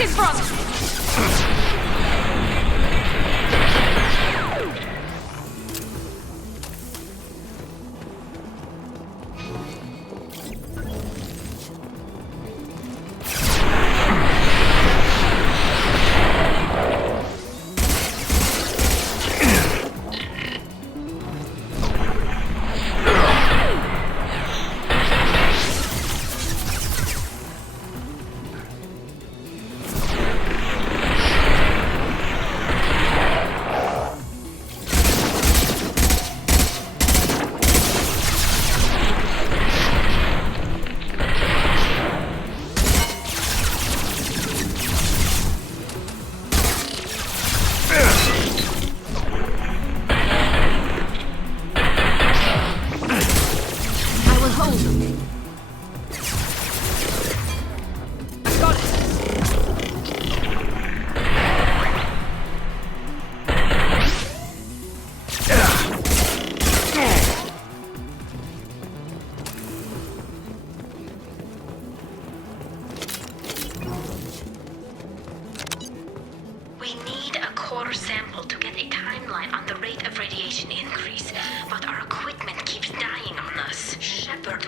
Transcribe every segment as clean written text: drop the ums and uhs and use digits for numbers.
in front!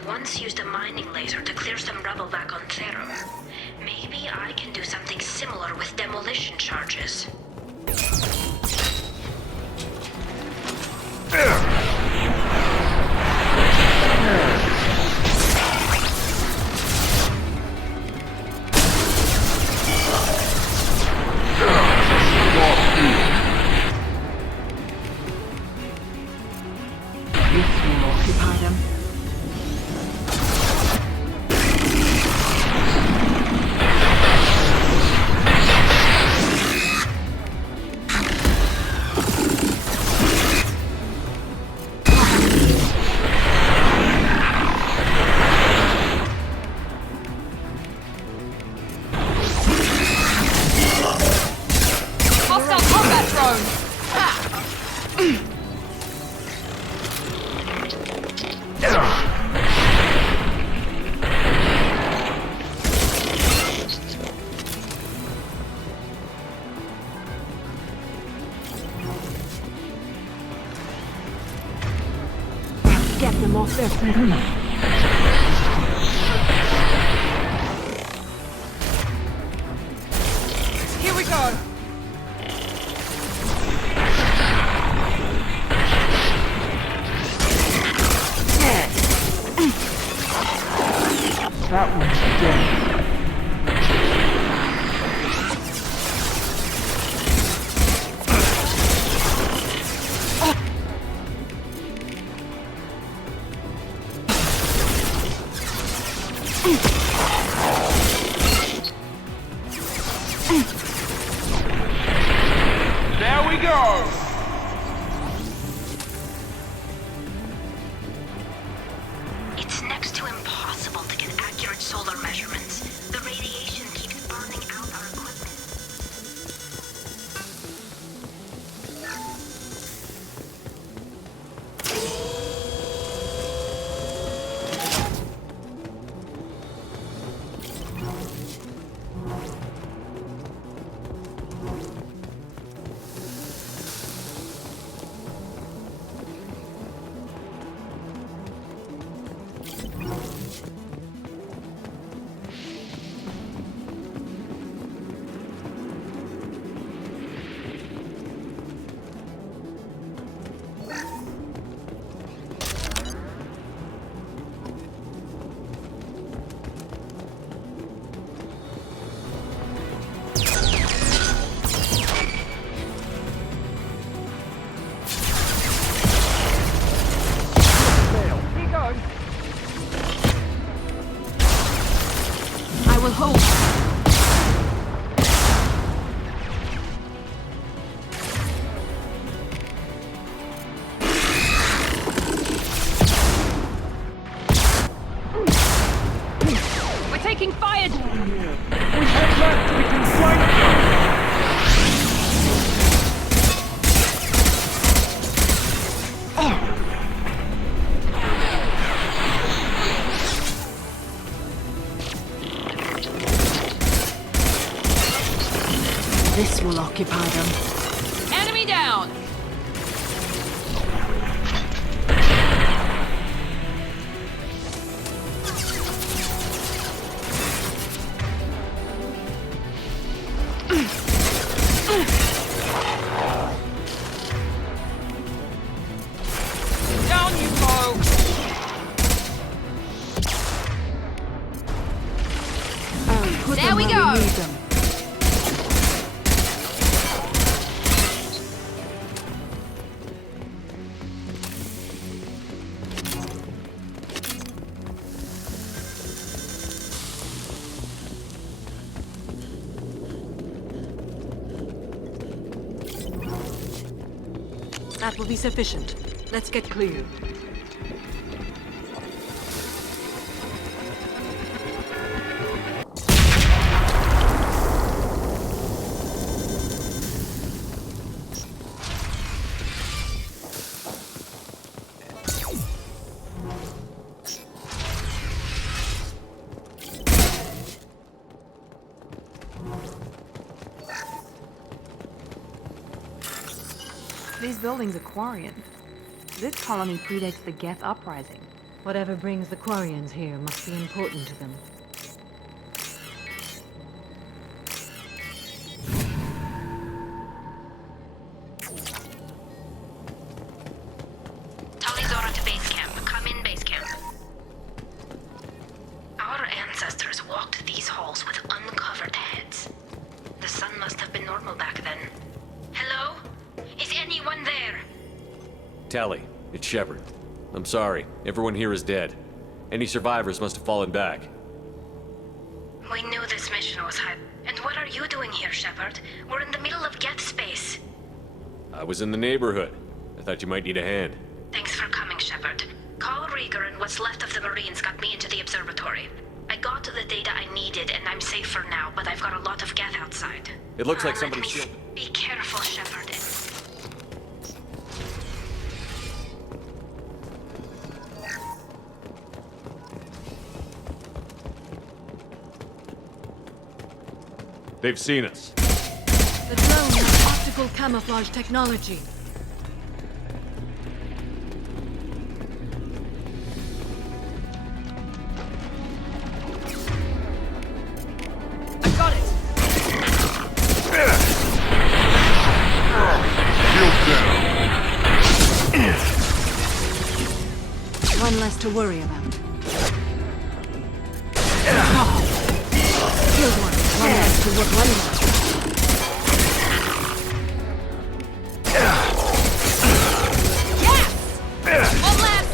Once used a mining laser to clear some rubble back on Therum. Maybe I can do something similar with demolition charges. Get them off their feet. Here we go. That one's dead. There we go! It's next to impossible to get accurate solar measurements. The radiation keeps burning out our equipment. I will hold. We're taking fire. We head left, we can flank them! This will occupy them. Enemy down! Down you go! There we go! That will be sufficient. Let's get clear. These buildings are Quarian. This colony predates the Geth uprising. Whatever brings the Quarians here must be important to them. Talizora to base camp. Come in, base camp. Our ancestors walked these halls with uncovered heads. The sun must have been normal back then. Hello? Is anyone there? Tally, it's Shepard. I'm sorry, everyone here is dead. Any survivors must have fallen back. We knew this mission was hype. And what are you doing here, Shepard? We're in the middle of Geth space. I was in the neighborhood. I thought you might need a hand. Thanks for coming, Shepard. Carl Rieger and what's left of the Marines got me into the observatory. I got the data I needed, and I'm safe for now, but I've got a lot of Geth outside. It looks like Let somebody me shielded. Be careful, Shepard. They've seen us. The drone has optical camouflage technology. I got it! One less to worry about. Killed one. One less to work. One less. Yes! One less!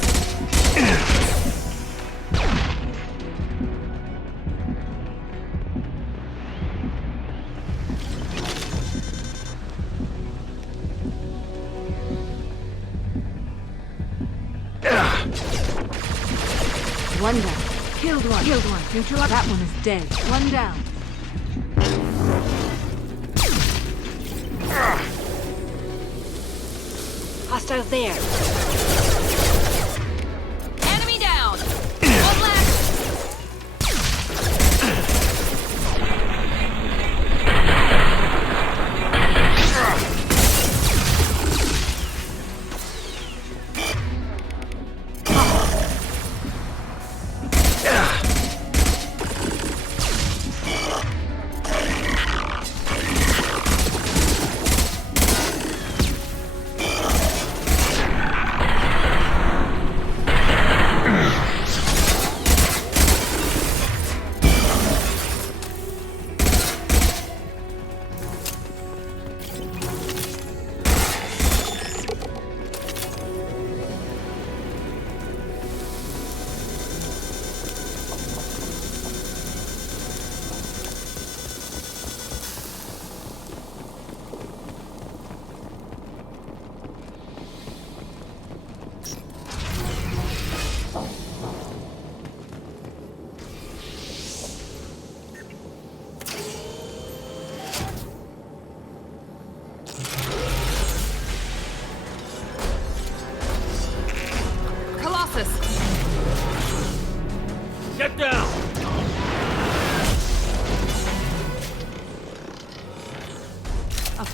One down. Killed one. Killed one. Neutralize. That one is dead. One down. Hostiles there. Enemy down. One left.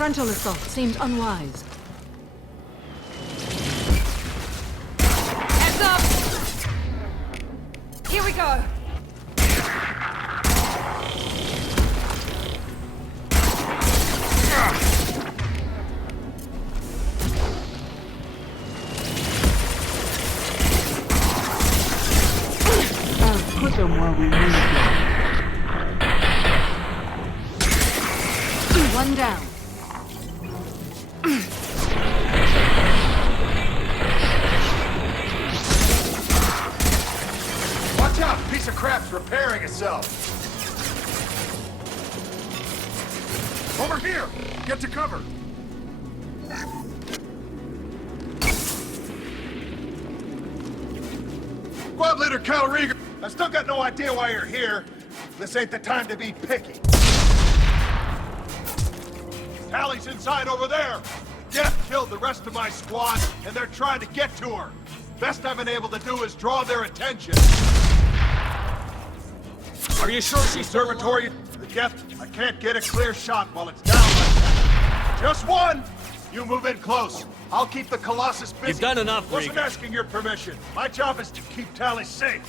Frontal assault seems unwise. Heads up! Here we go! Put them where we need them. One down. Watch out! Piece of crap's repairing itself. Over here! Get to cover! Squad leader Cal Rieger, I still got no idea why you're here. This ain't the time to be picky. Tally's inside over there. Death killed the rest of my squad, and they're trying to get to her. Best I've been able to do is draw their attention. Are you sure she's still alive? Observatory, the Geth, I can't get a clear shot while it's down like that. Just one! You move in close. I'll keep the Colossus busy. You've done enough, Wasn't Rieger. asking your permission. My job is to keep Tally safe.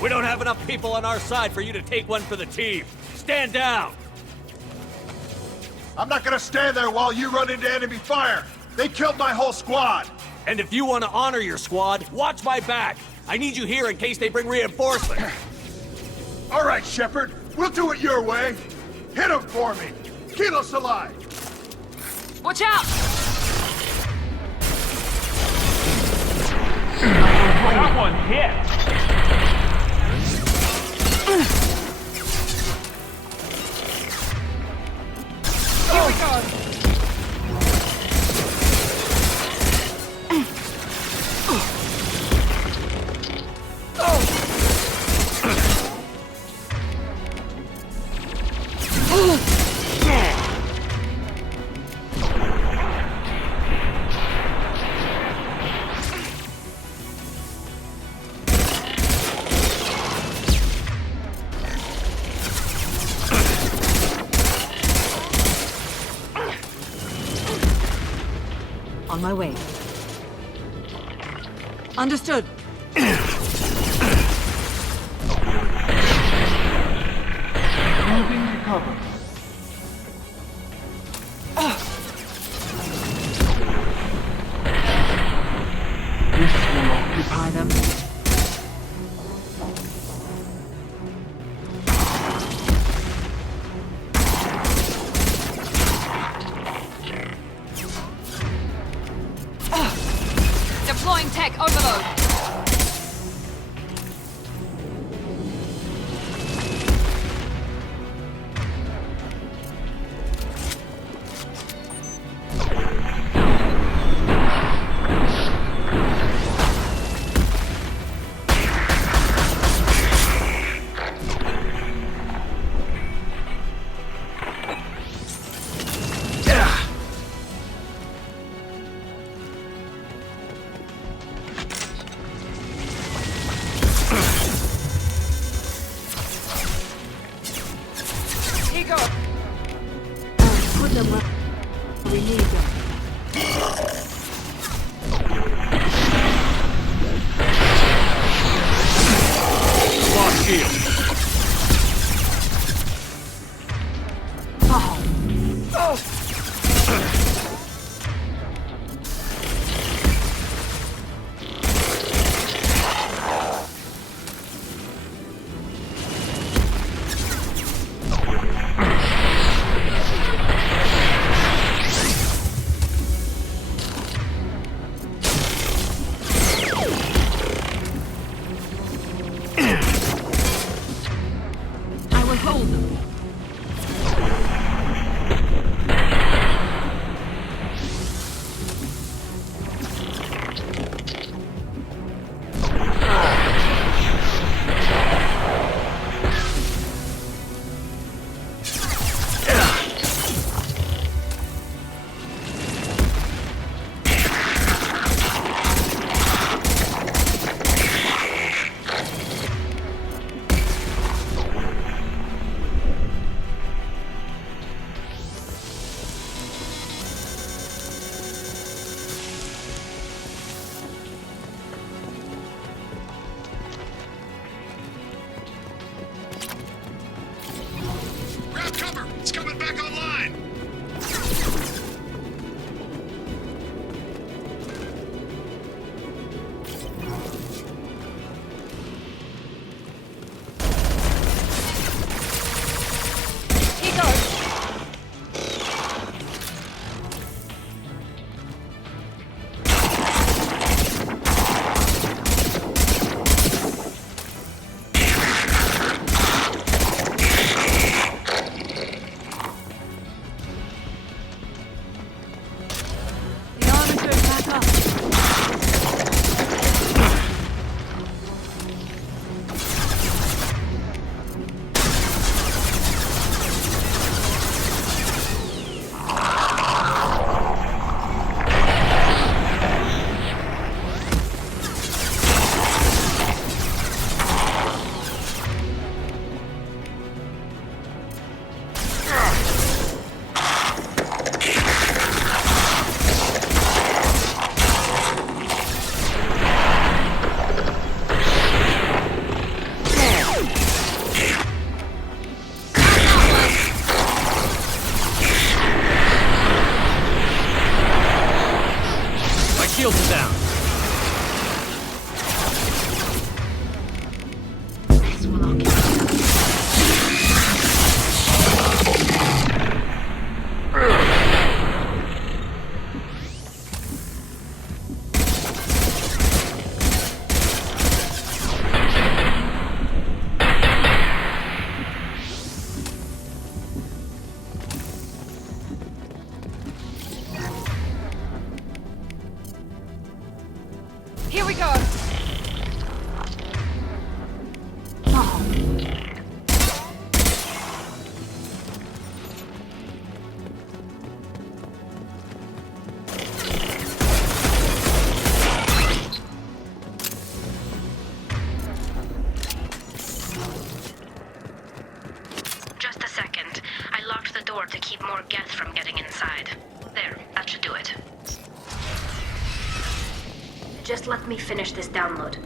We don't have enough people on our side for you to take one for the team. Stand down! I'm not gonna stand there while you run into enemy fire. They killed my whole squad. And if you want to honor your squad, watch my back. I need you here in case they bring reinforcements. All right, Shepard. We'll do it your way. Hit him for me. Kilos alive. Watch out! That one hit! Here we go! On my way. Understood. Moving to cover. This will occupy them. Deploying tech overload. Here you go. Put them where we need them. Lock shield. door to keep more Geth from getting inside. There, that should do it. Just let me finish this download.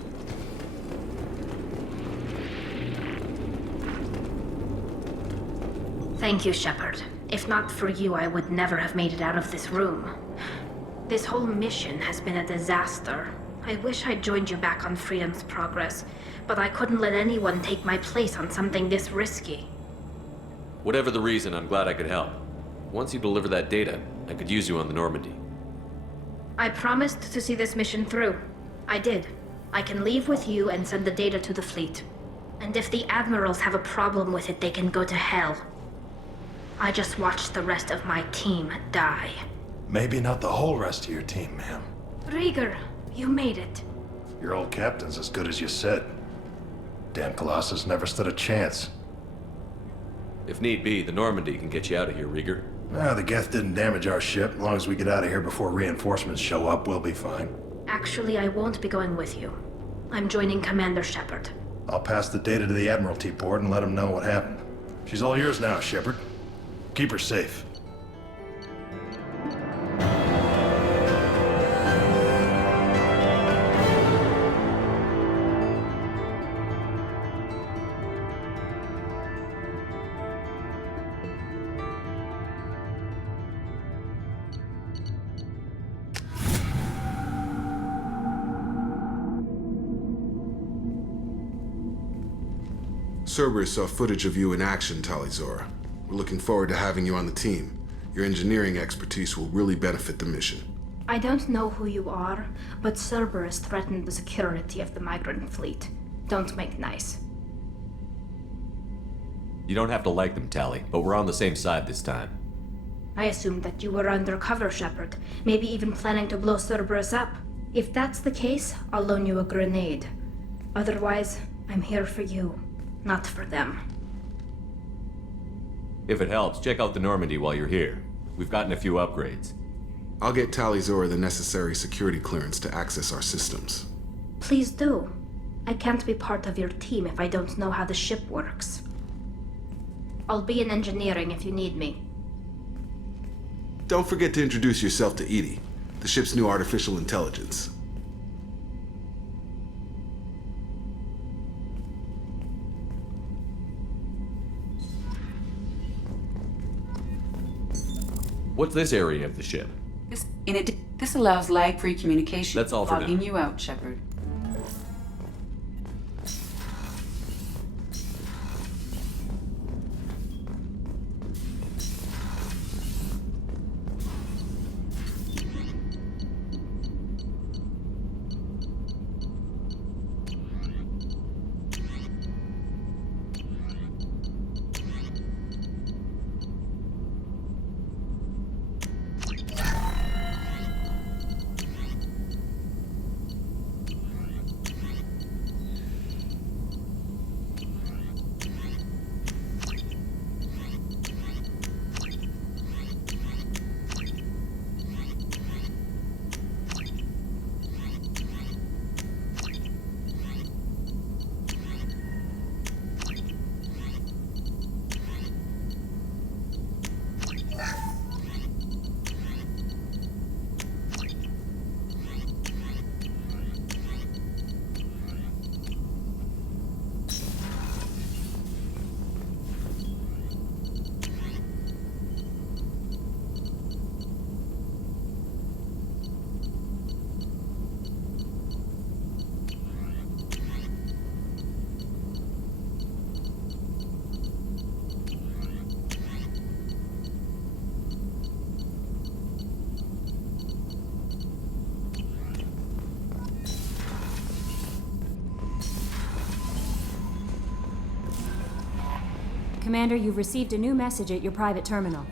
Thank you, Shepard. If not for you, I would never have made it out of this room. This whole mission has been a disaster. I wish I'd joined you back on Freedom's Progress, but I couldn't let anyone take my place on something this risky. Whatever the reason, I'm glad I could help. Once you deliver that data, I could use you on the Normandy. I promised to see this mission through. I did. I can leave with you and send the data to the fleet. And if the admirals have a problem with it, they can go to hell. I just watched the rest of my team die. Maybe not the whole rest of your team, ma'am. Rieger, you made it. Your old captain's as good as you said. Damn Colossus never stood a chance. If need be, the Normandy can get you out of here, Rieger. The Geth didn't damage our ship. As long as we get out of here before reinforcements show up, we'll be fine. Actually, I won't be going with you. I'm joining Commander Shepard. I'll pass the data to the Admiralty port and let them know what happened. She's all yours now, Shepard. Keep her safe. Cerberus saw footage of you in action, Tali'Zorah. We're looking forward to having you on the team. Your engineering expertise will really benefit the mission. I don't know who you are, but Cerberus threatened the security of the migrant fleet. Don't make nice. You don't have to like them, Tali, but we're on the same side this time. I assumed that you were undercover, Shepard. Maybe even planning to blow Cerberus up. If that's the case, I'll loan you a grenade. Otherwise, I'm here for you, not for them. If it helps, check out the Normandy while you're here. We've gotten a few upgrades. I'll get Tali'Zorah the necessary security clearance to access our systems. Please do. I can't be part of your team if I don't know how the ship works. I'll be in engineering if you need me. Don't forget to introduce yourself to EDI, the ship's new artificial intelligence. What's this area of the ship? This allows lag-free communication. That's all for now. Logging you out, Shepard. Commander, you've received a new message at your private terminal.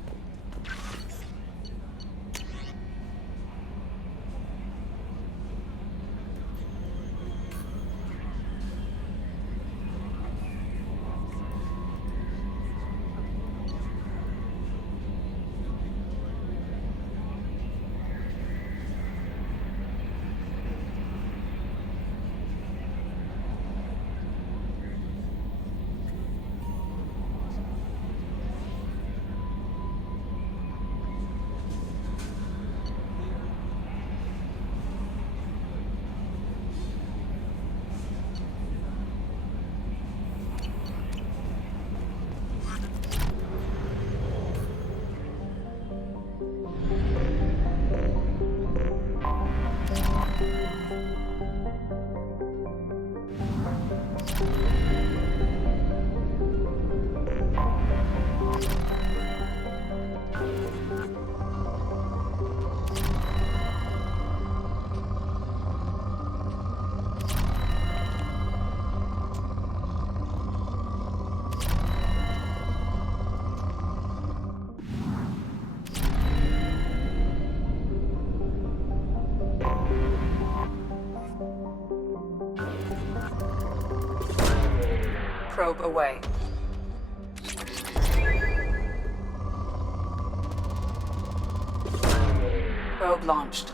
probe away. Probe launched.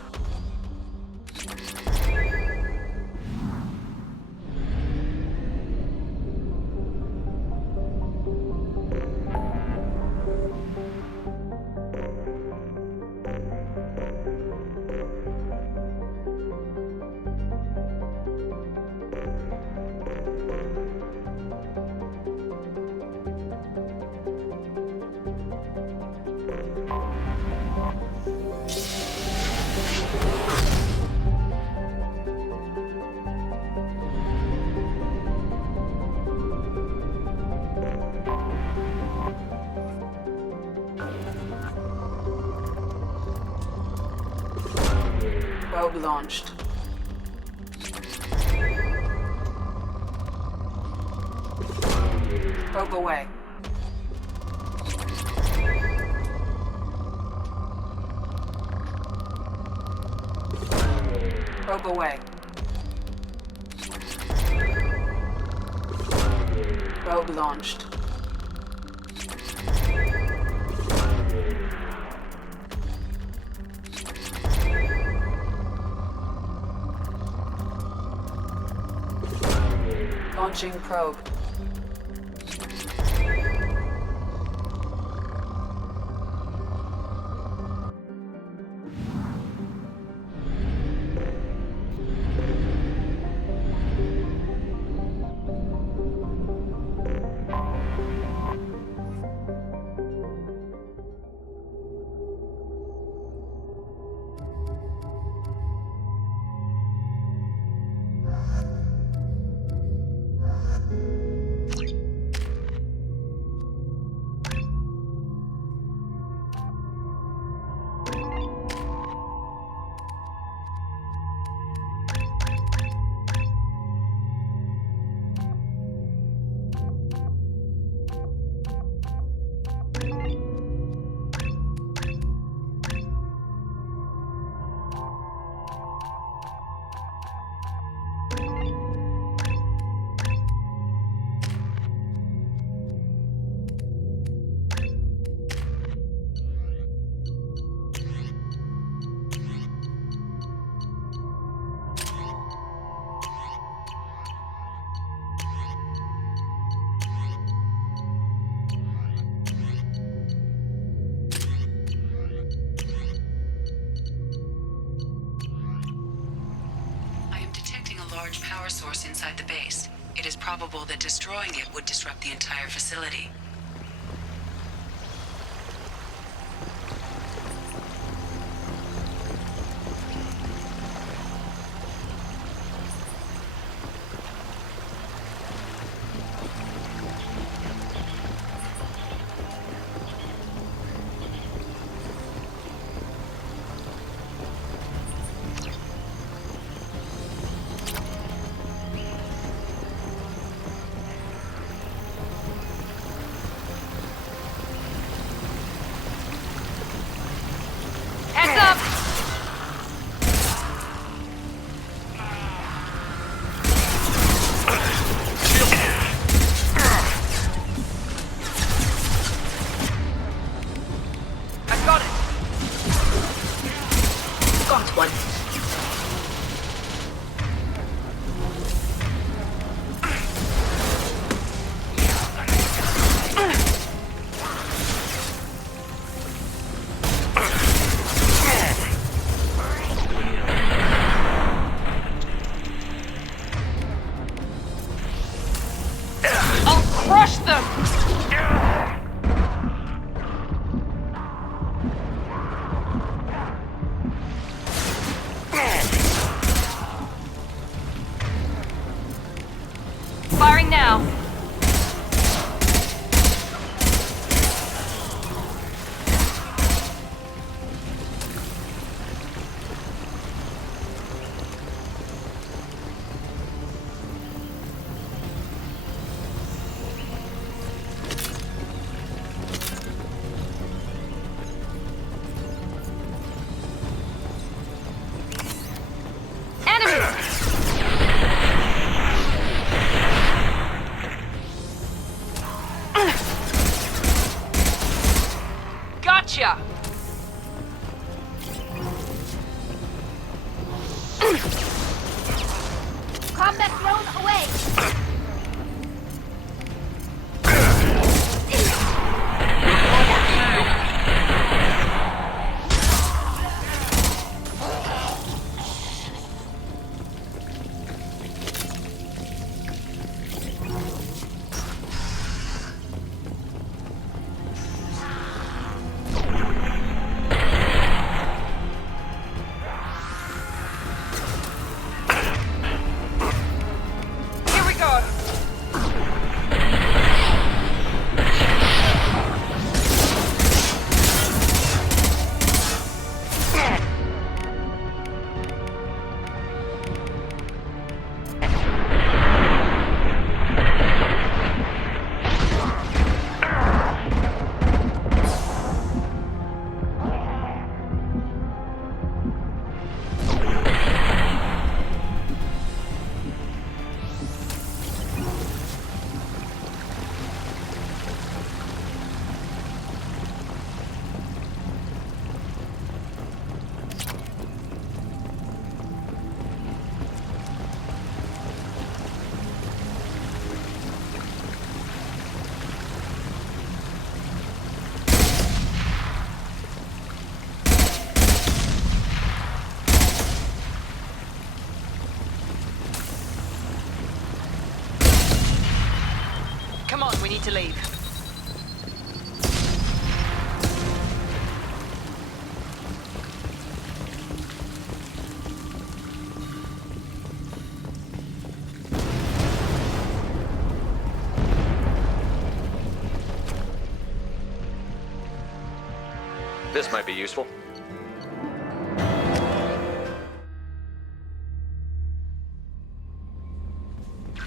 Probe launched. Probe away. Probe away. Probe launched. Launching probe. Large power source inside the base. It is probable that destroying it would disrupt the entire facility. Crush them! Firing now. Gotcha! Combat drone away! Here we go! Come on, we need to leave. This might be useful.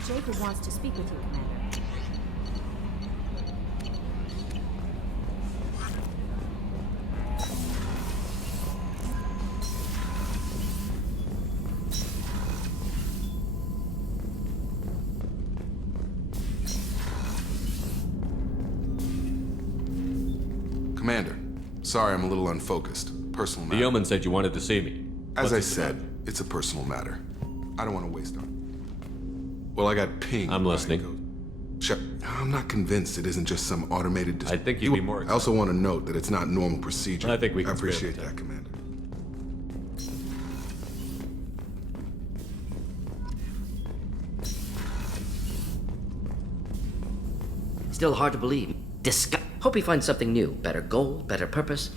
Jacob wants to speak with you, Commander. Commander, sorry I'm a little unfocused. Personal The matter. yeoman said you wanted to see me. As What's I this said, about? it's a personal matter. I don't want to waste time. Well, I got pinged. I'm by listening. Ghost. Shep, I'm not convinced it isn't just some automated... I think you'd be more I also want to note that it's not normal procedure. I think we can I appreciate spare the that, Commander. Still hard to believe. Hope he finds something new. Better goal, better purpose.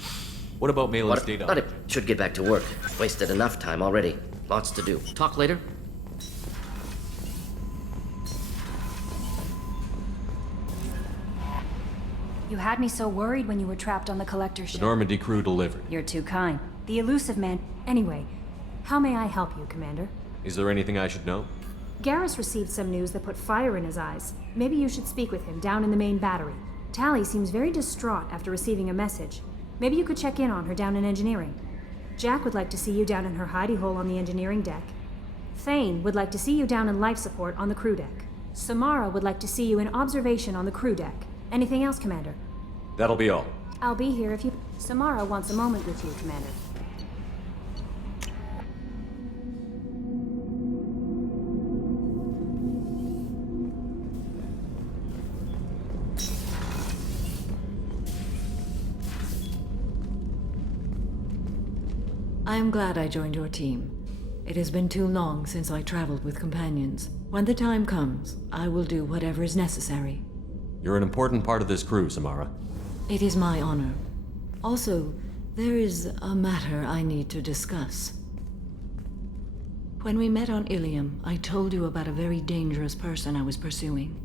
What about Malin's data? Thought it should get back to work. Wasted enough time already. Lots to do. Talk later? You had me so worried when you were trapped on the collector The ship. Normandy crew delivered. You're too kind. The elusive man. Anyway, how may I help you, Commander? Is there anything I should know? Garrus received some news that put fire in his eyes. Maybe you should speak with him down in the main battery. Tally seems very distraught after receiving a message. Maybe you could check in on her down in engineering. Jack would like to see you down in her hidey hole on the engineering deck. Thane would like to see you down in life support on the crew deck. Samara would like to see you in observation on the crew deck. Anything else, Commander? That'll be all. I'll be here if you... Samara wants a moment with you, Commander. I am glad I joined your team. It has been too long since I traveled with companions. When the time comes, I will do whatever is necessary. You're an important part of this crew, Samara. It is my honor. Also, there is a matter I need to discuss. When we met on Ilium, I told you about a very dangerous person I was pursuing.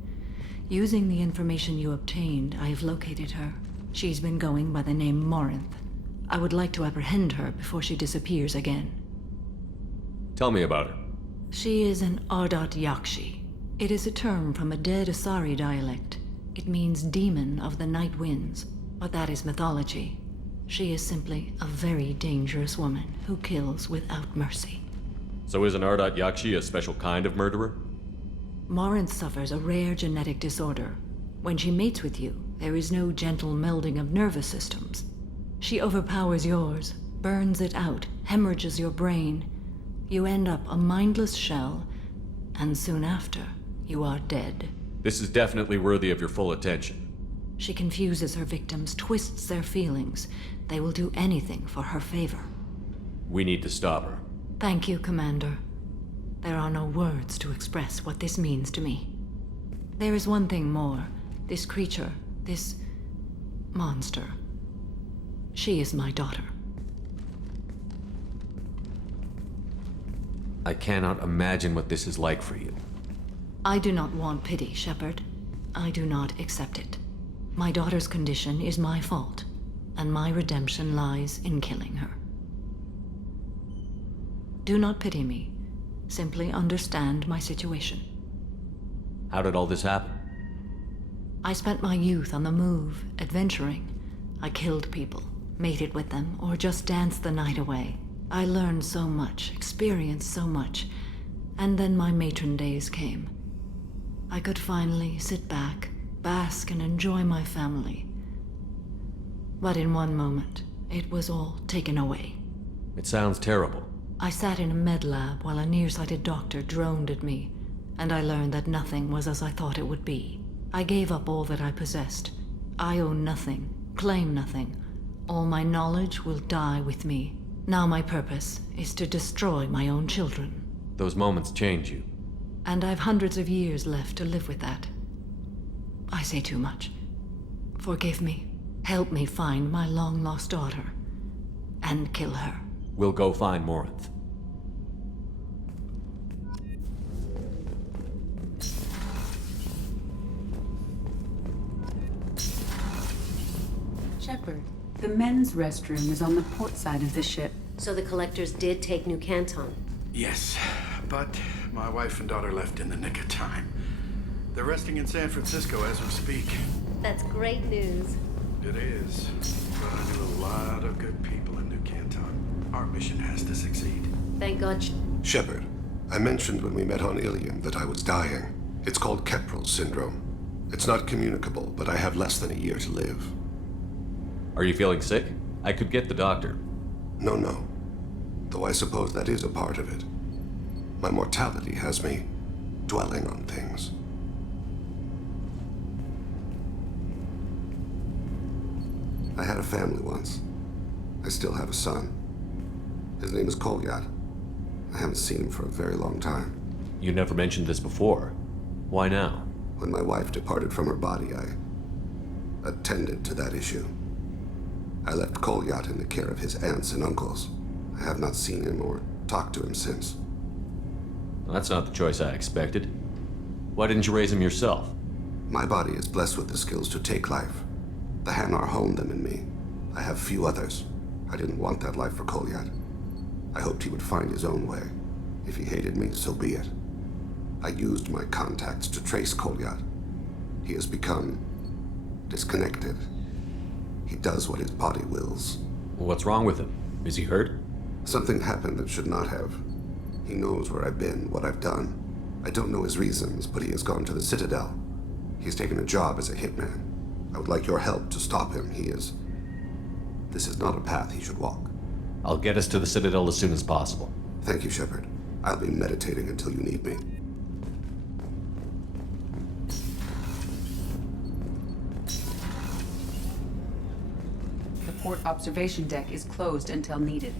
Using the information you obtained, I have located her. She's been going by the name Morinth. I would like to apprehend her before she disappears again. Tell me about her. She is an Ardat Yakshi. It is a term from a dead Asari dialect. It means demon of the night winds, but that is mythology. She is simply a very dangerous woman who kills without mercy. So is an Ardat Yakshi a special kind of murderer? Morinth suffers a rare genetic disorder. When she mates with you, there is no gentle melding of nervous systems. She overpowers yours, burns it out, hemorrhages your brain. You end up a mindless shell, and soon after, you are dead. This is definitely worthy of your full attention. She confuses her victims, twists their feelings. They will do anything for her favor. We need to stop her. Thank you, Commander. There are no words to express what this means to me. There is one thing more. This creature, this monster. She is my daughter. I cannot imagine what this is like for you. I do not want pity, Shepard. I do not accept it. My daughter's condition is my fault, and my redemption lies in killing her. Do not pity me. Simply understand my situation. How did all this happen? I spent my youth on the move, adventuring. I killed people, mated with them, or just danced the night away. I learned so much, experienced so much, and then my matron days came. I could finally sit back, bask and enjoy my family. But in one moment, it was all taken away. It sounds terrible. I sat in a med lab while a nearsighted doctor droned at me, and I learned that nothing was as I thought it would be. I gave up all that I possessed. I own nothing, claim nothing. All my knowledge will die with me. Now my purpose is to destroy my own children. Those moments change you. And I've hundreds of years left to live with that. I say too much. Forgive me. Help me find my long-lost daughter. And kill her. We'll go find Morinth. Shepard, the men's restroom is on the port side of the ship. So the Collectors did take New Canton? Yes, but my wife and daughter left in the nick of time. They're resting in San Francisco as we speak. That's great news. It is, but I knew a lot of good people in New Canton. Our mission has to succeed. Thank God. Shepard, I mentioned when we met on Ilium that I was dying. It's called Kepral's syndrome. It's not communicable, but I have less than a year to live. Are you feeling sick? I could get the doctor. No. Though I suppose that is a part of it. My mortality has me dwelling on things. I had a family once. I still have a son. His name is Kolyat. I haven't seen him for a very long time. You never mentioned this before. Why now? When my wife departed from her body, I attended to that issue. I left Kolyat in the care of his aunts and uncles. I have not seen him or talked to him since. Well, that's not the choice I expected. Why didn't you raise him yourself? My body is blessed with the skills to take life. The Hanar honed them in me. I have few others. I didn't want that life for Kolyat. I hoped he would find his own way. If he hated me, so be it. I used my contacts to trace Kolyat. He has become disconnected. He does what his body wills. What's wrong with him? Is he hurt? Something happened that should not have. He knows where I've been, what I've done. I don't know his reasons, but he has gone to the Citadel. He's taken a job as a hitman. I would like your help to stop him. This is not a path he should walk. I'll get us to the Citadel as soon as possible. Thank you, Shepard. I'll be meditating until you need me. The port observation deck is closed until needed.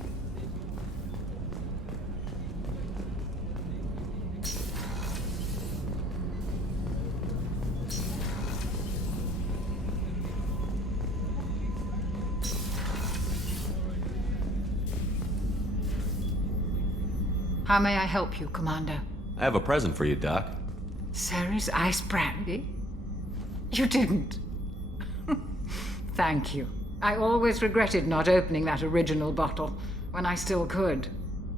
How may I help you, Commander? I have a present for you, Doc. Ceres ice brandy? You didn't. Thank you. I always regretted not opening that original bottle when I still could.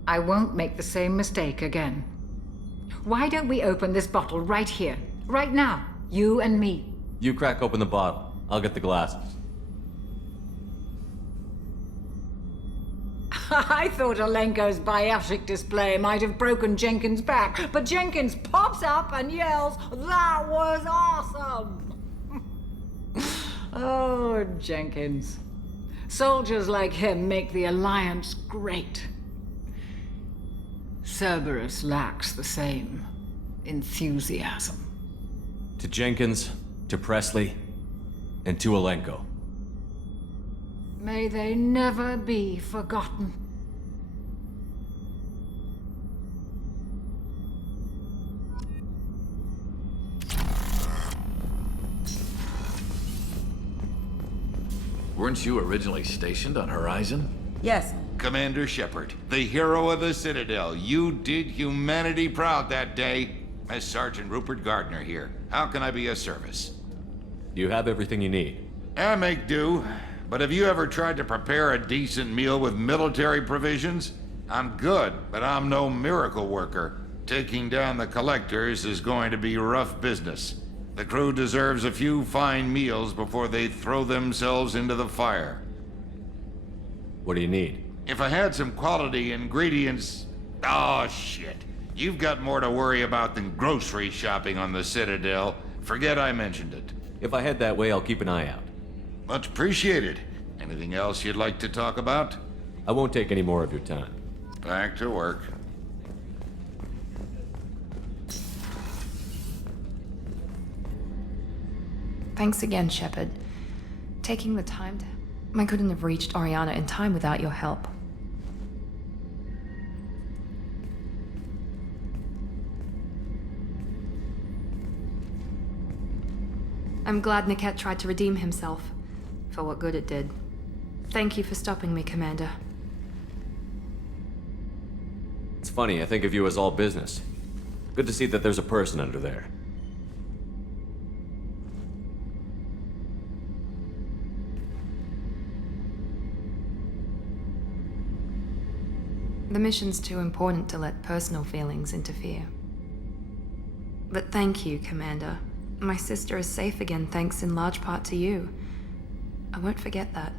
I won't make the same mistake again. Why don't we open this bottle right here, right now? You and me. You crack open the bottle. I'll get the glasses. I thought Alenko's biotic display might have broken Jenkins' back, but Jenkins pops up and yells, "That was awesome!" Oh, Jenkins. Soldiers like him make the Alliance great. Cerberus lacks the same enthusiasm. To Jenkins, to Presley, and to Alenko. May they never be forgotten. Weren't you originally stationed on Horizon? Yes. Commander Shepard, the hero of the Citadel. You did humanity proud that day. As Sergeant Rupert Gardner here. How can I be of service? You have everything you need. I make do. But have you ever tried to prepare a decent meal with military provisions? I'm good, but I'm no miracle worker. Taking down the Collectors is going to be rough business. The crew deserves a few fine meals before they throw themselves into the fire. What do you need? If I had some quality ingredients... Oh, shit. You've got more to worry about than grocery shopping on the Citadel. Forget I mentioned it. If I head that way, I'll keep an eye out. Much appreciated. Anything else you'd like to talk about? I won't take any more of your time. Back to work. Thanks again, Shepard. Taking the time to... I couldn't have reached Oriana in time without your help. I'm glad Niket tried to redeem himself, for what good it did. Thank you for stopping me, Commander. It's funny, I think of you as all business. Good to see that there's a person under there. The mission's too important to let personal feelings interfere. But thank you, Commander. My sister is safe again thanks in large part to you. I won't forget that.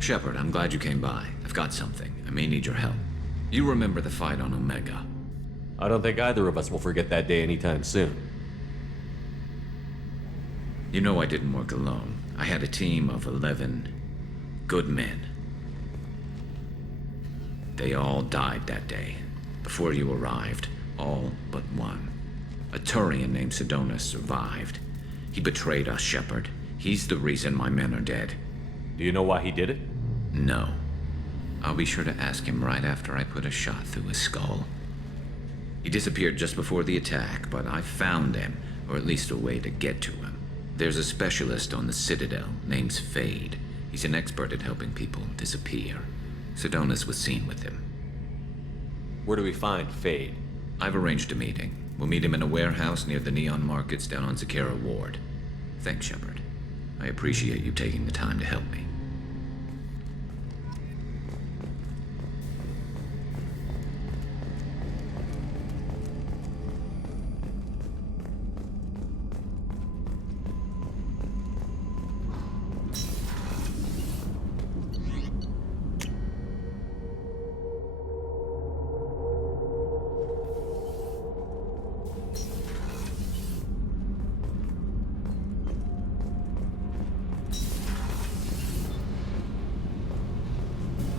Shepard, I'm glad you came by. I've got something. I may need your help. You remember the fight on Omega? I don't think either of us will forget that day anytime soon. You know I didn't work alone. I had a team of 11 good men. They all died that day. Before you arrived, all but one. A Turian named Sidonus survived. He betrayed us, Shepard. He's the reason my men are dead. Do you know why he did it? No. I'll be sure to ask him right after I put a shot through his skull. He disappeared just before the attack, but I found him, or at least a way to get to him. There's a specialist on the Citadel named Fade. He's an expert at helping people disappear. Sidonus was seen with him. Where do we find Fade? I've arranged a meeting. We'll meet him in a warehouse near the Neon Markets down on Zakera Ward. Thanks, Shepard. I appreciate you taking the time to help me.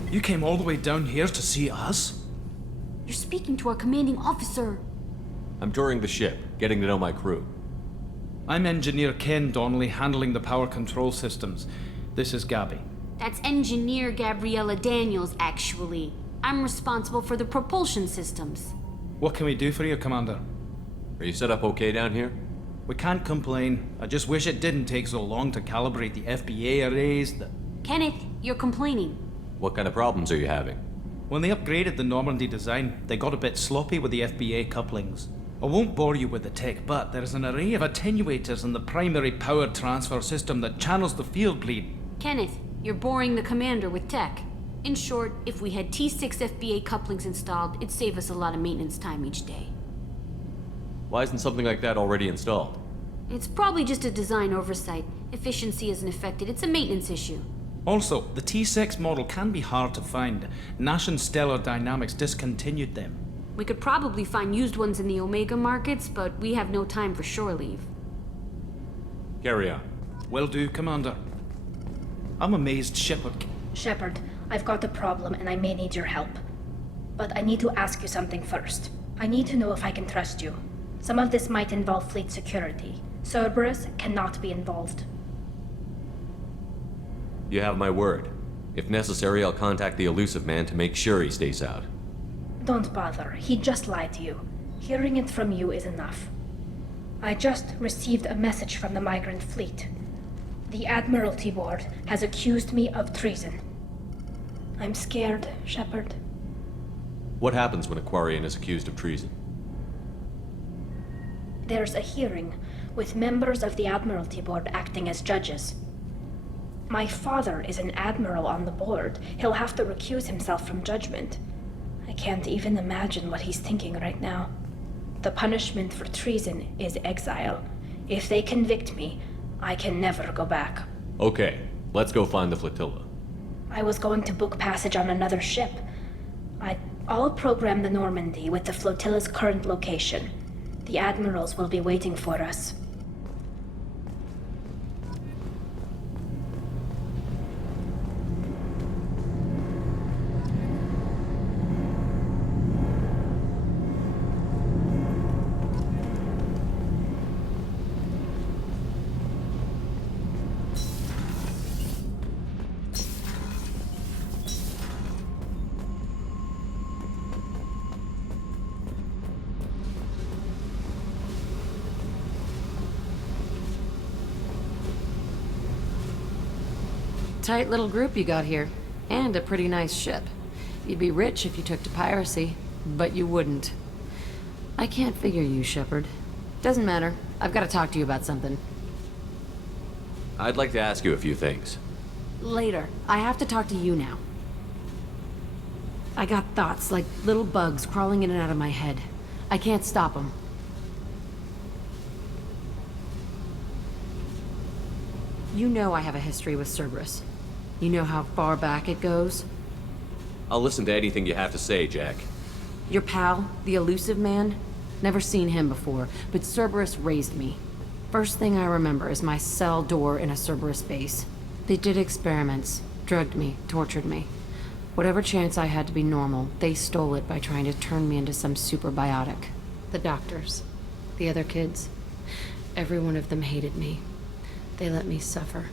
You came all the way down here to see us? You're speaking to our commanding officer. I'm touring the ship, getting to know my crew. I'm Engineer Ken Donnelly, handling the power control systems. This is Gabby. That's Engineer Gabriella Daniels, actually. I'm responsible for the propulsion systems. What can we do for you, Commander? Are you set up okay down here? We can't complain. I just wish it didn't take so long to calibrate the FBA arrays. Kenneth, you're complaining. What kind of problems are you having? When they upgraded the Normandy design, they got a bit sloppy with the FBA couplings. I won't bore you with the tech, but there's an array of attenuators in the primary power transfer system that channels the field bleed. Kenneth, you're boring the commander with tech. In short, if we had T6 FBA couplings installed, it'd save us a lot of maintenance time each day. Why isn't something like that already installed? It's probably just a design oversight. Efficiency isn't affected. It's a maintenance issue. Also, the T6 model can be hard to find. Nash and Stellar Dynamics discontinued them. We could probably find used ones in the Omega markets, but we have no time for shore leave. Carry on. Will do, Commander. I'm amazed Shepard... Shepard, I've got a problem and I may need your help. But I need to ask you something first. I need to know if I can trust you. Some of this might involve fleet security. Cerberus cannot be involved. You have my word. If necessary, I'll contact the Elusive Man to make sure he stays out. Don't bother. He just lied to you. Hearing it from you is enough. I just received a message from the migrant fleet. The Admiralty Board has accused me of treason. I'm scared, Shepard. What happens when a Quarian is accused of treason? There's a hearing with members of the Admiralty Board acting as judges. My father is an admiral on the board. He'll have to recuse himself from judgment. I can't even imagine what he's thinking right now. The punishment for treason is exile. If they convict me, I can never go back. Okay, let's go find the flotilla. I was going to book passage on another ship. I'll program the Normandy with the flotilla's current location. The admirals will be waiting for us. Tight little group you got here. And a pretty nice ship. You'd be rich if you took to piracy, but you wouldn't. I can't figure you, Shepard. Doesn't matter. I've got to talk to you about something. I'd like to ask you a few things. Later. I have to talk to you now. I got thoughts like little bugs crawling in and out of my head. I can't stop them. You know I have a history with Cerberus. You know how far back it goes? I'll listen to anything you have to say, Jack. Your pal, the Elusive Man? Never seen him before, but Cerberus raised me. First thing I remember is my cell door in a Cerberus base. They did experiments, drugged me, tortured me. Whatever chance I had to be normal, they stole it by trying to turn me into some superbiotic. The doctors, the other kids, every one of them hated me. They let me suffer.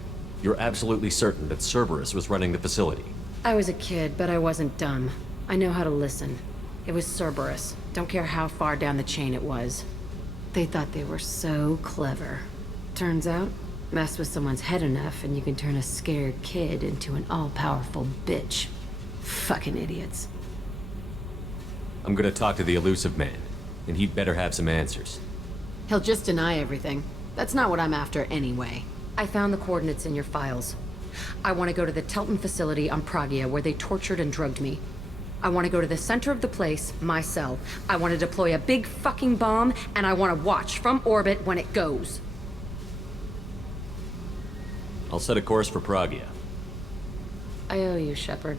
You're absolutely certain that Cerberus was running the facility? I was a kid, but I wasn't dumb. I know how to listen. It was Cerberus. Don't care how far down the chain it was. They thought they were so clever. Turns out, mess with someone's head enough and you can turn a scared kid into an all-powerful bitch. Fucking idiots. I'm gonna talk to the Elusive Man, and he'd better have some answers. He'll just deny everything. That's not what I'm after anyway. I found the coordinates in your files. I want to go to the Telton facility on Pragia where they tortured and drugged me. I want to go to the center of the place, my cell. I want to deploy a big fucking bomb, and I want to watch from orbit when it goes. I'll set a course for Pragia. I owe you, Shepard.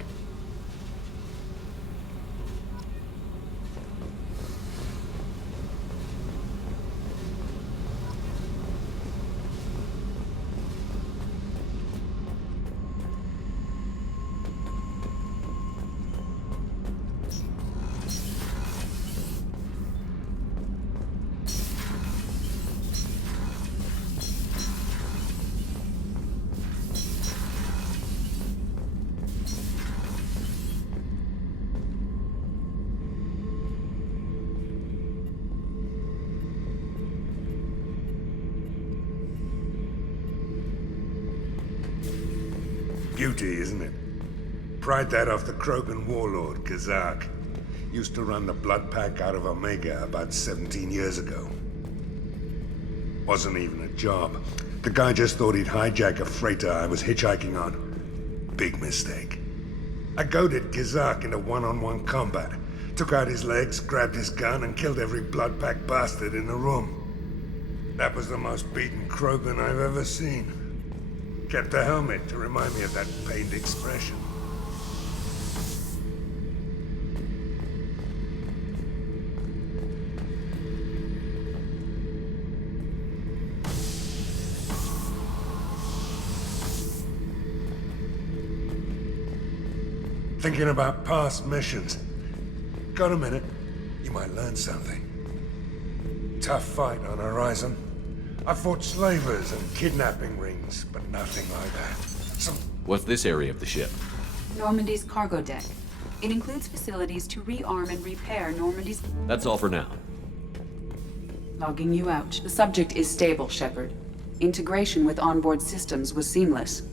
Beauty, isn't it? Pried that off the Krogan warlord, Kazak. Used to run the Blood Pack out of Omega about 17 years ago. Wasn't even a job. The guy just thought he'd hijack a freighter I was hitchhiking on. Big mistake. I goaded Kazak into one-on-one combat. Took out his legs, grabbed his gun, and killed every Blood Pack bastard in the room. That was the most beaten Krogan I've ever seen. Kept the helmet to remind me of that pained expression. Thinking about past missions. Got a minute? You might learn something. Tough fight on Horizon. I fought slavers and kidnapping rings, but nothing like that. What's this area of the ship? Normandy's cargo deck. It includes facilities to rearm and repair Normandy's... That's all for now. Logging you out. The subject is stable, Shepard. Integration with onboard systems was seamless.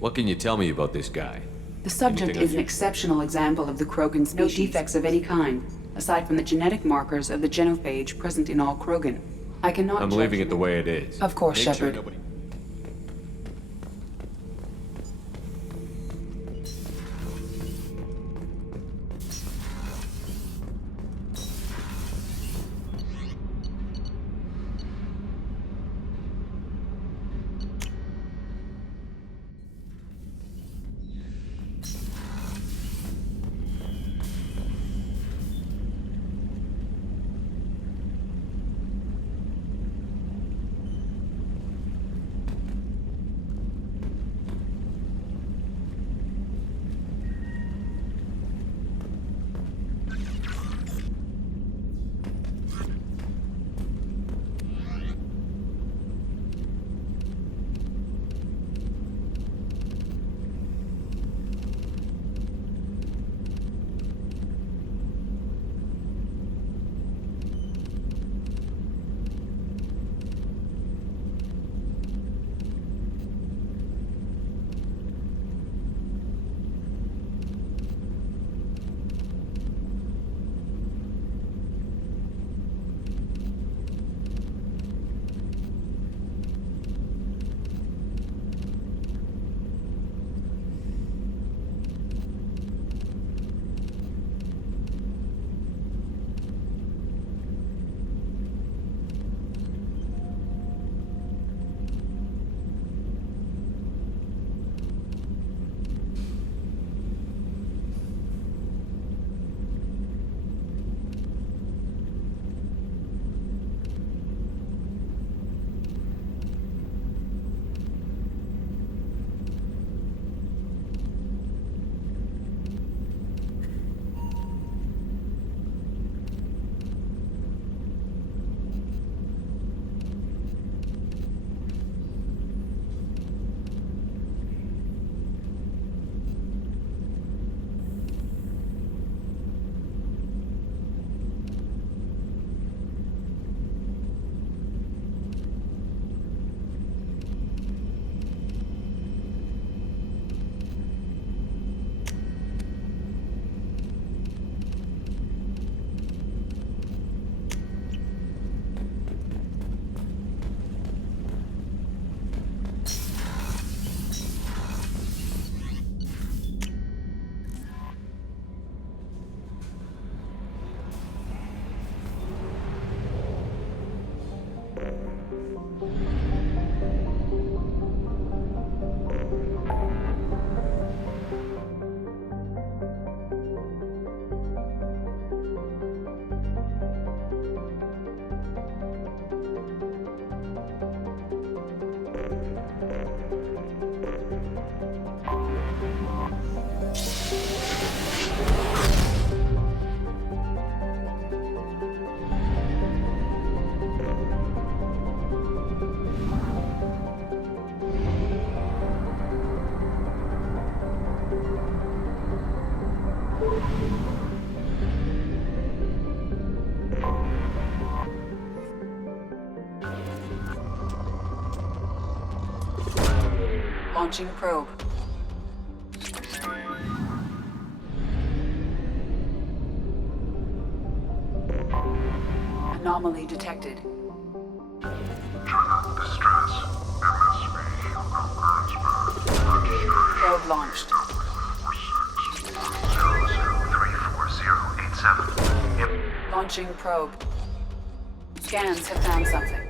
What can you tell me about this guy? The subject is an exceptional example of the Krogan species. No defects of any kind, aside from the genetic markers of the genophage present in all Krogan. I cannot I'm leaving it the way it is. Of course, Make Shepard. Sure nobody... Launching probe. Anomaly detected. Probe launched. 00344087. Launching probe. Scans have found something.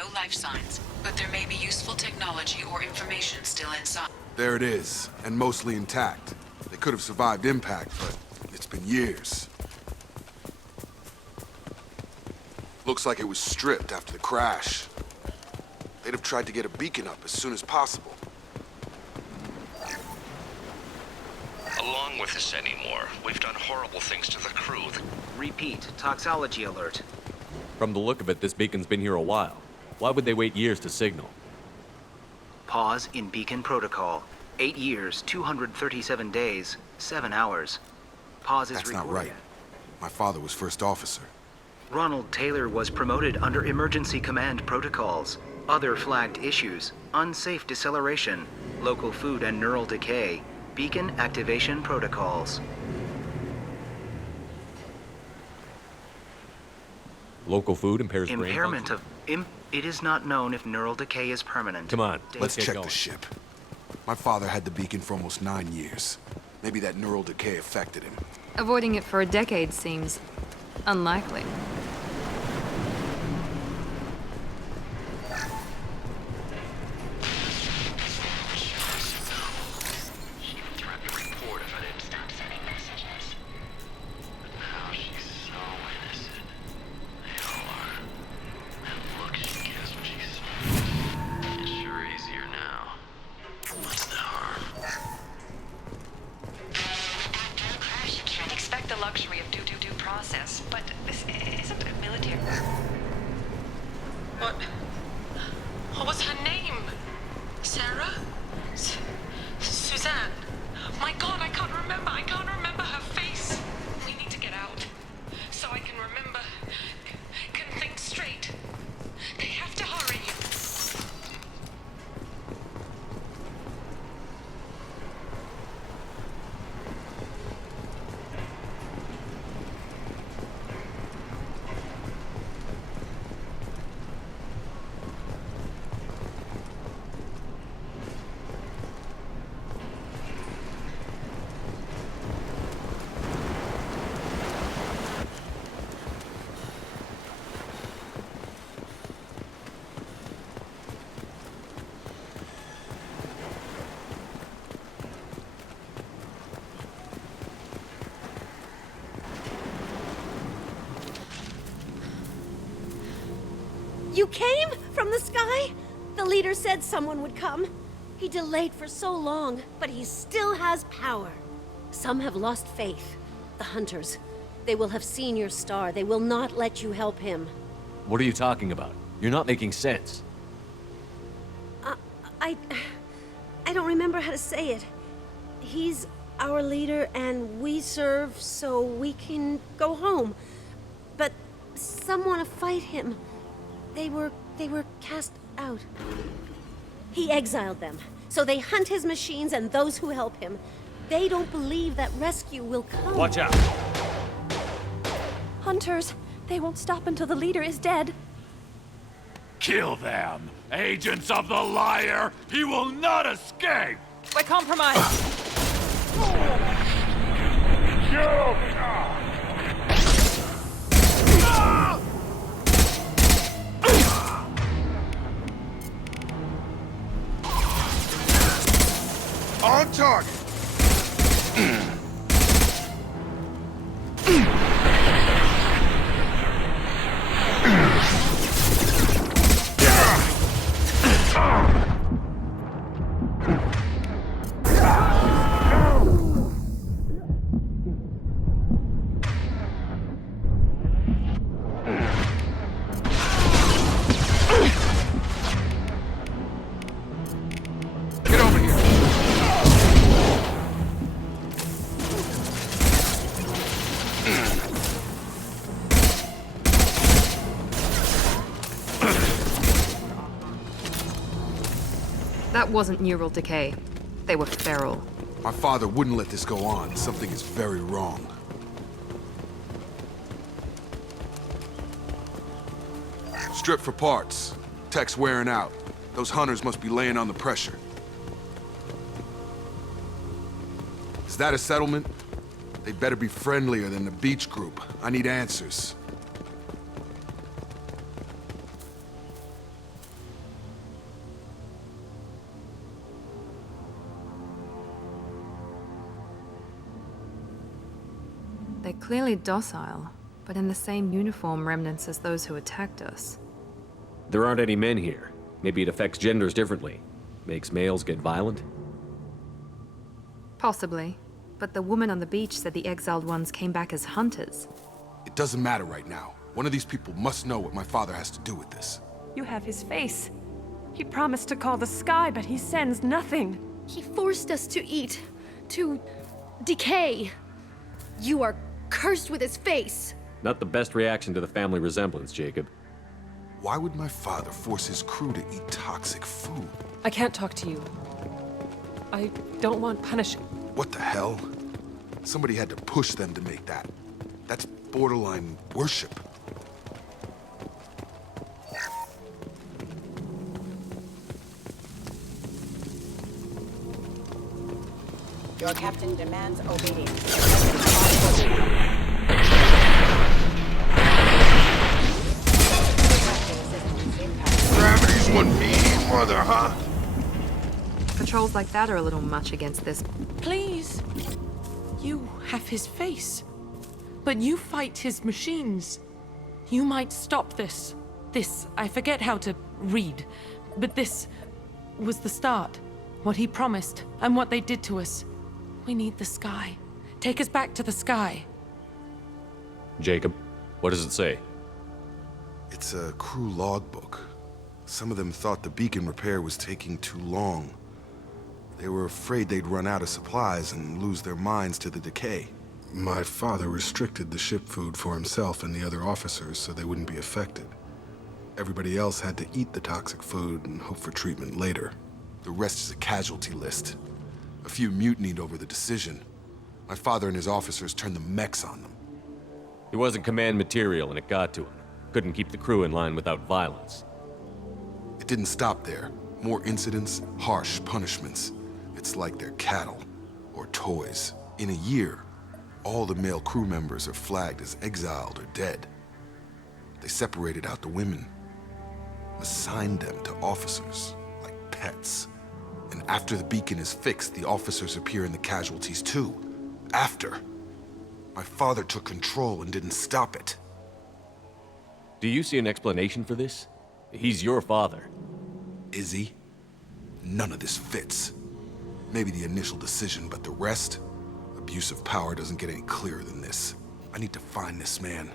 no life signs, but there may be useful technology or information still inside. There it is, and mostly intact. They could have survived impact, but it's been years. Looks like it was stripped after the crash. They'd have tried to get a beacon up as soon as possible. Along with this anymore, we've done horrible things to the crew. Repeat, toxology alert. From the look of it, this beacon's been here a while. Why would they wait years to signal? Pause in beacon protocol. 8 years, 237 days, 7 hours. Pause is That's recorded. not right. My father was first officer. Ronald Taylor was promoted under emergency command protocols. Other flagged issues: unsafe deceleration, local food and neural decay, beacon activation protocols. Local food impairs brain Impairment function? of... It is not known if neural decay is permanent. Come on, Let's get check going. the ship. My father had the beacon for almost 9 years. Maybe that neural decay affected him. Avoiding it for a decade seems unlikely. What was her name? Sarah? Suzanne? My God, I can't remember. I can't remember her face. We need to get out so I can remember, can think straight. They have to hurry. You came from the sky? The leader said someone would come. He delayed for so long, but he still has power. Some have lost faith. The hunters. They will have seen your star. They will not let you help him. What are you talking about? You're not making sense. I don't remember how to say it. He's our leader and we serve so we can go home. But some want to fight him. They were cast out. He exiled them, so they hunt his machines and those who help him. They don't believe that rescue will come. Watch out! Hunters, they won't stop until the leader is dead. Kill them! Agents of the liar! He will not escape! We're compromised! On target! Get over here! That wasn't neural decay. They were feral. My father wouldn't let this go on. Something is very wrong. Strip for parts. Tech's wearing out. Those hunters must be laying on the pressure. Is that a settlement? They better be friendlier than the beach group. I need answers. They're clearly docile, but in the same uniform remnants as those who attacked us. There aren't any men here. Maybe it affects genders differently. Makes males get violent? Possibly. But the woman on the beach said the exiled ones came back as hunters. It doesn't matter right now. One of these people must know what my father has to do with this. You have his face. He promised to call the sky, but he sends nothing. He forced us to eat, to decay. You are cursed with his face. Not the best reaction to the family resemblance, Jacob. Why would my father force his crew to eat toxic food? I can't talk to you. I don't want punishment. What the hell? Somebody had to push them to make that. That's borderline worship. Your captain demands obedience. Gravity's one mean mother, huh? Patrols like that are a little much against this. Please. You have his face. But you fight his machines. You might stop this. This, I forget how to read. But this was the start. What he promised, and what they did to us. We need the sky. Take us back to the sky. Jacob, what does it say? It's a crew logbook. Some of them thought the beacon repair was taking too long. They were afraid they'd run out of supplies and lose their minds to the decay. My father restricted the ship food for himself and the other officers so they wouldn't be affected. Everybody else had to eat the toxic food and hope for treatment later. The rest is a casualty list. A few mutinied over the decision. My father and his officers turned the mechs on them. He wasn't command material and it got to him. Couldn't keep the crew in line without violence. It didn't stop there. More incidents, harsh punishments. It's like they're cattle, or toys. In a year, all the male crew members are flagged as exiled or dead. They separated out the women, assigned them to officers, like pets. And after the beacon is fixed, the officers appear in the casualties too. After. My father took control and didn't stop it. Do you see an explanation for this? He's your father. Is he? None of this fits. Maybe the initial decision, but the rest? Abuse of power doesn't get any clearer than this. I need to find this man.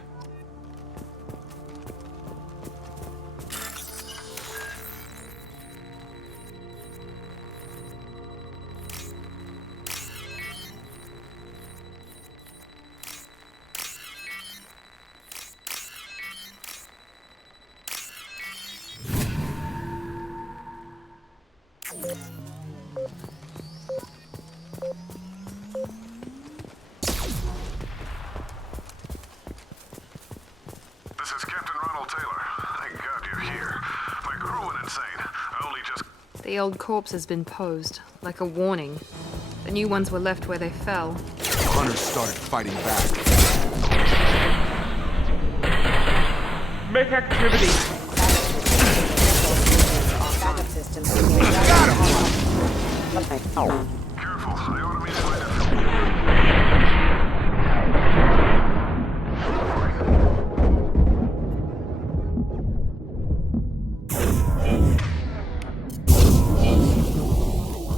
This is Captain Ronald Taylor. Thank God you're here. My crew went insane. I only just... The old corpse has been posed, like a warning. The new ones were left where they fell. The hunters started fighting back. Make activity! Backup systems. Got him! Careful, I ought to be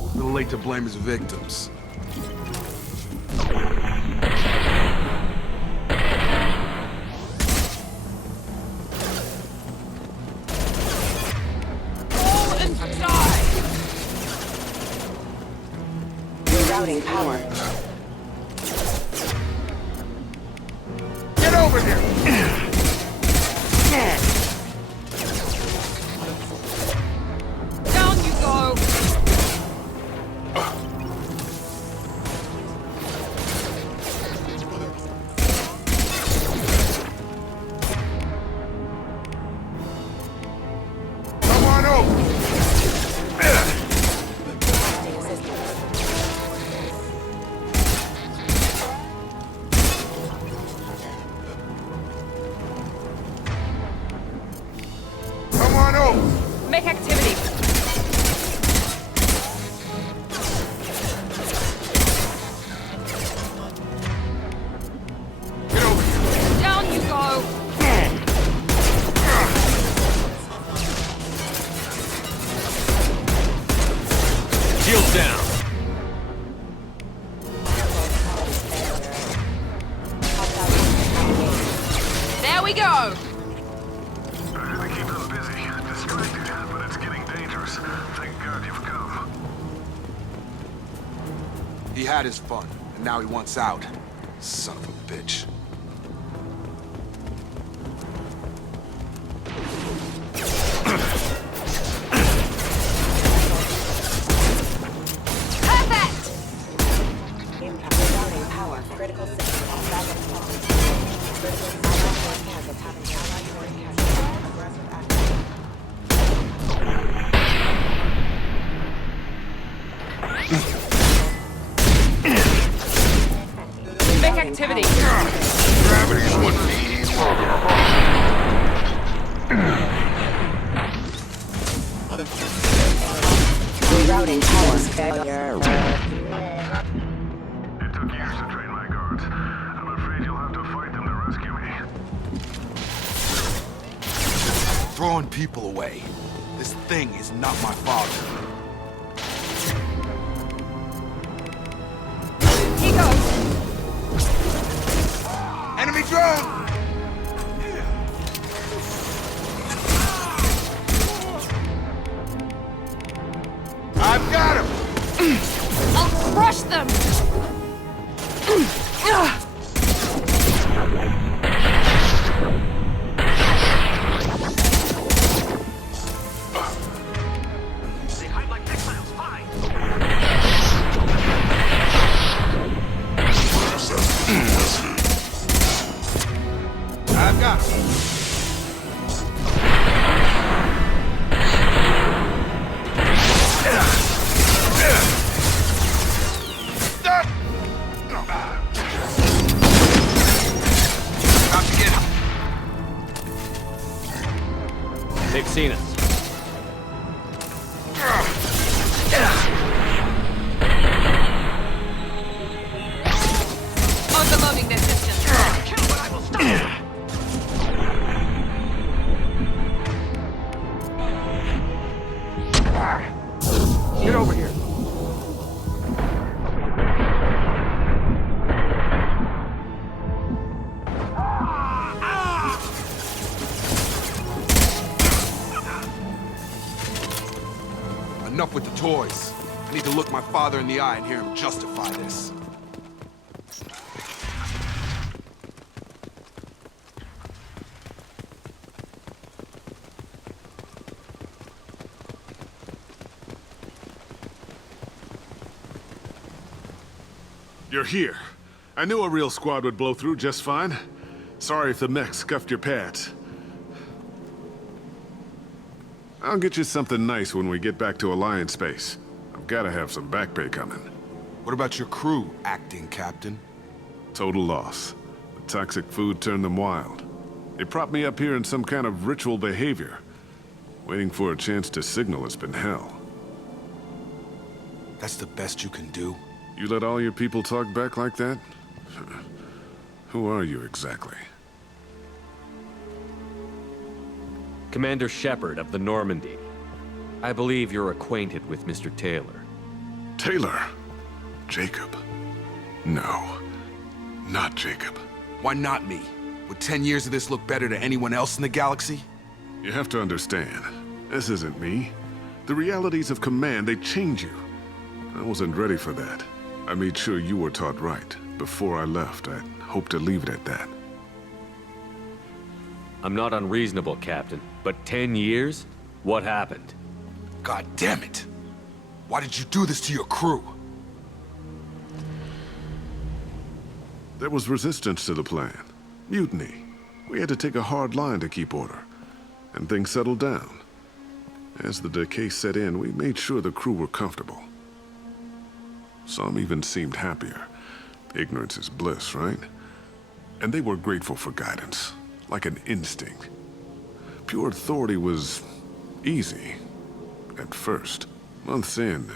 A little late to blame his victims. Rerouting power. Get over here! Down you go! Come on over! He had his fun, and now he wants out. Son of a bitch. Routing power. Critical system backup system. Critical allied targets having allied targets. Aggressive activity. Make activity. Gravity's what needs. Rerouting power. Failure. It took years to train my guards. I'm afraid you'll have to fight them to rescue me. Throwing people away. This thing is not my father. He goes. Enemy drone! I've got him! I'll crush them! They hide like exiles. Fine. I've got him. They've seen us. Overloading their systems. Kill, but I will stop. Get over here. Enough with the toys. I need to look my father in the eye and hear him justify this. You're here. I knew a real squad would blow through just fine. Sorry if the mech scuffed your pads. I'll get you something nice when we get back to Alliance space. I've gotta have some back pay coming. What about your crew, acting captain? Total loss. The toxic food turned them wild. They propped me up here in some kind of ritual behavior. Waiting for a chance to signal has been hell. That's the best you can do? You let all your people talk back like that? Who are you exactly? Commander Shepard of the Normandy. I believe you're acquainted with Mr. Taylor. Taylor? Jacob? No. Not Jacob. Why not me? Would 10 years of this look better to anyone else in the galaxy? You have to understand, this isn't me. The realities of command, they change you. I wasn't ready for that. I made sure you were taught right. Before I left, I hoped to leave it at that. I'm not unreasonable, Captain, but 10 years? What happened? God damn it! Why did you do this to your crew? There was resistance to the plan. Mutiny. We had to take a hard line to keep order. And things settled down. As the decay set in, we made sure the crew were comfortable. Some even seemed happier. Ignorance is bliss, right? And they were grateful for guidance, like an instinct. Pure authority was easy, at first. Months in,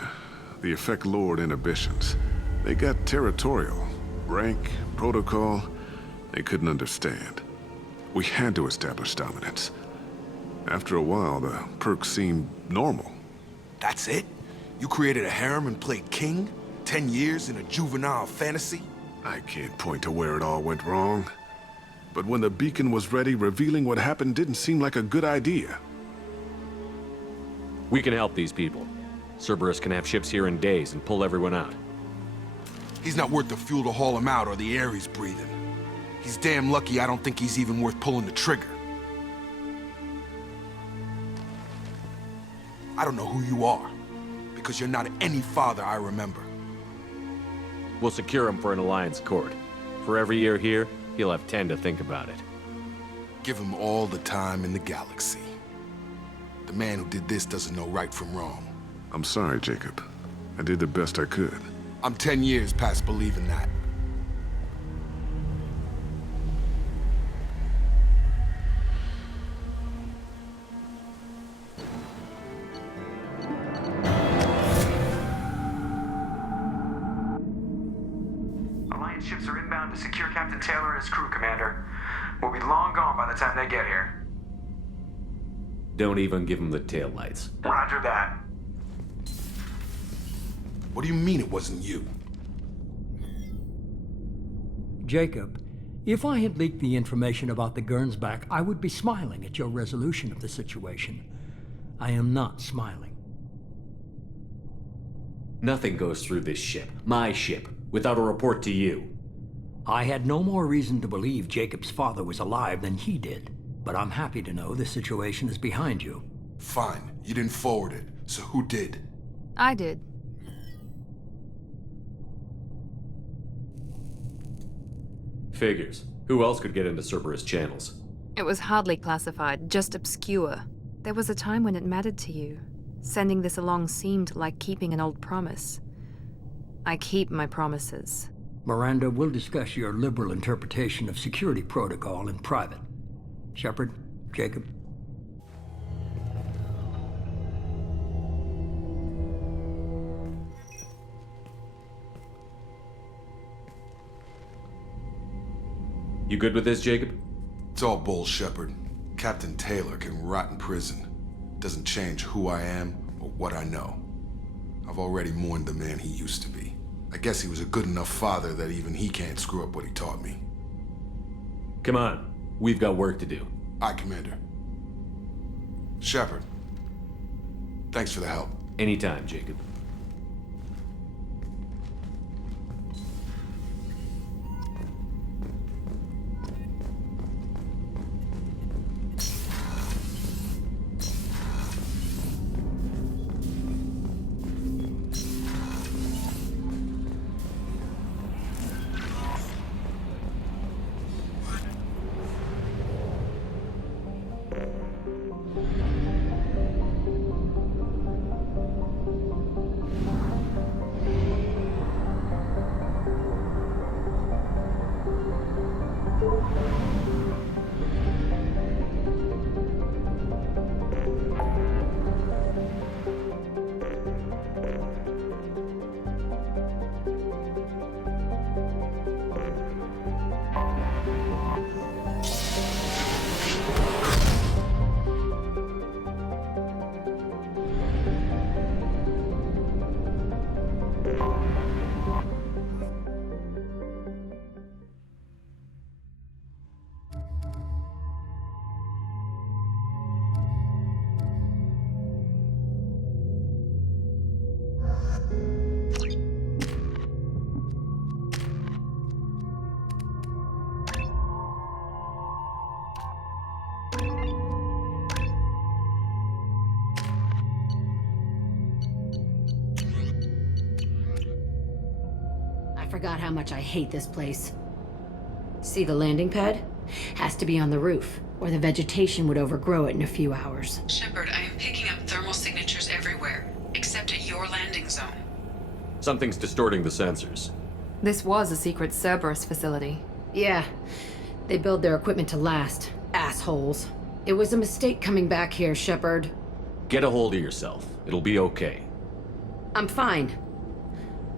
the effect lowered inhibitions. They got territorial. Rank, protocol, they couldn't understand. We had to establish dominance. After a while, the perks seemed normal. That's it? You created a harem and played king? 10 years in a juvenile fantasy? I can't point to where it all went wrong. But when the beacon was ready, revealing what happened didn't seem like a good idea. We can help these people. Cerberus can have ships here in days and pull everyone out. He's not worth the fuel to haul him out or the air he's breathing. He's damn lucky I don't think he's even worth pulling the trigger. I don't know who you are, because you're not any father I remember. We'll secure him for an Alliance court. For every year here, he'll have 10 to think about it. Give him all the time in the galaxy. The man who did this doesn't know right from wrong. I'm sorry, Jacob. I did the best I could. I'm 10 years past believing that. Alliance ships are inbound to secure Captain Taylor and his crew, Commander. We'll be long gone by the time they get here. Don't even give him the taillights. Roger that. What do you mean it wasn't you? Jacob, if I had leaked the information about the Gernsback, I would be smiling at your resolution of the situation. I am not smiling. Nothing goes through this ship, my ship, without a report to you. I had no more reason to believe Jacob's father was alive than he did, but I'm happy to know the situation is behind you. Fine, you didn't forward it, so who did? I did. Figures. Who else could get into Cerberus channels? It was hardly classified, just obscure. There was a time when it mattered to you. Sending this along seemed like keeping an old promise. I keep my promises. Miranda, we'll discuss your liberal interpretation of security protocol in private. Shepard, Jacob. You good with this, Jacob? It's all bull, Shepard. Captain Taylor can rot in prison. Doesn't change who I am or what I know. I've already mourned the man he used to be. I guess he was a good enough father that even he can't screw up what he taught me. Come on. We've got work to do. Aye, Commander. Shepard. Thanks for the help. Anytime, Jacob. Forgot how much I hate this place. See the landing pad? Has to be on the roof, or the vegetation would overgrow it in a few hours. Shepard, I am picking up thermal signatures everywhere, except at your landing zone. Something's distorting the sensors. This was a secret Cerberus facility. Yeah. They build their equipment to last. Assholes. It was a mistake coming back here, Shepard. Get a hold of yourself. It'll be okay. I'm fine.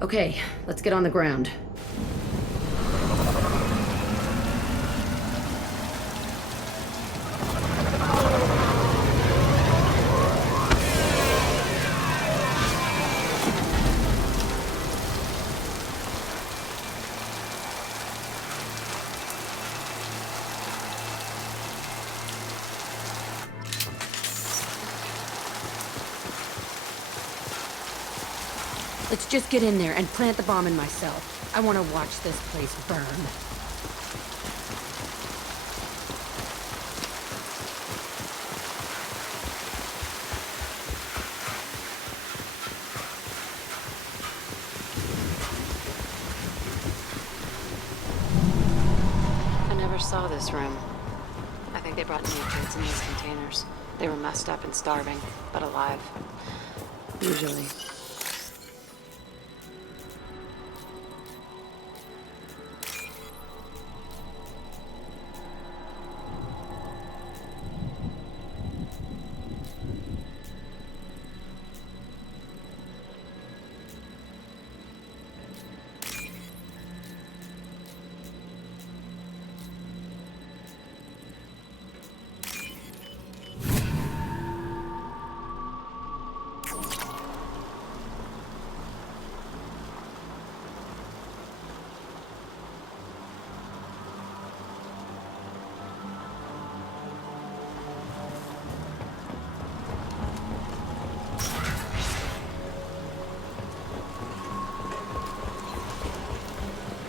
Okay, let's get on the ground. Let's just get in there and plant the bomb in my cell. I want to watch this place burn. I never saw this room. I think they brought new kids in these containers. They were messed up and starving, but alive. Usually.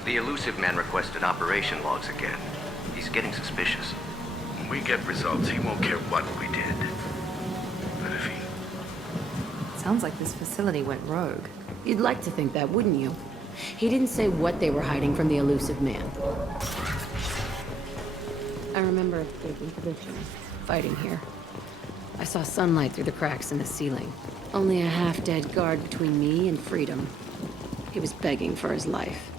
The elusive man requested operation logs again. He's getting suspicious. When we get results, he won't care what we did. But if he... Sounds like this facility went rogue. You'd like to think that, wouldn't you? He didn't say what they were hiding from the elusive man. I remember a big exhibition, fighting here. I saw sunlight through the cracks in the ceiling. Only a half-dead guard between me and freedom. He was begging for his life.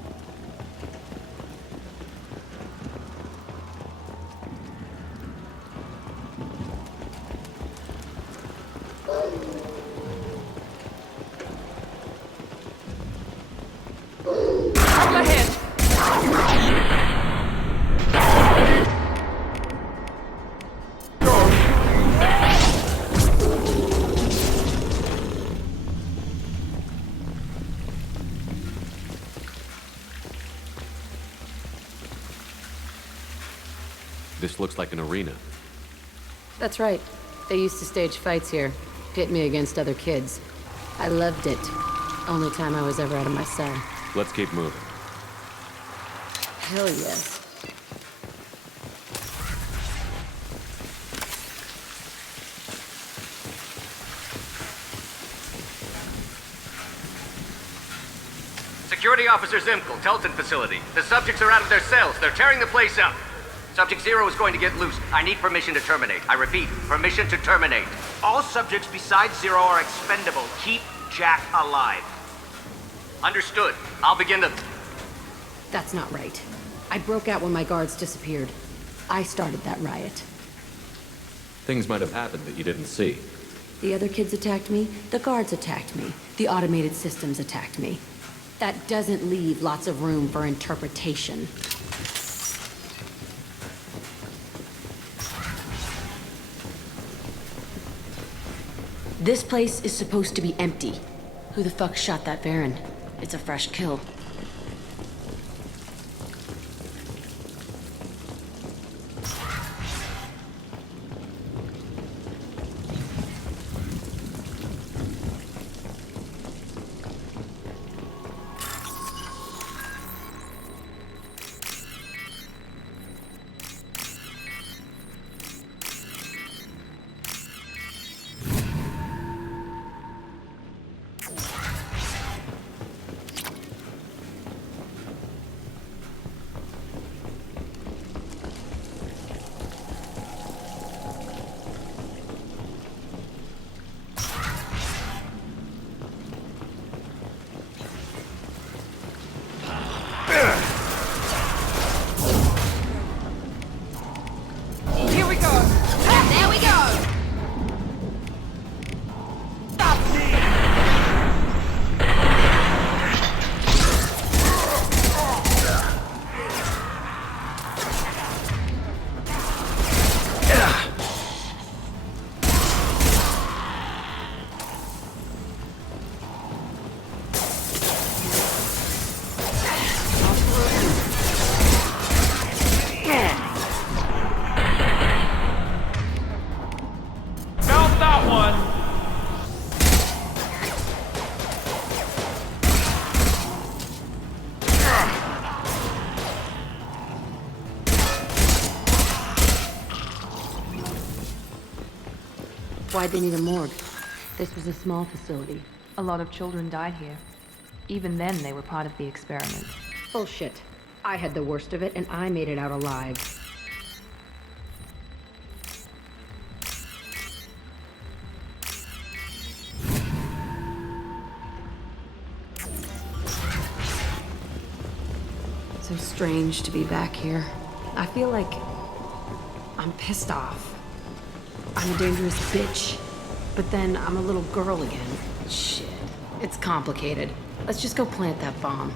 This looks like an arena. That's right. They used to stage fights here, pit me against other kids. I loved it. Only time I was ever out of my cell. Let's keep moving. Hell yes. Security Officer Zimkel, Telton facility. The subjects are out of their cells. They're tearing the place up. Subject Zero is going to get loose. I need permission to terminate. I repeat, permission to terminate. All subjects besides Zero are expendable. Keep Jack alive. Understood. I'll begin to... That's not right. I broke out when my guards disappeared. I started that riot. Things might have happened that you didn't see. The other kids attacked me, the guards attacked me, the automated systems attacked me. That doesn't leave lots of room for interpretation. This place is supposed to be empty. Who the fuck shot that Baron? It's a fresh kill. Why'd they need a morgue? This was a small facility. A lot of children died here. Even then, they were part of the experiment. Bullshit. I had the worst of it, and I made it out alive. So strange to be back here. I feel like I'm pissed off. I'm a dangerous bitch. But then I'm a little girl again. Shit. It's complicated. Let's just go plant that bomb.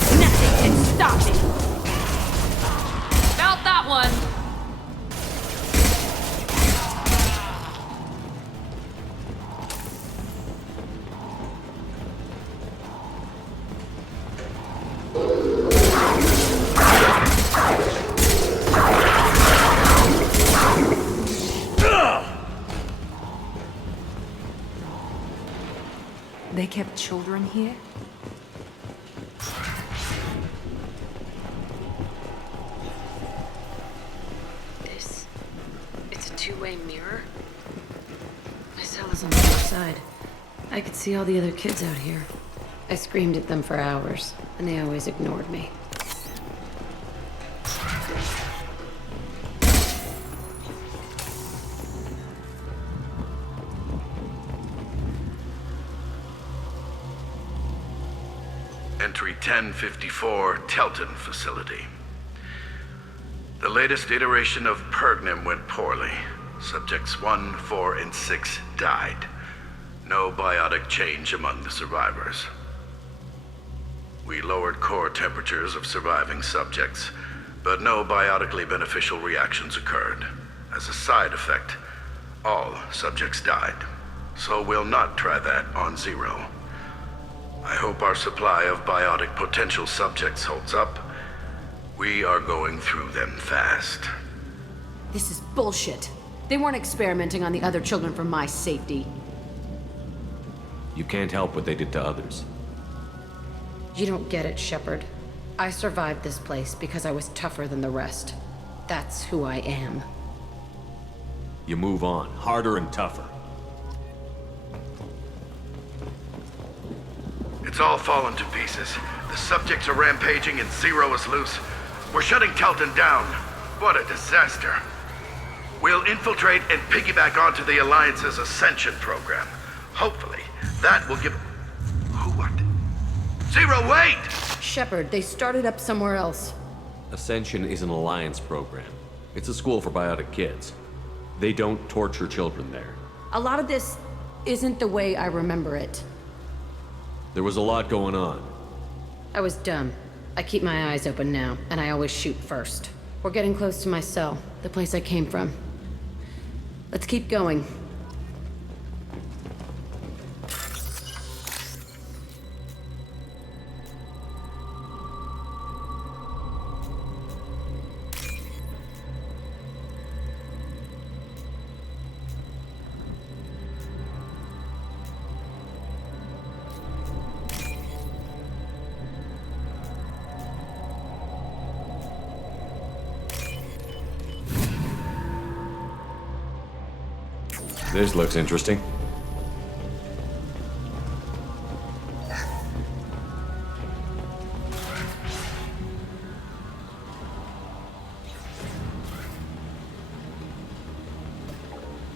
Nothing can stop me! Felt that one! They kept children here? It's a two-way mirror? My cell is on the other side. I could see all the other kids out here. I screamed at them for hours, and they always ignored me. Entry 1054, Telton facility. The latest iteration of Pergnim went poorly. Subjects 1, 4, and 6 died. No biotic change among the survivors. We lowered core temperatures of surviving subjects, but no biotically beneficial reactions occurred. As a side effect, all subjects died. So we'll not try that on Zero. I hope our supply of biotic potential subjects holds up. We are going through them fast. This is bullshit. They weren't experimenting on the other children for my safety. You can't help what they did to others. You don't get it, Shepard. I survived this place because I was tougher than the rest. That's who I am. You move on, harder and tougher. It's all fallen to pieces. The subjects are rampaging and Zero is loose. We're shutting Telton down. What a disaster. We'll infiltrate and piggyback onto the Alliance's Ascension program. Hopefully, that will give... What? Zero, wait! Shepard, they started up somewhere else. Ascension is an Alliance program. It's a school for biotic kids. They don't torture children there. A lot of this isn't the way I remember it. There was a lot going on. I was dumb. I keep my eyes open now, and I always shoot first. We're getting close to my cell, the place I came from. Let's keep going. This looks interesting.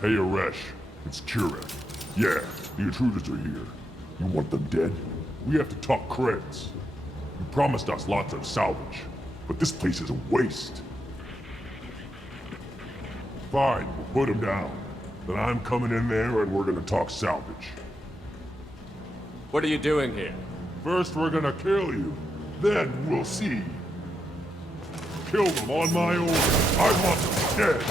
Hey, Aresh. It's Kira. Yeah, the intruders are here. You want them dead? We have to talk creds. You promised us lots of salvage, but this place is a waste. Fine, we'll put them down. Then I'm coming in there and we're gonna talk salvage. What are you doing here? First we're gonna kill you, then we'll see. Kill them on my order. I want them dead.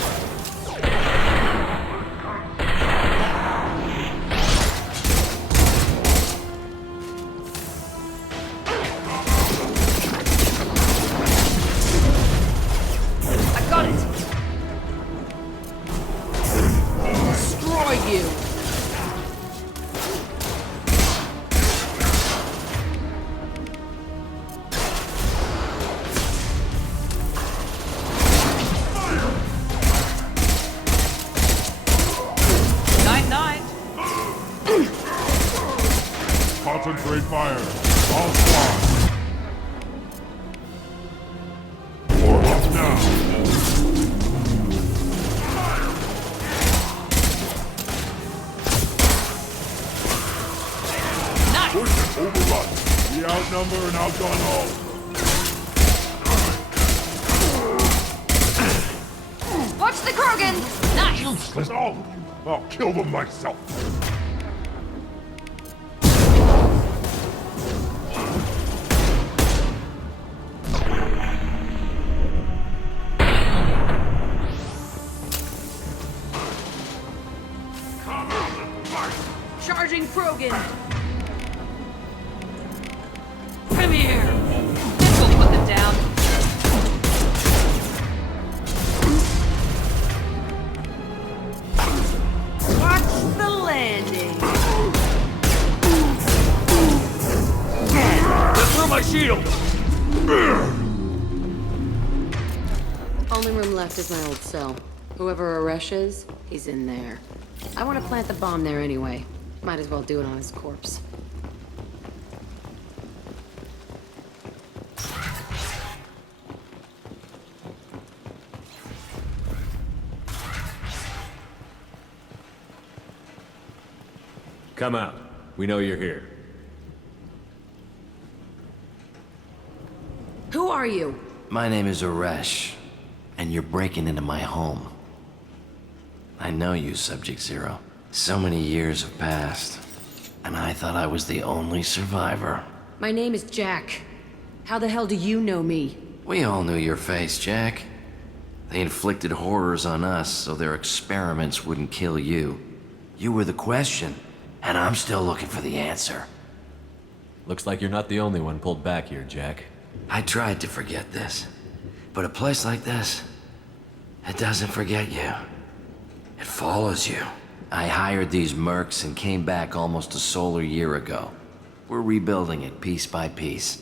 Concentrate fire. All squads. Form up now. Push it, overrun. We outnumber and outgun all. Watch the Krogan! Nice! Useless, all of you. I'll kill them myself. Charging Krogan! Come here! This will put them down. Watch the landing! Get through my shield! Only room left is my old cell. Whoever Aresh is, he's in there. I want to plant the bomb there anyway. Might as well do it on his corpse. Come out. We know you're here. Who are you? My name is Aresh, and you're breaking into my home. I know you, Subject Zero. So many years have passed, and I thought I was the only survivor. My name is Jack. How the hell do you know me? We all knew your face, Jack. They inflicted horrors on us so their experiments wouldn't kill you. You were the question, and I'm still looking for the answer. Looks like you're not the only one pulled back here, Jack. I tried to forget this, but a place like this, it doesn't forget you. It follows you. I hired these mercs and came back almost a solar year ago. We're rebuilding it piece by piece.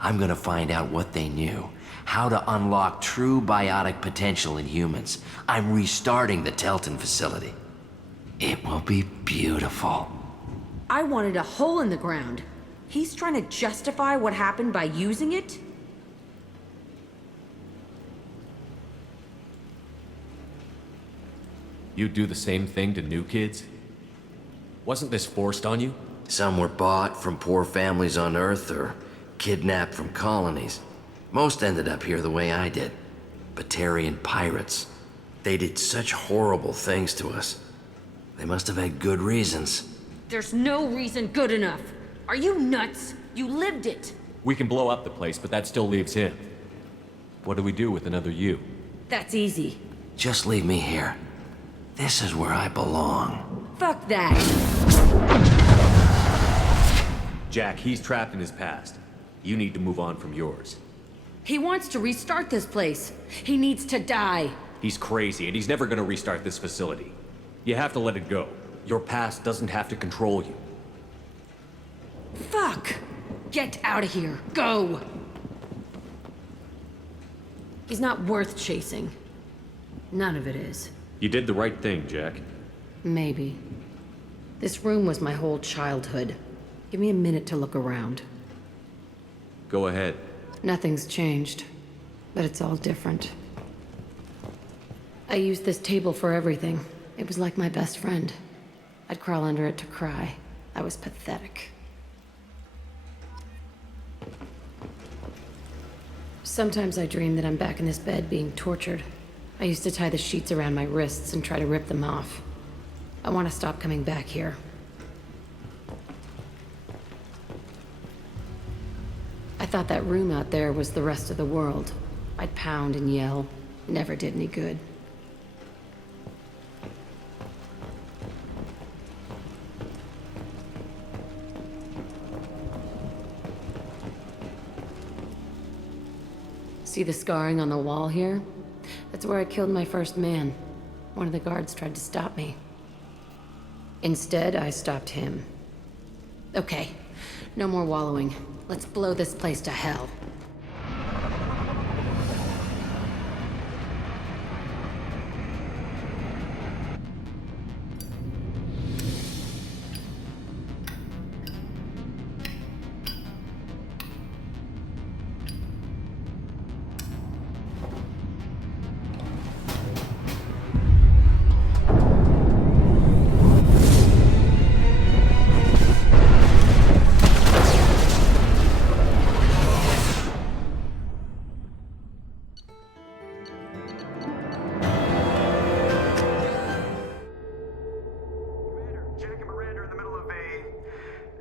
I'm gonna find out what they knew, how to unlock true biotic potential in humans. I'm restarting the Telton facility. It will be beautiful. I wanted a hole in the ground. He's trying to justify what happened by using it? You do the same thing to new kids? Wasn't this forced on you? Some were bought from poor families on Earth or kidnapped from colonies. Most ended up here the way I did. Batarian pirates. They did such horrible things to us. They must have had good reasons. There's no reason good enough. Are you nuts? You lived it. We can blow up the place, but that still leaves him. What do we do with another you? That's easy. Just leave me here. This is where I belong. Fuck that. Jack, he's trapped in his past. You need to move on from yours. He wants to restart this place. He needs to die. He's crazy, and he's never gonna restart this facility. You have to let it go. Your past doesn't have to control you. Fuck! Get out of here. Go! He's not worth chasing. None of it is. You did the right thing, Jack. Maybe. This room was my whole childhood. Give me a minute to look around. Go ahead. Nothing's changed, but it's all different. I used this table for everything. It was like my best friend. I'd crawl under it to cry. I was pathetic. Sometimes I dream that I'm back in this bed being tortured. I used to tie the sheets around my wrists and try to rip them off. I want to stop coming back here. I thought that room out there was the rest of the world. I'd pound and yell. Never did any good. See the scarring on the wall here? That's where I killed my first man. One of the guards tried to stop me. Instead, I stopped him. Okay, no more wallowing. Let's blow this place to hell.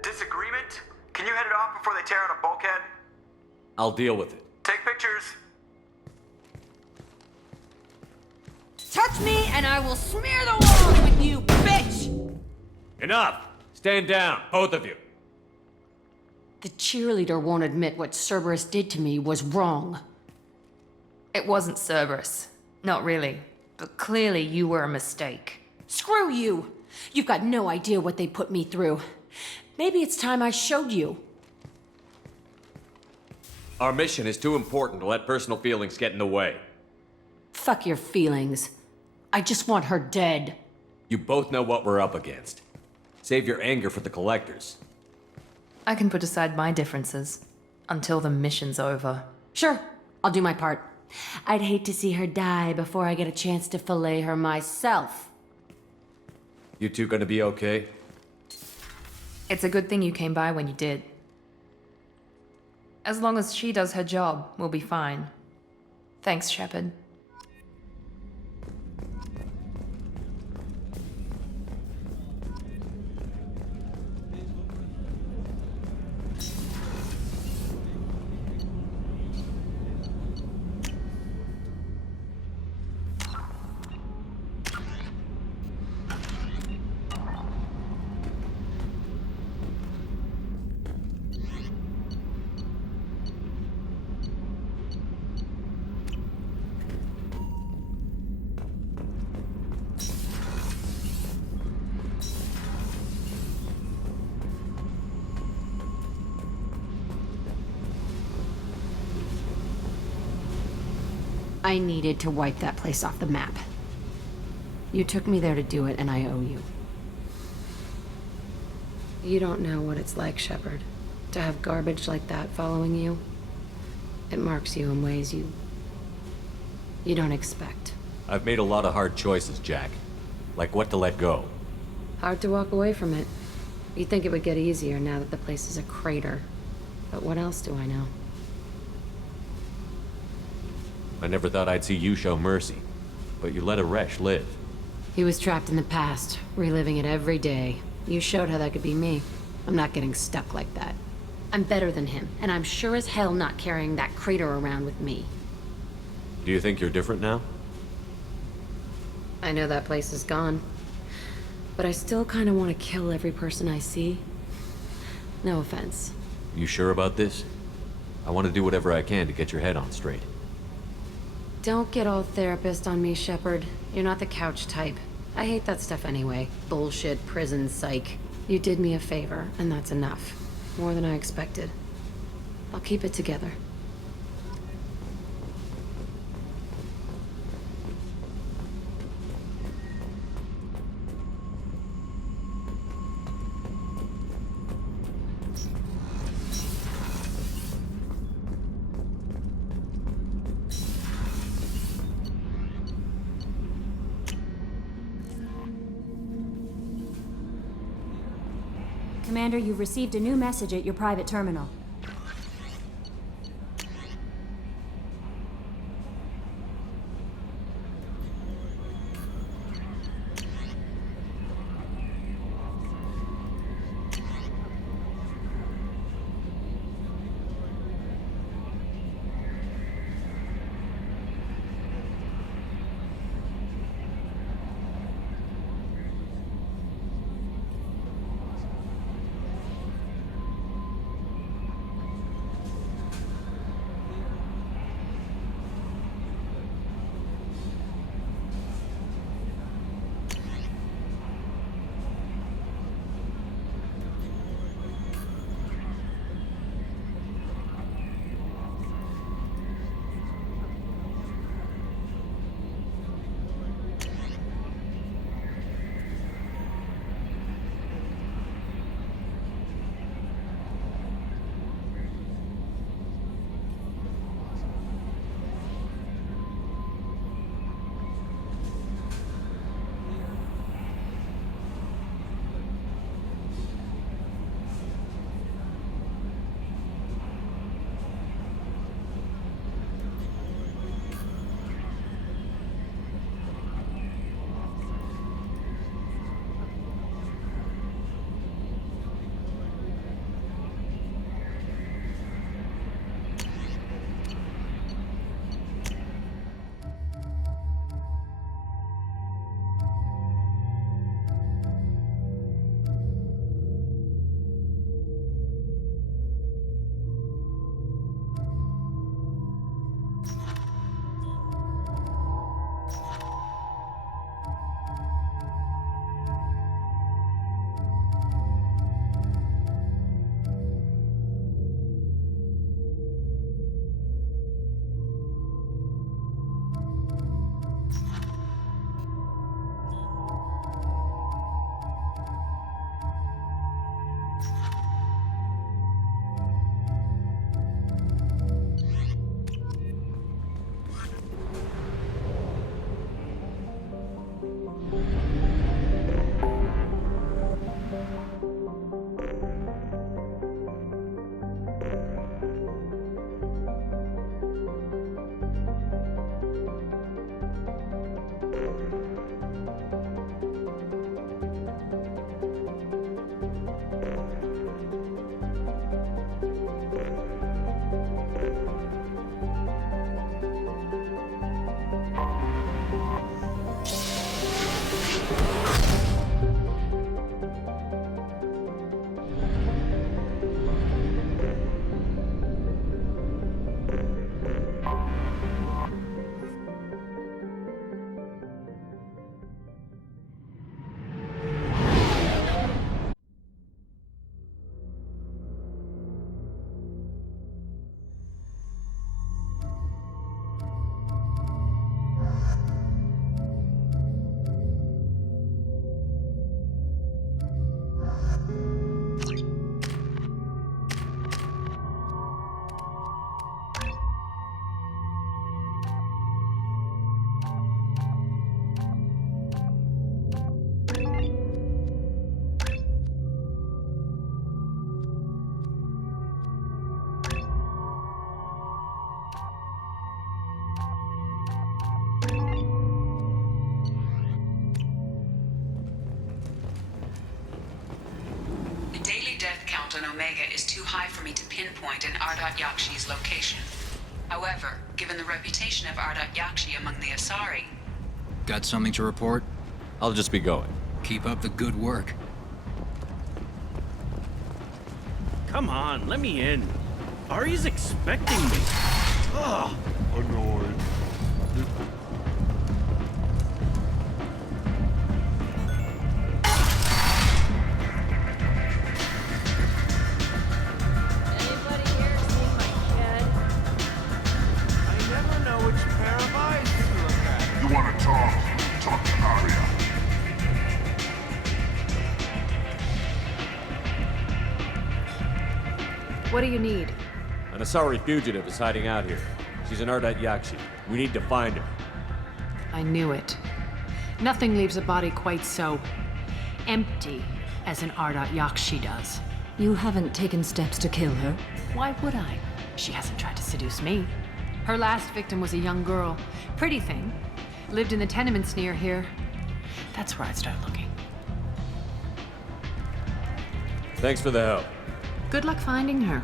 Disagreement? Can you head it off before they tear out a bulkhead? I'll deal with it. Take pictures. Touch me and I will smear the walls with you, bitch! Enough! Stand down, both of you. The cheerleader won't admit what Cerberus did to me was wrong. It wasn't Cerberus. Not really. But clearly you were a mistake. Screw you! You've got no idea what they put me through. Maybe it's time I showed you. Our mission is too important to let personal feelings get in the way. Fuck your feelings. I just want her dead. You both know what we're up against. Save your anger for the collectors. I can put aside my differences until the mission's over. Sure, I'll do my part. I'd hate to see her die before I get a chance to fillet her myself. You two gonna be okay? It's a good thing you came by when you did. As long as she does her job, we'll be fine. Thanks, Shepard. I needed to wipe that place off the map. You took me there to do it, and I owe you. You don't know what it's like, Shepard, to have garbage like that following you. It marks you in ways you don't expect. I've made a lot of hard choices, Jack. Like what to let go. Hard to walk away from it. You'd think it would get easier now that the place is a crater. But what else do I know? I never thought I'd see you show mercy. But you let Aresh live. He was trapped in the past, reliving it every day. You showed how that could be me. I'm not getting stuck like that. I'm better than him, and I'm sure as hell not carrying that crater around with me. Do you think you're different now? I know that place is gone. But I still kind of want to kill every person I see. No offense. You sure about this? I want to do whatever I can to get your head on straight. Don't get all therapist on me, Shepard. You're not the couch type. I hate that stuff anyway. Bullshit, prison, psych. You did me a favor, and that's enough. More than I expected. I'll keep it together. Commander, you've received a new message at your private terminal. on Omega is too high for me to pinpoint an Ardat Yakshi's location. However, given the reputation of Ardat Yakshi among the Asari... Got something to report? I'll just be going. Keep up the good work. Come on, let me in. Ari's expecting me. Ugh. Annoyed. You want to talk? Talk to Aria. What do you need? An Asari fugitive is hiding out here. She's an Ardat Yakshi. We need to find her. I knew it. Nothing leaves a body quite so empty as an Ardat Yakshi does. You haven't taken steps to kill her? Why would I? She hasn't tried to seduce me. Her last victim was a young girl. Pretty thing. Lived in the tenements near here. That's where I'd start looking. Thanks for the help. Good luck finding her.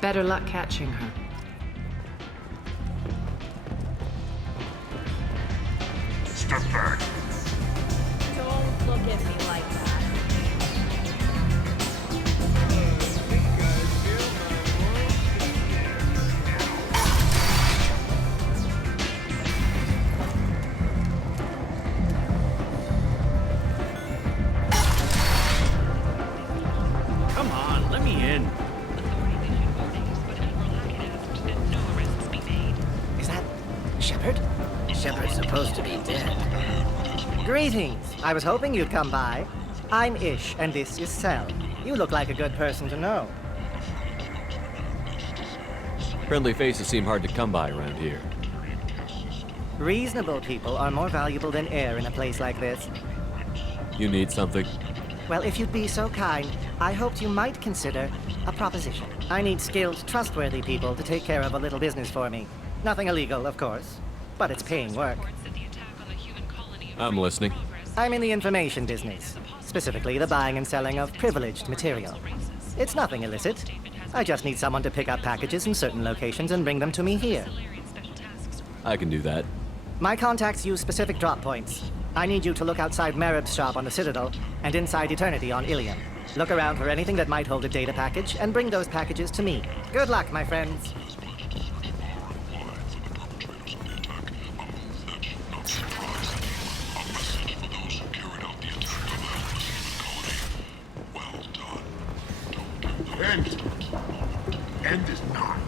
Better luck catching her. Step back. Don't look at me like that. Come on, let me in. Is that Shepard? Shepard's supposed to be dead. Greetings. I was hoping you'd come by. I'm Ish, and this is Cell. You look like a good person to know. Friendly faces seem hard to come by around here. Reasonable people are more valuable than air in a place like this. You need something? Well, if you'd be so kind, I hoped you might consider a proposition. I need skilled, trustworthy people to take care of a little business for me. Nothing illegal, of course, but it's paying work. I'm listening. I'm in the information business, specifically the buying and selling of privileged material. It's nothing illicit. I just need someone to pick up packages in certain locations and bring them to me here. I can do that. My contacts use specific drop points. I need you to look outside Merib's shop on the Citadel and inside Eternity on Ilium. Look around for anything that might hold a data package and bring those packages to me. Good luck, my friends. End. End is not.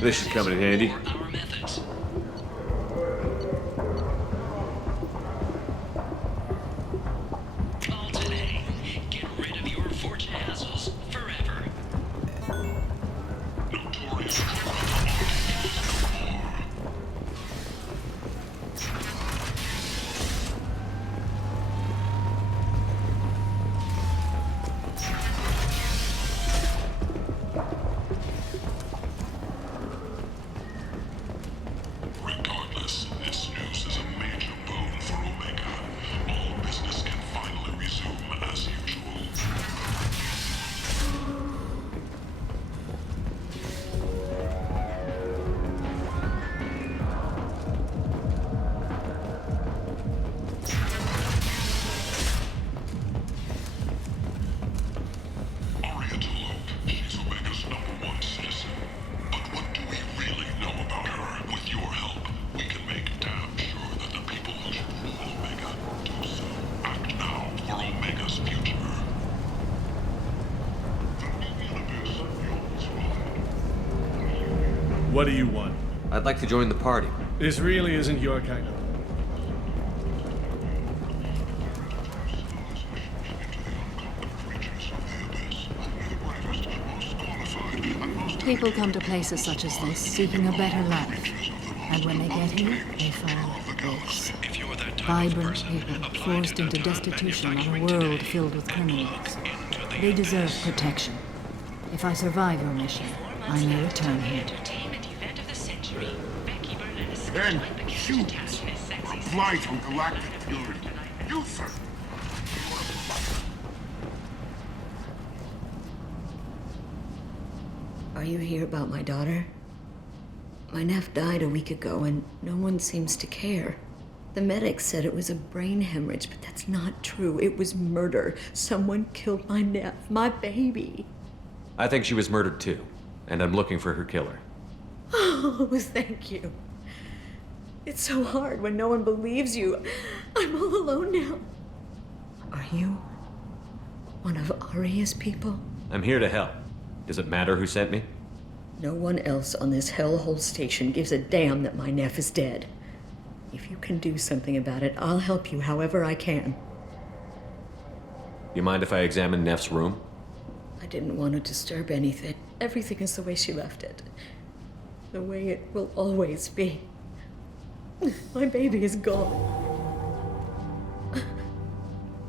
This is coming in handy. What do you want? I'd like to join the party. This really isn't your kind of... People come to places such as this seeking a better life. And when they get here, they find this. Vibrant people forced into destitution on a world filled with criminals. They deserve protection. If I survive your mission, I may return here. Then, shoot! Reply from Galactic Fury. You, sir! Are you here about my daughter? My nephew died a week ago and no one seems to care. The medics said it was a brain hemorrhage, but that's not true. It was murder. Someone killed my nephew, my baby. I think she was murdered too, and I'm looking for her killer. Oh, thank you. It's so hard when no one believes you. I'm all alone now. Are you one of Aria's people? I'm here to help. Does it matter who sent me? No one else on this hellhole station gives a damn that my nephew is dead. If you can do something about it, I'll help you however I can. You mind if I examine Neff's room? I didn't want to disturb anything. Everything is the way she left it. The way it will always be. My baby is gone.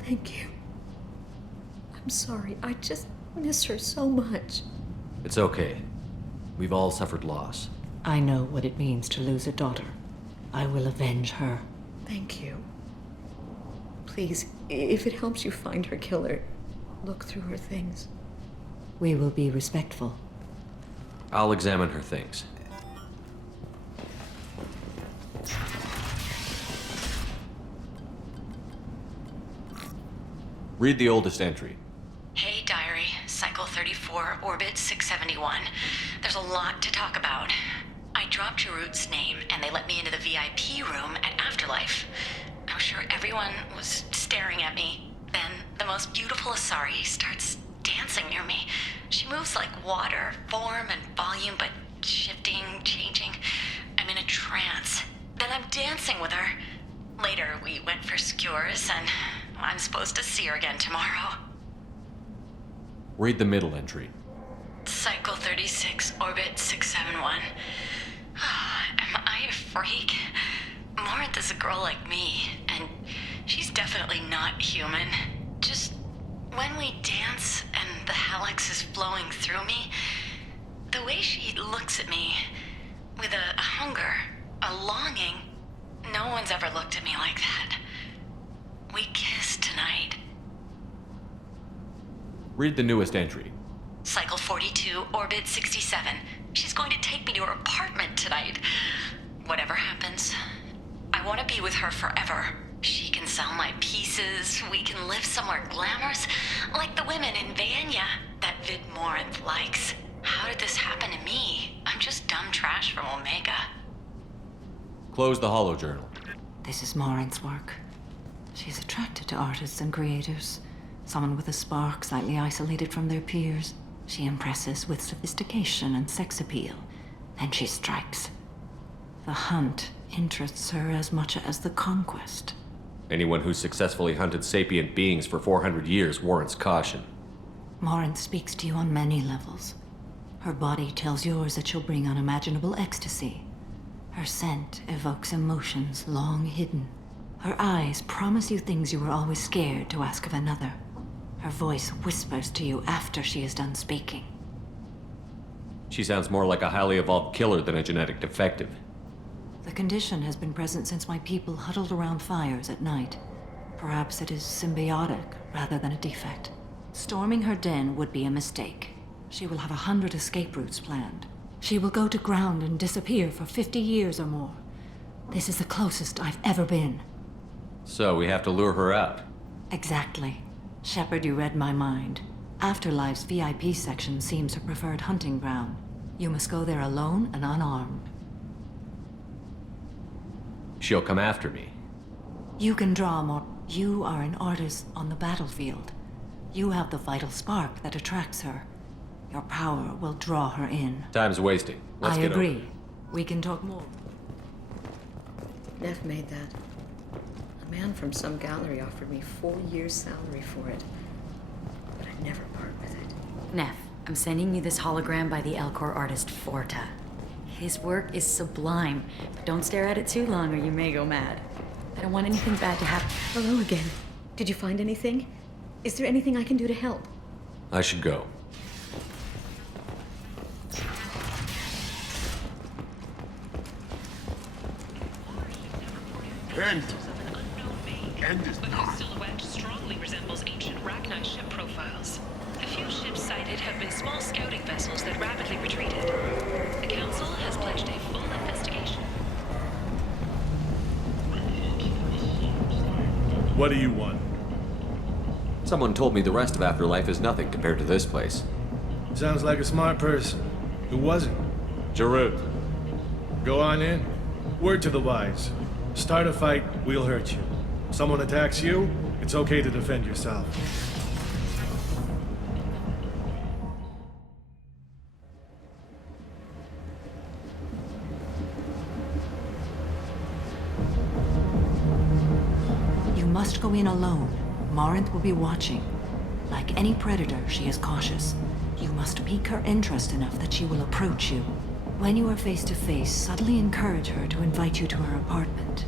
Thank you. I'm sorry. I just miss her so much. It's okay. We've all suffered loss. I know what it means to lose a daughter. I will avenge her. Thank you. Please, if it helps you find her killer, look through her things. We will be respectful. I'll examine her things. Read the oldest entry. Hey, Diary. Cycle 34, Orbit 671. There's a lot to talk about. I dropped Jarut's name, and they let me into the VIP room at Afterlife. I'm sure everyone was staring at me. Then, the most beautiful Asari starts dancing near me. She moves like water, form and volume, but shifting, changing. I'm in a trance. Then I'm dancing with her. Later, we went for skewers, and I'm supposed to see her again tomorrow. Read the middle entry. Cycle 36, Orbit 671. Am I a freak? Morinth is a girl like me, and she's definitely not human. Just when we dance and the Hallex is flowing through me, the way she looks at me with a hunger, a longing, no one's ever looked at me like that. We kissed tonight. Read the newest entry. Cycle 42, Orbit 67. She's going to take me to her apartment tonight. Whatever happens, I want to be with her forever. She can sell my pieces. We can live somewhere glamorous, like the women in Vanya that Vid Morinth likes. How did this happen to me? I'm just dumb trash from Omega. Close the holojournal. This is Morinth's work. She's attracted to artists and creators. Someone with a spark, slightly isolated from their peers. She impresses with sophistication and sex appeal. Then she strikes. The hunt interests her as much as the conquest. Anyone who's successfully hunted sapient beings for 400 years warrants caution. Morinth speaks to you on many levels. Her body tells yours that she'll bring unimaginable ecstasy. Her scent evokes emotions long hidden. Her eyes promise you things you were always scared to ask of another. Her voice whispers to you after she is done speaking. She sounds more like a highly evolved killer than a genetic defective. The condition has been present since my people huddled around fires at night. Perhaps it is symbiotic rather than a defect. Storming her den would be a mistake. She will have 100 escape routes planned. She will go to ground and disappear for 50 years or more. This is the closest I've ever been. So we have to lure her out. Exactly. Shepard, you read my mind. Afterlife's VIP section seems her preferred hunting ground. You must go there alone and unarmed. She'll come after me. You can draw more. You are an artist on the battlefield. You have the vital spark that attracts her. Your power will draw her in. Time's wasting. Let's I get agree. over. We can talk more. Neff made that. A man from some gallery offered me 4 years' salary for it. But I'd never part with it. Neff, I'm sending you this hologram by the Elcor artist Forta. His work is sublime, but don't stare at it too long or you may go mad. I don't want anything bad to happen. Hello again. Did you find anything? Is there anything I can do to help? I should go. End is not. Silhouette strongly resembles ancient Rachni ship profiles. The few ships sighted have been small scouting vessels that rapidly retreated. The Council has pledged a full investigation. What do you want? Someone told me the rest of Afterlife is nothing compared to this place. Sounds like a smart person. Who was it? Jarut. Go on in. Word to the wise. Start a fight, we'll hurt you. Someone attacks you, it's okay to defend yourself. You must go in alone. Morinth will be watching. Like any predator, she is cautious. You must pique her interest enough that she will approach you. When you are face to face, subtly encourage her to invite you to her apartment.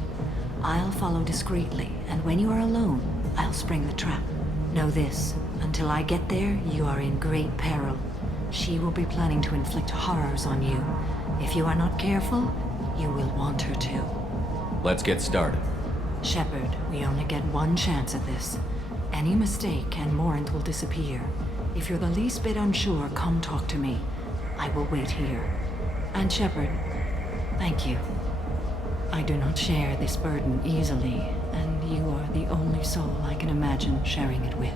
I'll follow discreetly, and when you are alone, I'll spring the trap. Know this, until I get there, you are in great peril. She will be planning to inflict horrors on you. If you are not careful, you will want her to. Let's get started. Shepard, we only get one chance at this. Any mistake and Morinth will disappear. If you're the least bit unsure, come talk to me. I will wait here. And Shepard, thank you. I do not share this burden easily, and you are the only soul I can imagine sharing it with.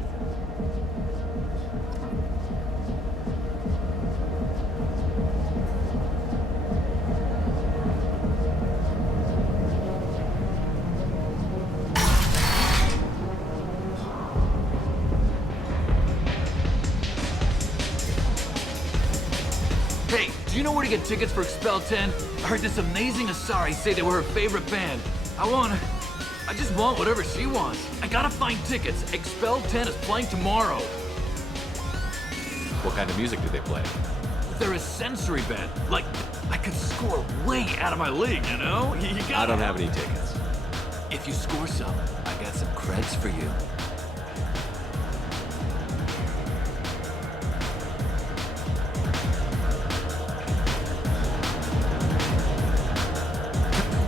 Hey, do you know where to get tickets for Expel 10? I heard this amazing Asari say they were her favorite band. I just want whatever she wants. I gotta find tickets. Expel 10 is playing tomorrow. What kind of music do they play? They're a sensory band. Like, I could score way out of my league, you know? You gotta... I don't have any tickets. If you score some, I got some creds for you.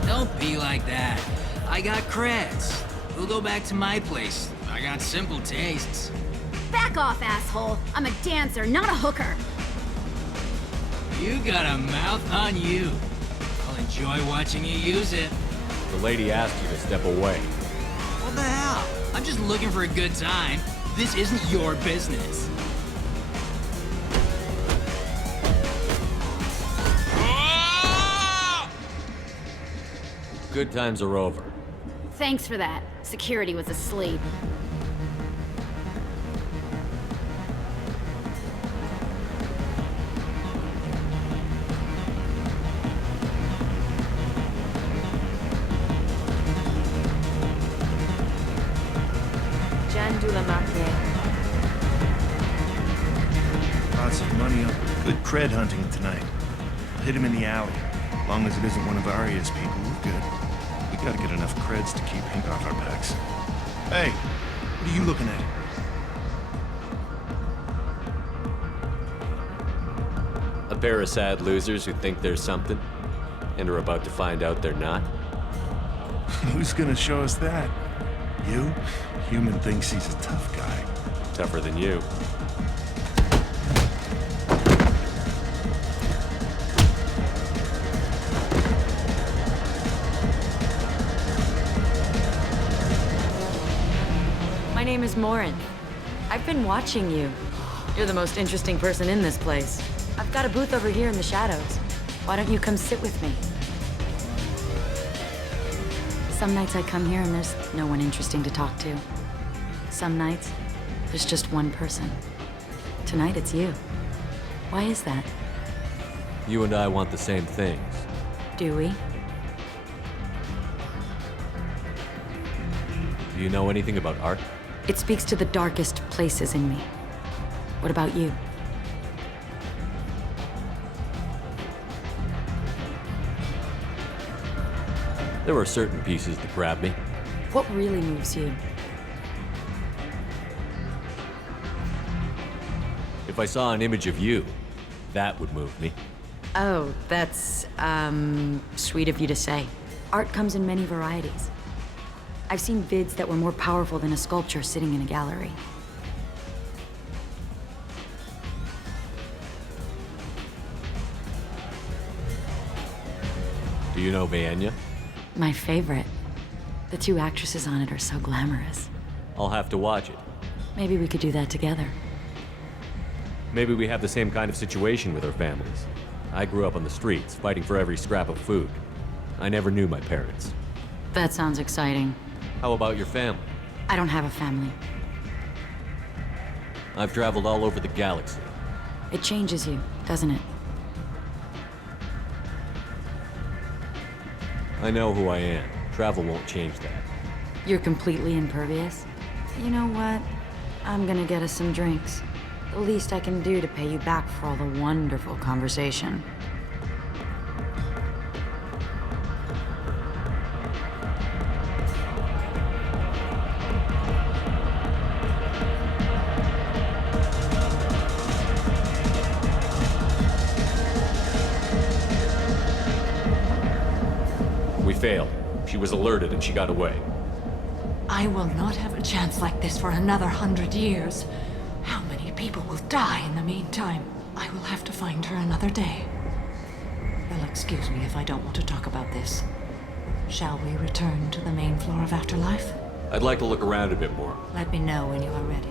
Don't be like that. I got creds. We'll go back to my place. I got simple tastes. Back off, asshole. I'm a dancer, not a hooker. You got a mouth on you. I'll enjoy watching you use it. The lady asked you to step away. What the hell? I'm just looking for a good time. This isn't your business. Good times are over. Thanks for that. Security was asleep. Lots of money on good cred hunting tonight. I'll hit him in the alley. As long as it isn't one of Arya's people, we're good. We gotta get enough creds to keep Hank off our backs. Hey, what are you looking at? A pair of sad losers who think they're something, and are about to find out they're not. Who's gonna show us that? You? Human thinks he's a tough guy. Tougher than you. My name is Morinth. I've been watching you. You're the most interesting person in this place. I've got a booth over here in the shadows. Why don't you come sit with me? Some nights I come here and there's no one interesting to talk to. Some nights, there's just one person. Tonight it's you. Why is that? You and I want the same things. Do we? Do you know anything about art? It speaks to the darkest places in me. What about you? There are certain pieces that grab me. What really moves you? If I saw an image of you, that would move me. Oh, that's, sweet of you to say. Art comes in many varieties. I've seen vids that were more powerful than a sculpture sitting in a gallery. Do you know Vaenya? My favorite. The two actresses on it are so glamorous. I'll have to watch it. Maybe we could do that together. Maybe we have the same kind of situation with our families. I grew up on the streets, fighting for every scrap of food. I never knew my parents. That sounds exciting. How about your family? I don't have a family. I've traveled all over the galaxy. It changes you, doesn't it? I know who I am. Travel won't change that. You're completely impervious? You know what? I'm gonna get us some drinks. The least I can do to pay you back for all the wonderful conversation. We failed. She was alerted and she got away. I will not have a chance like this for another 100 years. How many people will die in the meantime? I will have to find her another day. You'll excuse me if I don't want to talk about this. Shall we return to the main floor of Afterlife? I'd like to look around a bit more. Let me know when you are ready.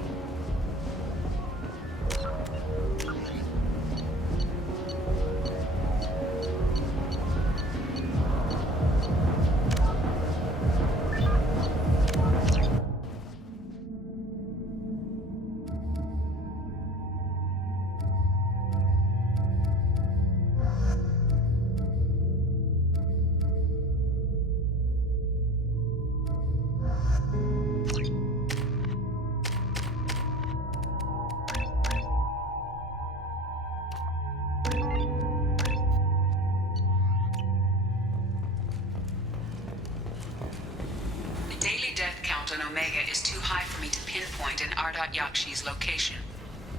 Omega is too high for me to pinpoint an Ardat Yakshi's location.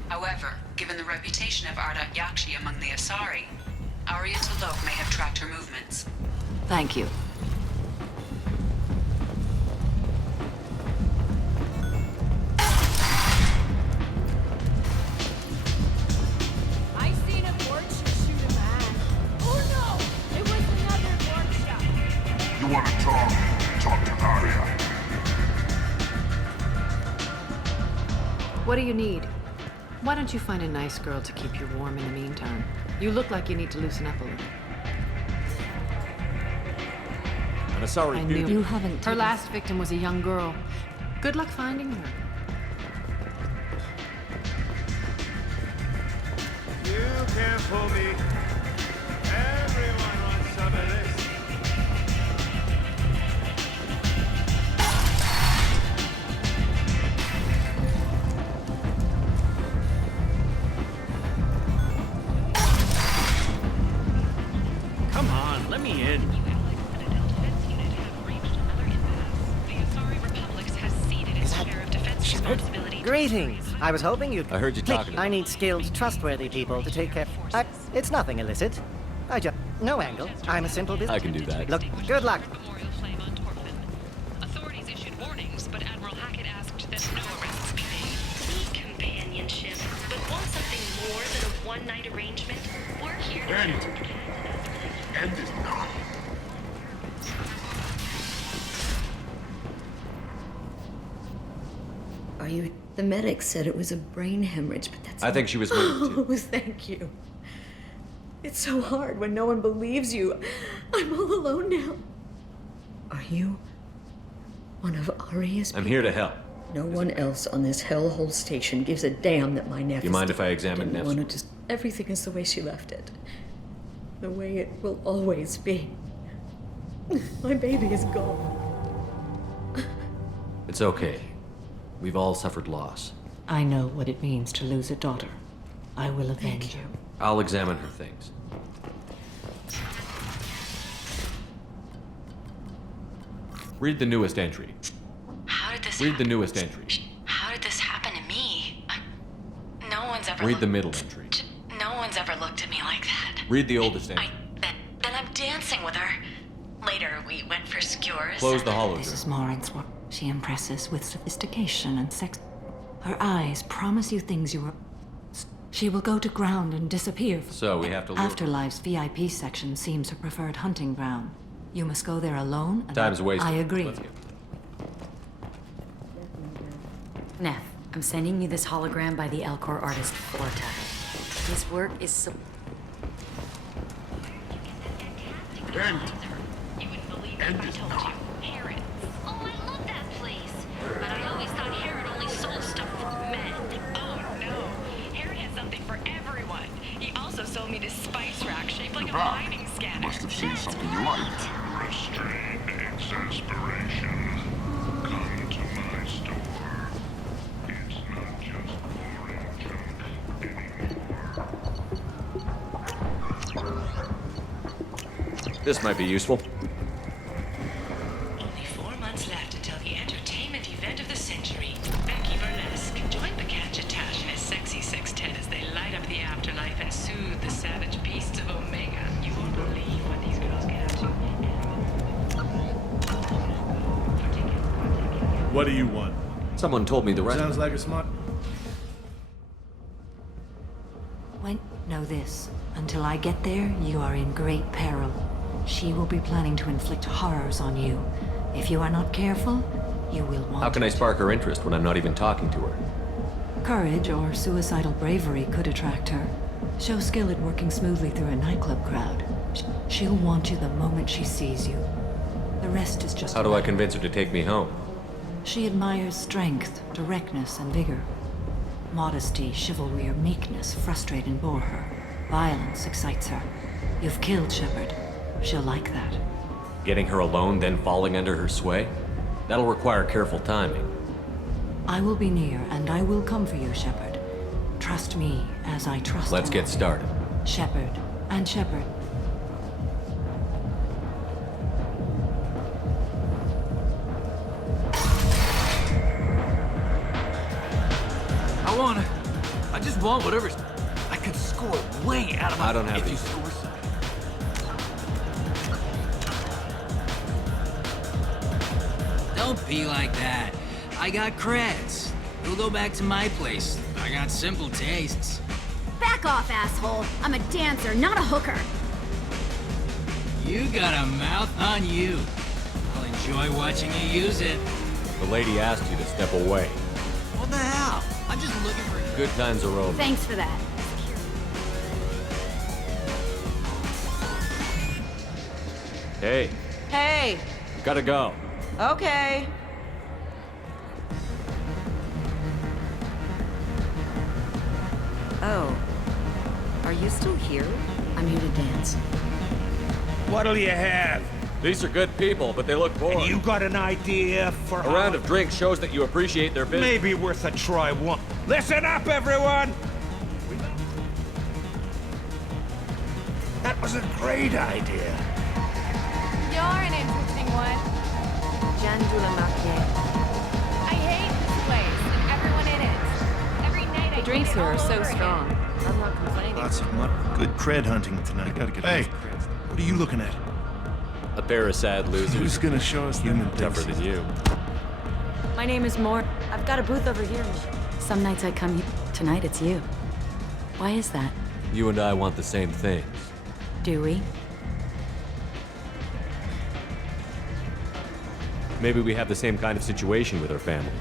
However, given the reputation of Ardat Yakshi among the Asari, Arya T'Loak may have tracked her movements. Thank you. I seen a Borgia shoot a man. Oh no! It was another Borgia. You want to talk? Talk to Arya. What do you need? Why don't you find a nice girl to keep you warm in the meantime? You look like you need to loosen up a little. I'm sorry, I dude. knew. You haven't. Her last victim was a young girl. Good luck finding her. You can't fool me. Everyone wants some of this. Come on, let me in. Greetings. I was hoping you'd... I heard you talking about... I need skilled, trustworthy people to take care... it's nothing illicit. I just... No angle. I'm a simple business... I can do that. Look, good luck. Authorities issued warnings, but Admiral Hackett asked that no arrests be made. Need companionship, but want something more than a one-night arrangement? We're here to... End is not. Are you... The medic said it was a brain hemorrhage, but that's... I think she was moved too. Oh, thank you. It's so hard when no one believes you. I'm all alone now. Are you one of Arya's I'm here to help. No one else on this hellhole station gives a damn that my nephew. You mind if I examine Neff's? Want to just everything is the way she left it, the way it will always be. My baby is gone. It's okay. We've all suffered loss. I know what it means to lose a daughter. I will avenge you. I'll examine her things. Read the newest entry. How did this Read the newest entry. How did this happen to me? No one's ever Read the middle entry. No one's ever looked at me like that. Read the oldest entry. Then I'm dancing with her. Later, we went for skewers. Close the hologram. This is Morin's work. She impresses with sophistication and sex. Her eyes promise you things you were. She will go to ground and disappear. So we have to lure her. Afterlife's VIP section seems her preferred hunting ground. You must go there alone. And Time's wasted. I agree. Let's get- Neff, I'm sending you this hologram by the Elcor artist Forta. His work is so... End is not. Herod. Oh, I love that place. But I always thought Herod only sold stuff for men. Oh, no. Herod has something for everyone. He also sold me this spice rack shaped like a mining scanner. Must have seen something you liked. Restrained exasperation. Come to my store. It's not just boring junk anymore. This might be useful. Only 4 months left until the entertainment event of the century. Becky Burlesque. Join the Catch-a-Tash and his sexy sextet as they light up the afterlife and soothe the savage beasts of Omega. You won't believe what these girls get up to. What do you want? Someone told me the rest. Sounds like a smart... Know this. Until I get there, you are in great peril. She will be planning to inflict horrors on you. If you are not careful, you will want How can I spark her interest when I'm not even talking to her? Courage or suicidal bravery could attract her. Show skill at working smoothly through a nightclub crowd. She'll want you the moment she sees you. The rest is just... How do I convince her to take me home? She admires strength, directness, and vigor. Modesty, chivalry, or meekness frustrate and bore her. Violence excites her. You've killed Shepard. She'll like that. Getting her alone, then falling under her sway? That'll require careful timing. I will be near, and I will come for you, Shepard. Trust me as I trust Let's him. get started. Shepard and Shepard. I just want whatever's... I could score way out of my... I don't have if you these. score some. Don't be like that. I got creds. You'll go back to my place. I got simple tastes. Back off, asshole. I'm a dancer, not a hooker. You got a mouth on you. I'll enjoy watching you use it. The lady asked you to step away. What the hell? I'm just looking for... Good times are over. Thanks for that. Hey, Hey, gotta go. okay. Oh, are you still here? I'm here to dance. What'll you have? These are good people, but they look bored. You got an idea for A round of drinks shows that you appreciate their business. Maybe worth a try one. Listen up, everyone! That was a great idea. You're an interesting one. Jeanne Dulamarquier. I hate this place and everyone in it. Every night I The drinks do it here are all so over strong. again. I'm not complaining. Lots of mud. Good cred hunting tonight. Gotta get Hey. enough creds. What are you looking at? A pair of sad losers. Who's gonna show us human Tougher things? than you. My name is Mor. I've got a booth over here. Some nights I come here. Tonight it's you. Why is that? You and I want the same things. Do we? Maybe we have the same kind of situation with our families.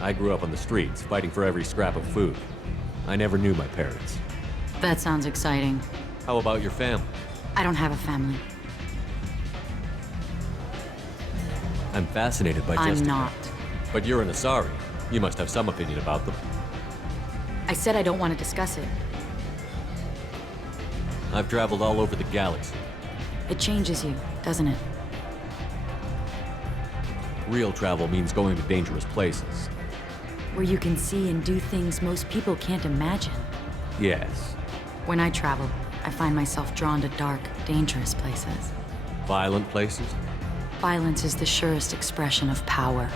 I grew up on the streets, fighting for every scrap of food. I never knew my parents. That sounds exciting. How about your family? I don't have a family. I'm fascinated by I'm Jessica. not. But you're an Asari. You must have some opinion about them. I said I don't want to discuss it. I've traveled all over the galaxy. It changes you, doesn't it? Real travel means going to dangerous places. Where you can see and do things most people can't imagine. Yes. When I travel, I find myself drawn to dark, dangerous places. Violent places? Violence is the surest expression of power.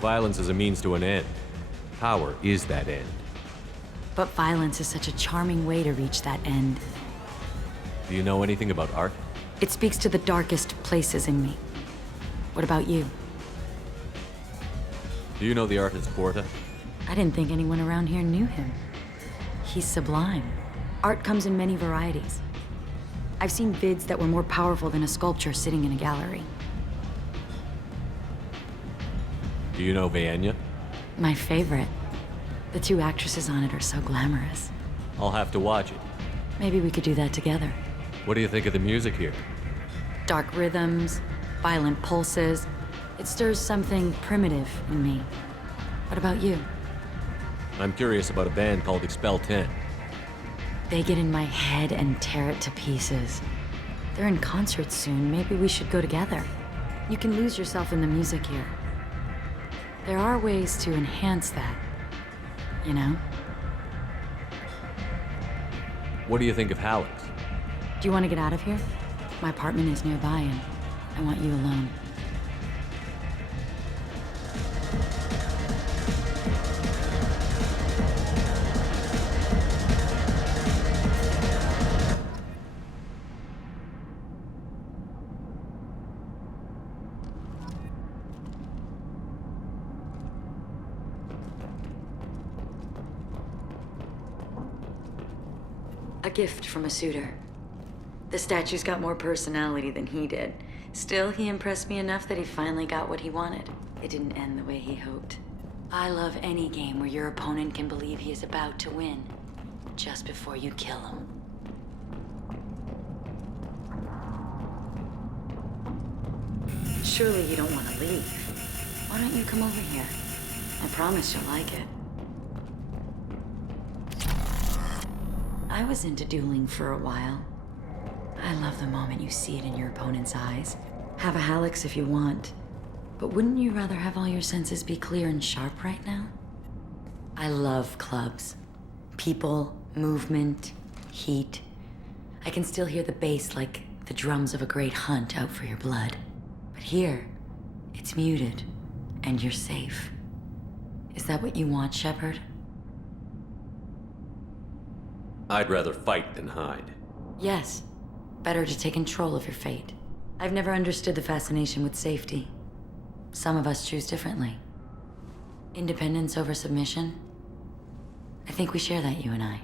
Violence is a means to an end. Power is that end. But violence is such a charming way to reach that end. Do you know anything about art? It speaks to the darkest places in me. What about you? Do you know the artist Porta? I didn't think anyone around here knew him. He's sublime. Art comes in many varieties. I've seen vids that were more powerful than a sculpture sitting in a gallery. Do you know Vaenia? My favorite. The two actresses on it are so glamorous. I'll have to watch it. Maybe we could do that together. What do you think of the music here? Dark rhythms, violent pulses. It stirs something primitive in me. What about you? I'm curious about a band called Expel 10. They get in my head and tear it to pieces. They're in concert soon. Maybe we should go together. You can lose yourself in the music here. There are ways to enhance that, you know? What do you think of Hallex? Do you want to get out of here? My apartment is nearby and I want you alone. A gift from a suitor. The statue's got more personality than he did. Still, he impressed me enough that he finally got what he wanted. It didn't end the way he hoped. I love any game where your opponent can believe he is about to win, just before you kill him. Surely you don't want to leave. Why don't you come over here? I promise you'll like it. I was into dueling for a while. I love the moment you see it in your opponent's eyes. Have a Hallex if you want. But wouldn't you rather have all your senses be clear and sharp right now? I love clubs. People, movement, heat. I can still hear the bass like the drums of a great hunt out for your blood. But here, it's muted, and you're safe. Is that what you want, Shepard? I'd rather fight than hide. Yes. Better to take control of your fate. I've never understood the fascination with safety. Some of us choose differently. Independence over submission? I think we share that, you and I.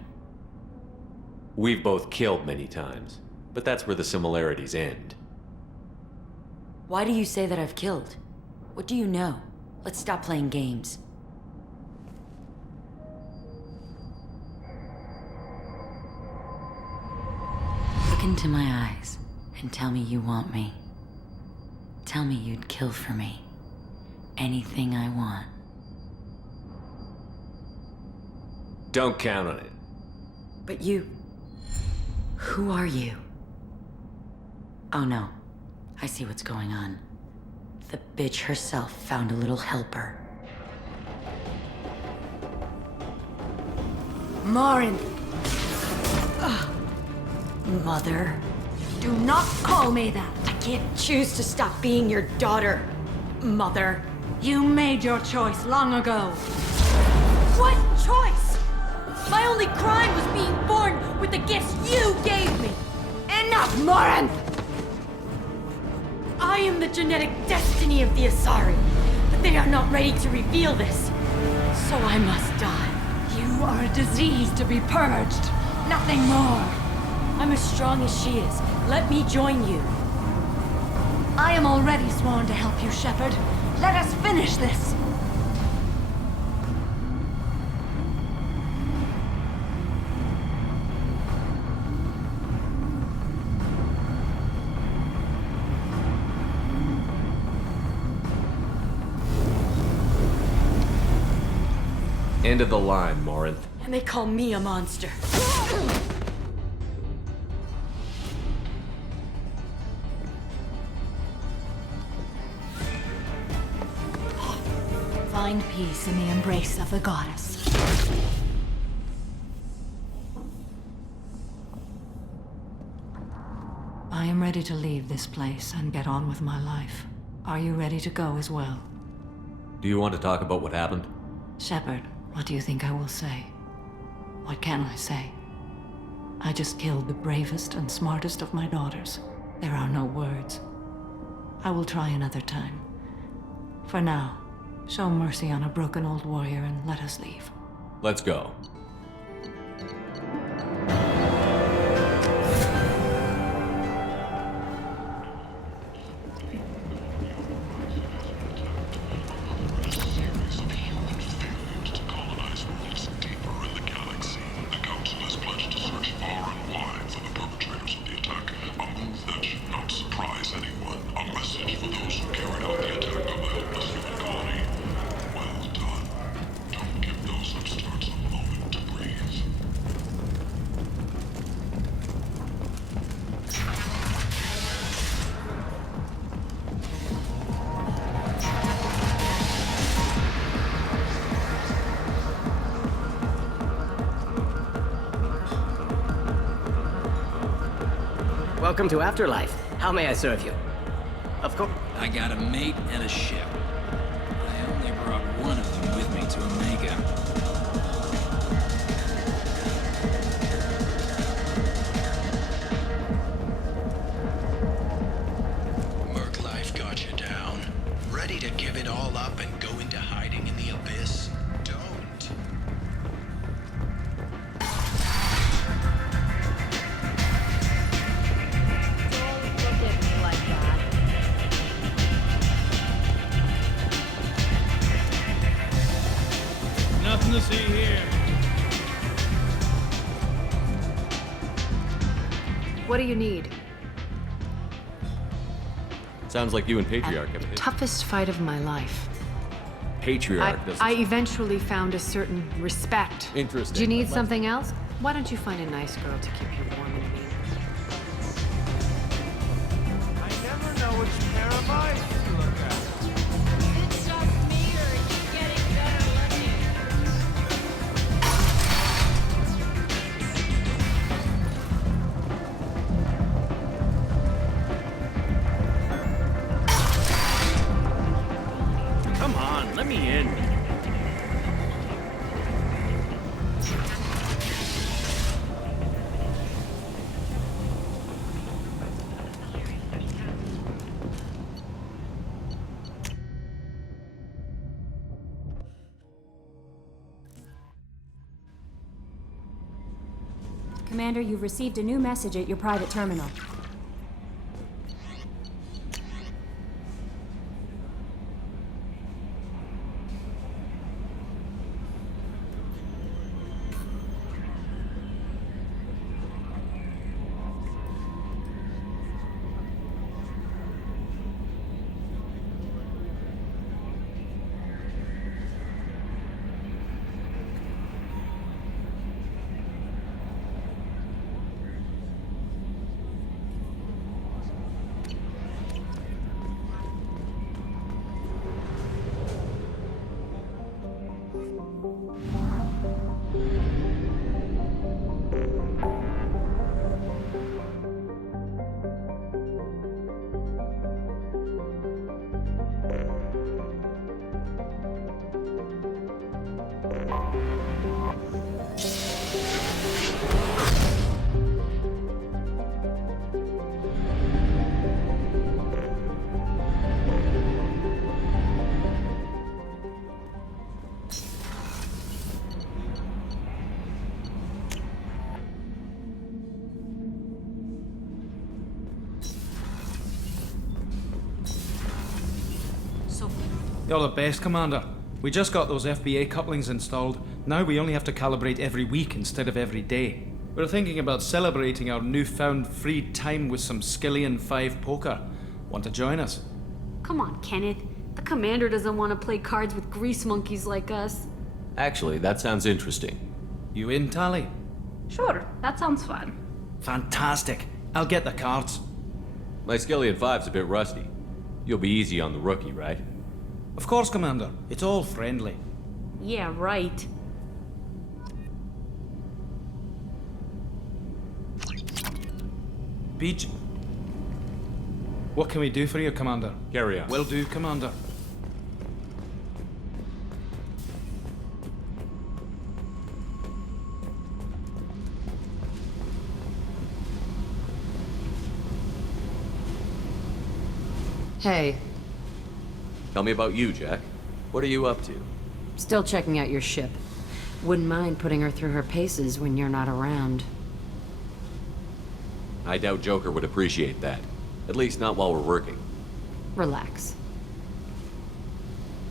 We've both killed many times, but that's where the similarities end. Why do you say that I've killed? What do you know? Let's stop playing games. Look into my eyes and tell me you want me. Tell me you'd kill for me. Anything I want. Don't count on it. But you... Who are you? Oh no. I see what's going on. The bitch herself found a little helper. Morin! Mother. Do not call me that! I can't choose to stop being your daughter, Mother. You made your choice long ago. What choice? My only crime was being born with the gifts you gave me. Enough, Morin! I am the genetic destiny of the Asari, but they are not ready to reveal this. So I must die. You are a disease to be purged. Nothing more. I'm as strong as she is. Let me join you. I am already sworn to help you, Shepard. Let us finish this. End of the line, Morinth. And they call me a monster. Find peace in the embrace of the goddess. I am ready to leave this place and get on with my life. Are you ready to go as well? Do you want to talk about what happened? Shepard, what do you think I will say? What can I say? I just killed the bravest and smartest of my daughters. There are no words. I will try another time. For now, show mercy on a broken old warrior and let us leave. Let's go. Welcome to Afterlife. How may I serve you? Of course. I got a mate and a ship. I only brought one of them with me to Omega. Merc life got you down. Ready to give it all up and go into hiding in the abyss? Don't. Nothing to see here. What do you need? Sounds like you and Patriarch have a hit. Toughest fight of my life. Patriarch doesn't... I eventually found a certain respect. Interesting. Do you need something else? Why don't you find a nice girl to keep you warm and me? I never know which pair of eyes to look at. Is it just me, or are you getting better looking? Come on, let me in. Commander, you've received a new message at your private terminal. You're the best, Commander. We just got those FBA couplings installed. Now we only have to calibrate every week instead of every day. We're thinking about celebrating our newfound free time with some Skillian 5 poker. Want to join us? Come on, Kenneth. The commander doesn't want to play cards with grease monkeys like us. Actually, that sounds interesting. You in, Tally? Sure, that sounds fun. Fantastic. I'll get the cards. My Skillion 5's a bit rusty. You'll be easy on the rookie, right? Of course, Commander. It's all friendly. Yeah, right. Beach. What can we do for you, Commander? Carry on. Will do, Commander. Hey, Tell me about you, Jack. What are you up to? still checking out your ship. Wouldn't mind putting her through her paces when you're not around. I doubt Joker would appreciate that. At least not while we're working. Relax.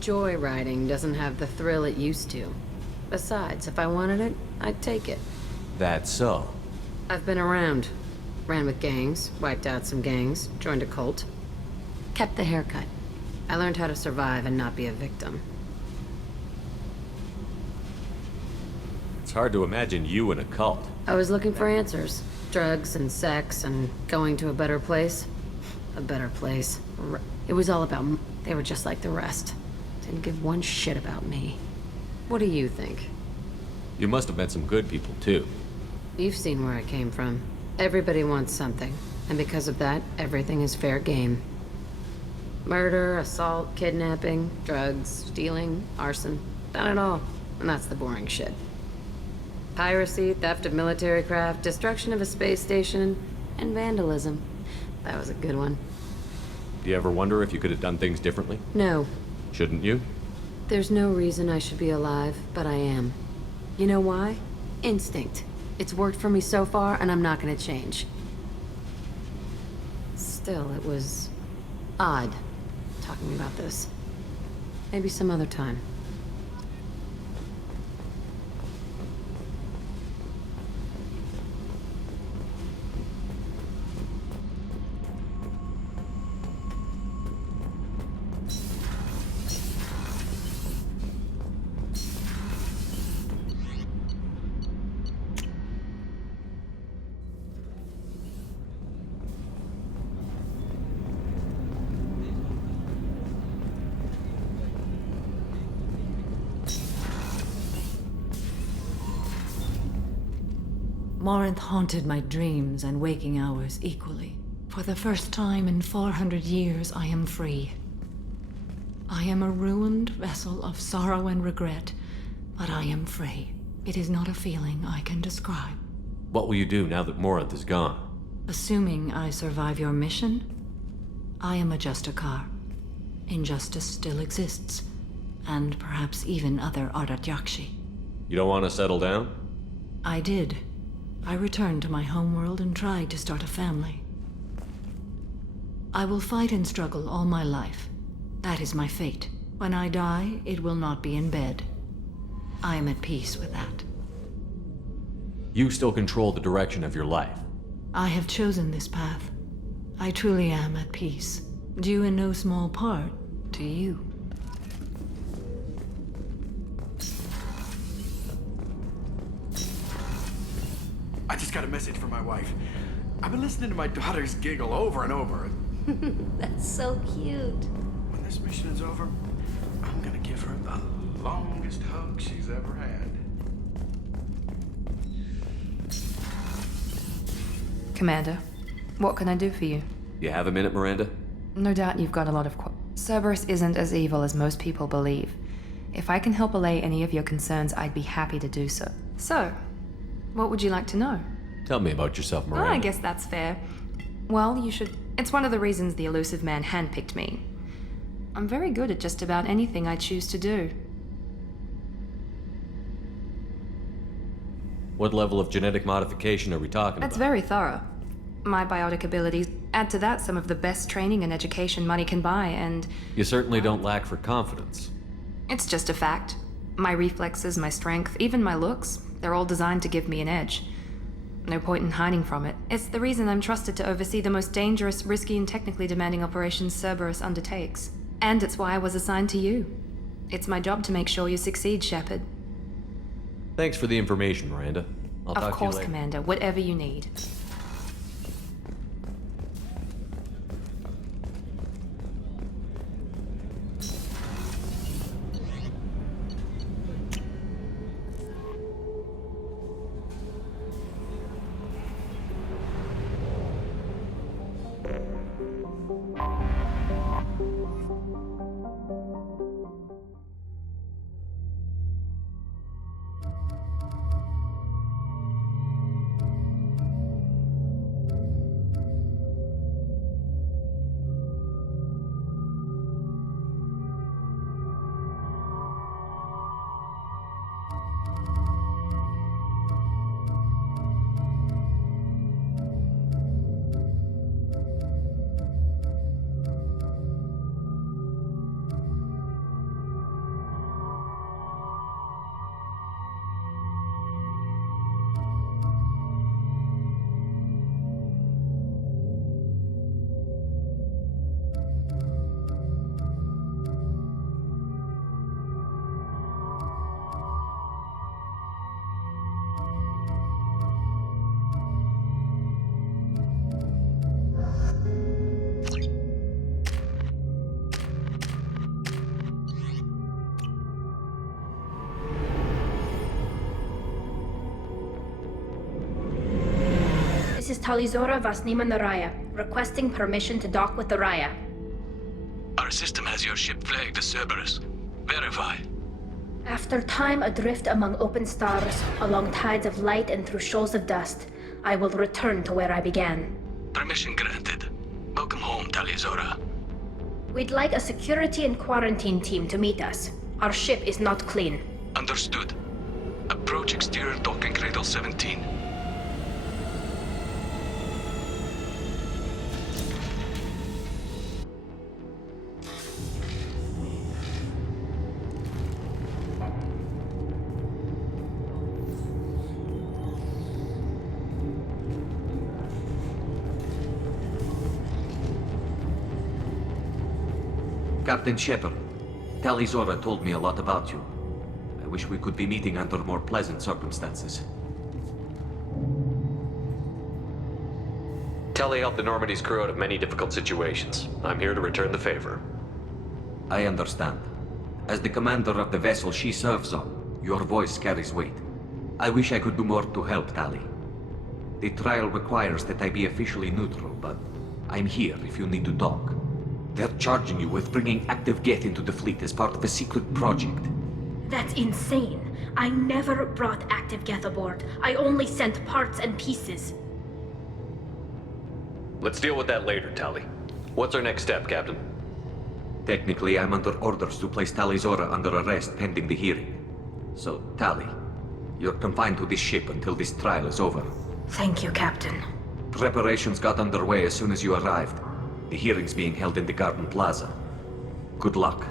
Joyriding doesn't have the thrill it used to. Besides, if I wanted it, I'd take it. That's so. I've been around. Ran with gangs, wiped out some gangs, joined a cult. Kept the haircut. I learned how to survive and not be a victim. It's hard to imagine you in a cult. I was looking for answers. Drugs and sex and going to a better place. A better place. It was all about they were just like the rest. Didn't give one shit about me. What do you think? You must have met some good people, too. You've seen where I came from. Everybody wants something. And because of that, everything is fair game. Murder, assault, kidnapping, drugs, stealing, arson. Done it all. And that's the boring shit. Piracy, theft of military craft, destruction of a space station, and vandalism. That was a good one. Do you ever wonder if you could have done things differently? No. Shouldn't you? There's no reason I should be alive, but I am. You know why? Instinct. It's worked for me so far, and I'm not gonna change. Still, it was odd talking about this. Maybe some other time. Morinth haunted my dreams and waking hours equally. For the first time in 400 years, I am free. I am a ruined vessel of sorrow and regret, but I am free. It is not a feeling I can describe. What will you do now that Morinth is gone? Assuming I survive your mission, I am a Justicar. Injustice still exists, and perhaps even other Ardat-Yakshi. You don't want to settle down? I did. I returned to my homeworld and tried to start a family. I will fight and struggle all my life. That is my fate. When I die, it will not be in bed. I am at peace with that. You still control the direction of your life. I have chosen this path. I truly am at peace, due in no small part to you. I just got a message from my wife. I've been listening to my daughter's giggle over and over. That's so cute. When this mission is over, I'm gonna give her the longest hug she's ever had. Commander, what can I do for you? You have a minute, Miranda? No doubt you've got a lot of Cerberus isn't as evil as most people believe. If I can help allay any of your concerns, I'd be happy to do so. So, what would you like to know? Tell me about yourself, Oh, Miranda. I guess that's fair. Well, you should... It's one of the reasons the Elusive Man handpicked me. I'm very good at just about anything I choose to do. What level of genetic modification are we talking That's about? very thorough. My biotic abilities, add to that some of the best training and education money can buy, and You certainly don't lack for confidence. it's just a fact. My reflexes, my strength, even my looks, they're all designed to give me an edge. No point in hiding from it. It's the reason I'm trusted to oversee the most dangerous, risky, and technically demanding operations Cerberus undertakes. And it's why I was assigned to you. It's my job to make sure you succeed, Shepard. Thanks for the information, Miranda. I'll talk Of to you course, later. Commander. Whatever you need. This is Talizora Vasnima Naraya, requesting permission to dock with the Raya. Our system has your ship flagged as Cerberus. Verify. After time adrift among open stars, along tides of light and through shoals of dust, I will return to where I began. Permission granted. Welcome home, Talizora. We'd like a security and quarantine team to meet us. Our ship is not clean. Understood. Approach exterior docking cradle 17. Captain Shepard, Talizora told me a lot about you. I wish we could be meeting under more pleasant circumstances. Tali helped the Normandy's crew out of many difficult situations. I'm here to return the favor. I understand. As the commander of the vessel she serves on, your voice carries weight. I wish I could do more to help, Tali. The trial requires that I be officially neutral, but I'm here if you need to talk. They're charging you with bringing active Geth into the fleet as part of a secret project. That's insane. I never brought active Geth aboard. I only sent parts and pieces. Let's deal with that later, Tali. What's our next step, Captain? Technically, I'm under orders to place Talizora under arrest pending the hearing. So, Tali, you're confined to this ship until this trial is over. Thank you, Captain. Preparations got underway as soon as you arrived. The hearing's being held in the Garden Plaza. Good luck.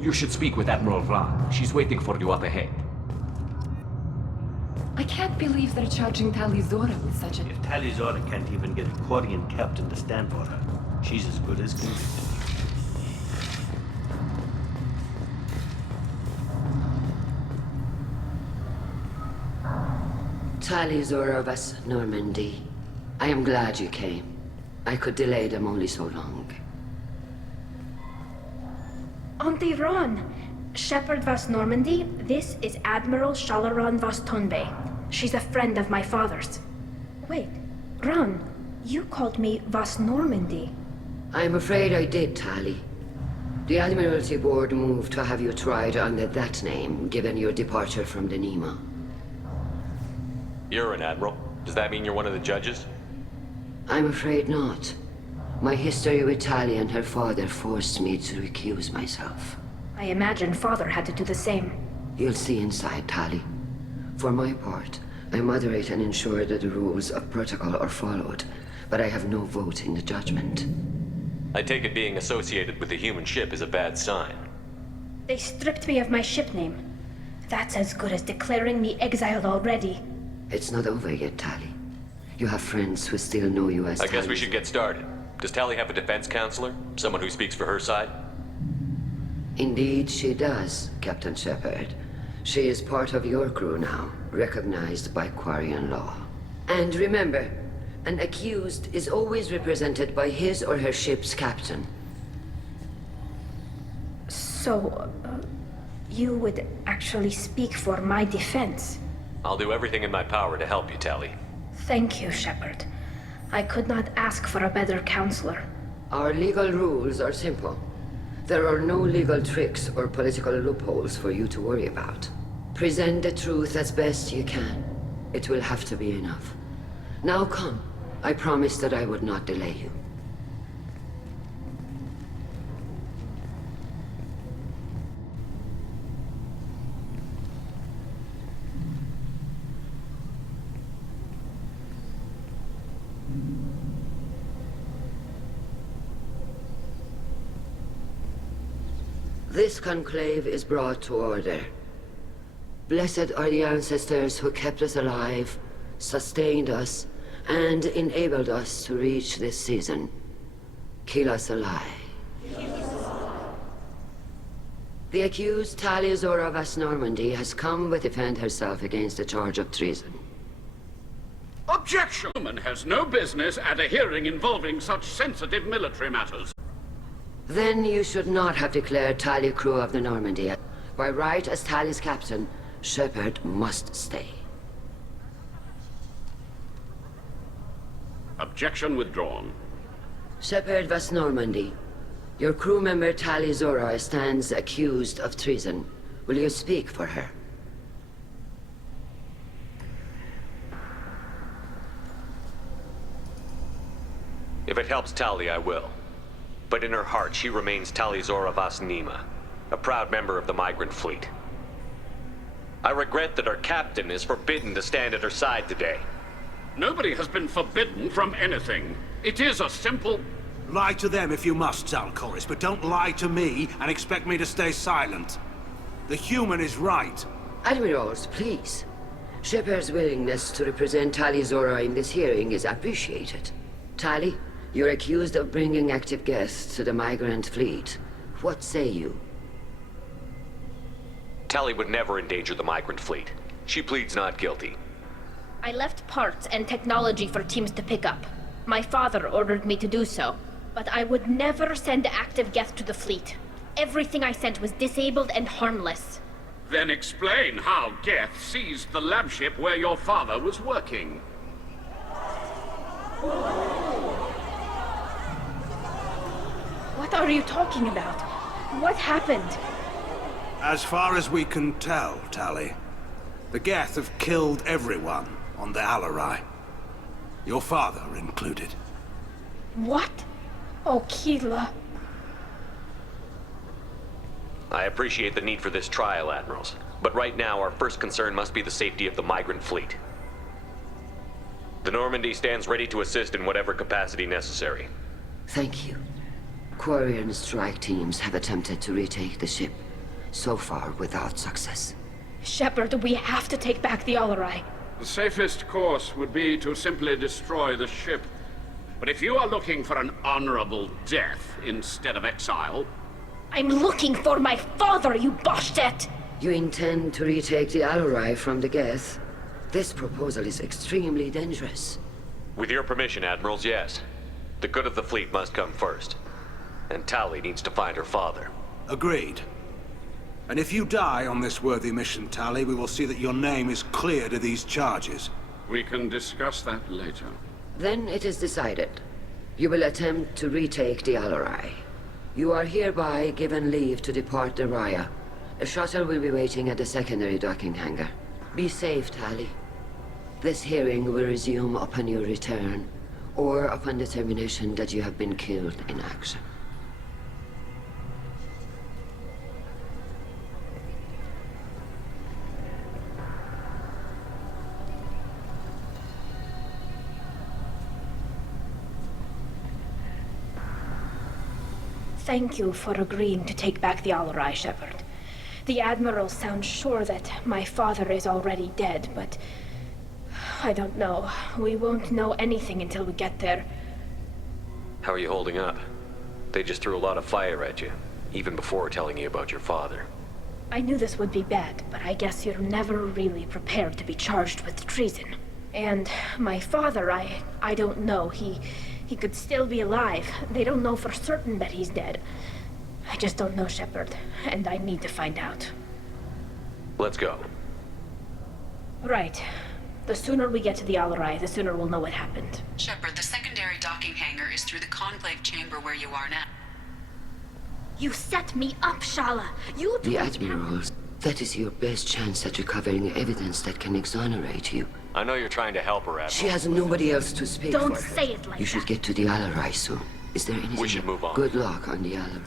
You should speak with Admiral Ra. She's waiting for you up ahead. I can't believe they're charging Talizora with such a... If Talizora can't even get a Quarian captain to stand for her, she's as good as convicted. Talizora of us, Normandy. I am glad you came. I could delay them only so long. Auntie Ron! Shepard Vas Normandy, this is Admiral Shalaron Vas Tonbe. She's a friend of my father's. Wait, Ron, you called me Vas Normandy. I'm afraid I did, Tali. The Admiralty Board moved to have you tried under that name, given your departure from the Nima. You're an admiral. Does that mean you're one of the judges? I'm afraid not. My history with Tali and her father forced me to recuse myself. I imagine father had to do the same. You'll see inside, Tali. For my part, I moderate and ensure that the rules of protocol are followed, but I have no vote in the judgment. I take it being associated with the human ship is a bad sign. They stripped me of my ship name. That's as good as declaring me exiled already. It's not over yet, Tali. You have friends who still know you as I guess we Tali. should get started. Does Tali have a defense counselor? Someone who speaks for her side? Indeed, she does, Captain Shepard. She is part of your crew now, recognized by Quarian law. And remember, an accused is always represented by his or her ship's captain. So, you would actually speak for my defense? I'll do everything in my power to help you, Tali. Thank you, Shepard. I could not ask for a better counselor. Our legal rules are simple. There are no legal tricks or political loopholes for you to worry about. Present the truth as best you can. It will have to be enough. Now come. I promised that I would not delay you. This conclave is brought to order. Blessed are the ancestors who kept us alive, sustained us, and enabled us to reach this season. Keep alive. The accused Tali Azora Vas Normandy has come to defend herself against a charge of treason. Objection! Woman has no business at a hearing involving such sensitive military matters. Then you should not have declared Tali crew of the Normandy. By right as Tali's captain, Shepard must stay. Objection withdrawn. Shepard Vas Normandy, your crew member Tali Zora stands accused of treason. Will you speak for her? If it helps Tali, I will. But in her heart, she remains Tali Zora Vas Nima, a proud member of the migrant fleet. I regret that our captain is forbidden to stand at her side today. Nobody has been forbidden from anything. It is a simple... Lie to them if you must, Zalcoris, but don't lie to me and expect me to stay silent. The human is right. Admirals, please. Shepard's willingness to represent Tali Zora in this hearing is appreciated. Tali, you're accused of bringing active guests to the migrant fleet. What say you? Tali would never endanger the migrant fleet. She pleads not guilty. I left parts and technology for teams to pick up. My father ordered me to do so, but I would never send active guests to the fleet. Everything I sent was disabled and harmless. Then explain how Geth seized the lab ship where your father was working. What are you talking about? What happened? As far as we can tell, Tali, the Geth have killed everyone on the Alarai. Your father included. What? Oh, Keela. I appreciate the need for this trial, Admirals. But right now, our first concern must be the safety of the migrant fleet. The Normandy stands ready to assist in whatever capacity necessary. Thank you. Quarian strike teams have attempted to retake the ship, so far without success. Shepard, we have to take back the Alarai. The safest course would be to simply destroy the ship. But if you are looking for an honorable death instead of exile... I'm looking for my father, you Bastet! You intend to retake the Alarai from the Geth? This proposal is extremely dangerous. With your permission, Admirals, yes. The good of the fleet must come first. And Tali needs to find her father. Agreed. And if you die on this worthy mission, Tali, we will see that your name is cleared of these charges. We can discuss that later. Then it is decided. You will attempt to retake the Alarai. You are hereby given leave to depart the Raya. A shuttle will be waiting at the secondary docking hangar. Be safe, Tali. This hearing will resume upon your return, or upon determination that you have been killed in action. Thank you for agreeing to take back the Alarai, Shepard. The Admiral sounds sure that my father is already dead, but... I don't know. We won't know anything until we get there. How are you holding up? They just threw a lot of fire at you, even before telling you about your father. I knew this would be bad, but I guess you're never really prepared to be charged with treason. And my father, I don't know. He could still be alive. They don't know for certain that he's dead. I just don't know, Shepard, and I need to find out. Let's go. Right. The sooner we get to the Alarai, the sooner we'll know what happened. Shepard, the secondary docking hangar is through the conclave chamber where you are now. You set me up, Shala! You The Admirals. That is your best chance at recovering evidence that can exonerate you. I know you're trying to help her, Admiral. She has nobody else to speak for. Don't say it like You should get to the Alarai soon. Is there anything? We should move on. Good luck on the Alarai.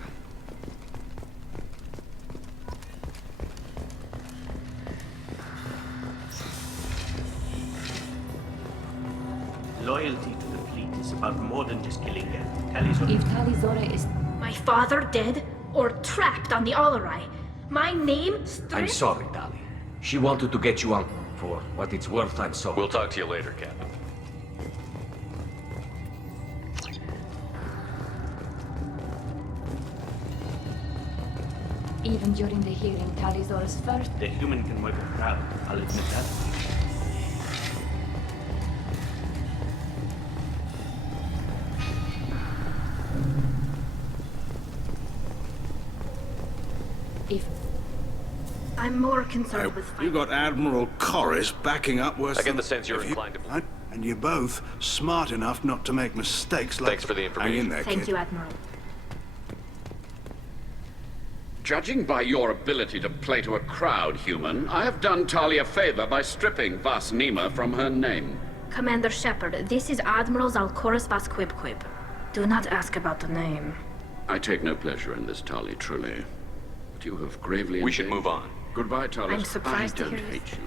Loyalty to the fleet is about more than just killing Talizora. If Talizora is... My father dead or trapped on the Alarai? My name stripped? I'm sorry, Tali. She wanted to get you out. For what it's worth, I'm sorry. We'll talk to you later, Captain. Even during the hearing, Talizora's first... The human can work a crowd, I'll admit that. If... I'm more concerned with You got Admiral Corris backing up worse I get than- the sense you're if you- inclined to believe. And you're both smart enough not to make mistakes like... Thanks for the information. Hang in there, Thank kid. you, Admiral. Judging by your ability to play to a crowd, human, I have done Talia a favor by stripping Vas Nima from her name. Commander Shepard, this is Admiral Zalkoris Vasquibquib. Do not ask about the name. I take no pleasure in this, Tali, truly. But you have gravely... We should move on. Goodbye, Talis. I'm surprised to I don't hear this. hate you.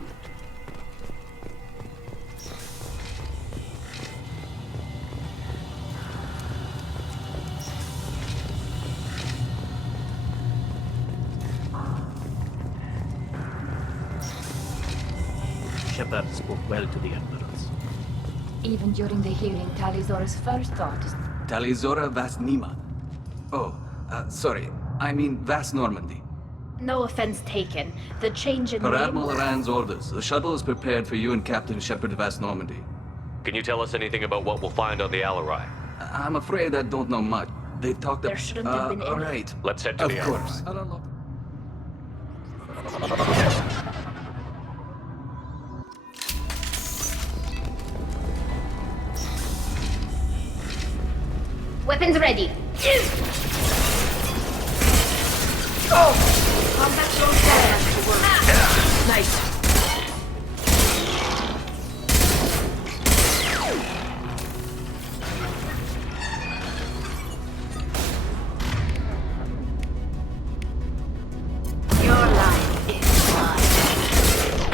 Shepard spoke well to the Admirals. Even during the hearing, Talizora's first thought is... Talizora Vas Nima. Oh, sorry. I mean Vas Normandy. No offense taken. The change in Per name... Admiral Rand's orders, the shuttle is prepared for you and Captain Shepard Vas Normandy. Can you tell us anything about what we'll find on the Alarai? I'm afraid I don't know much. They talked There shouldn't have been all any. right. Let's head to the Of course. Alarai. Weapons ready. Oh! Combat zone set. Nice. Your life is mine.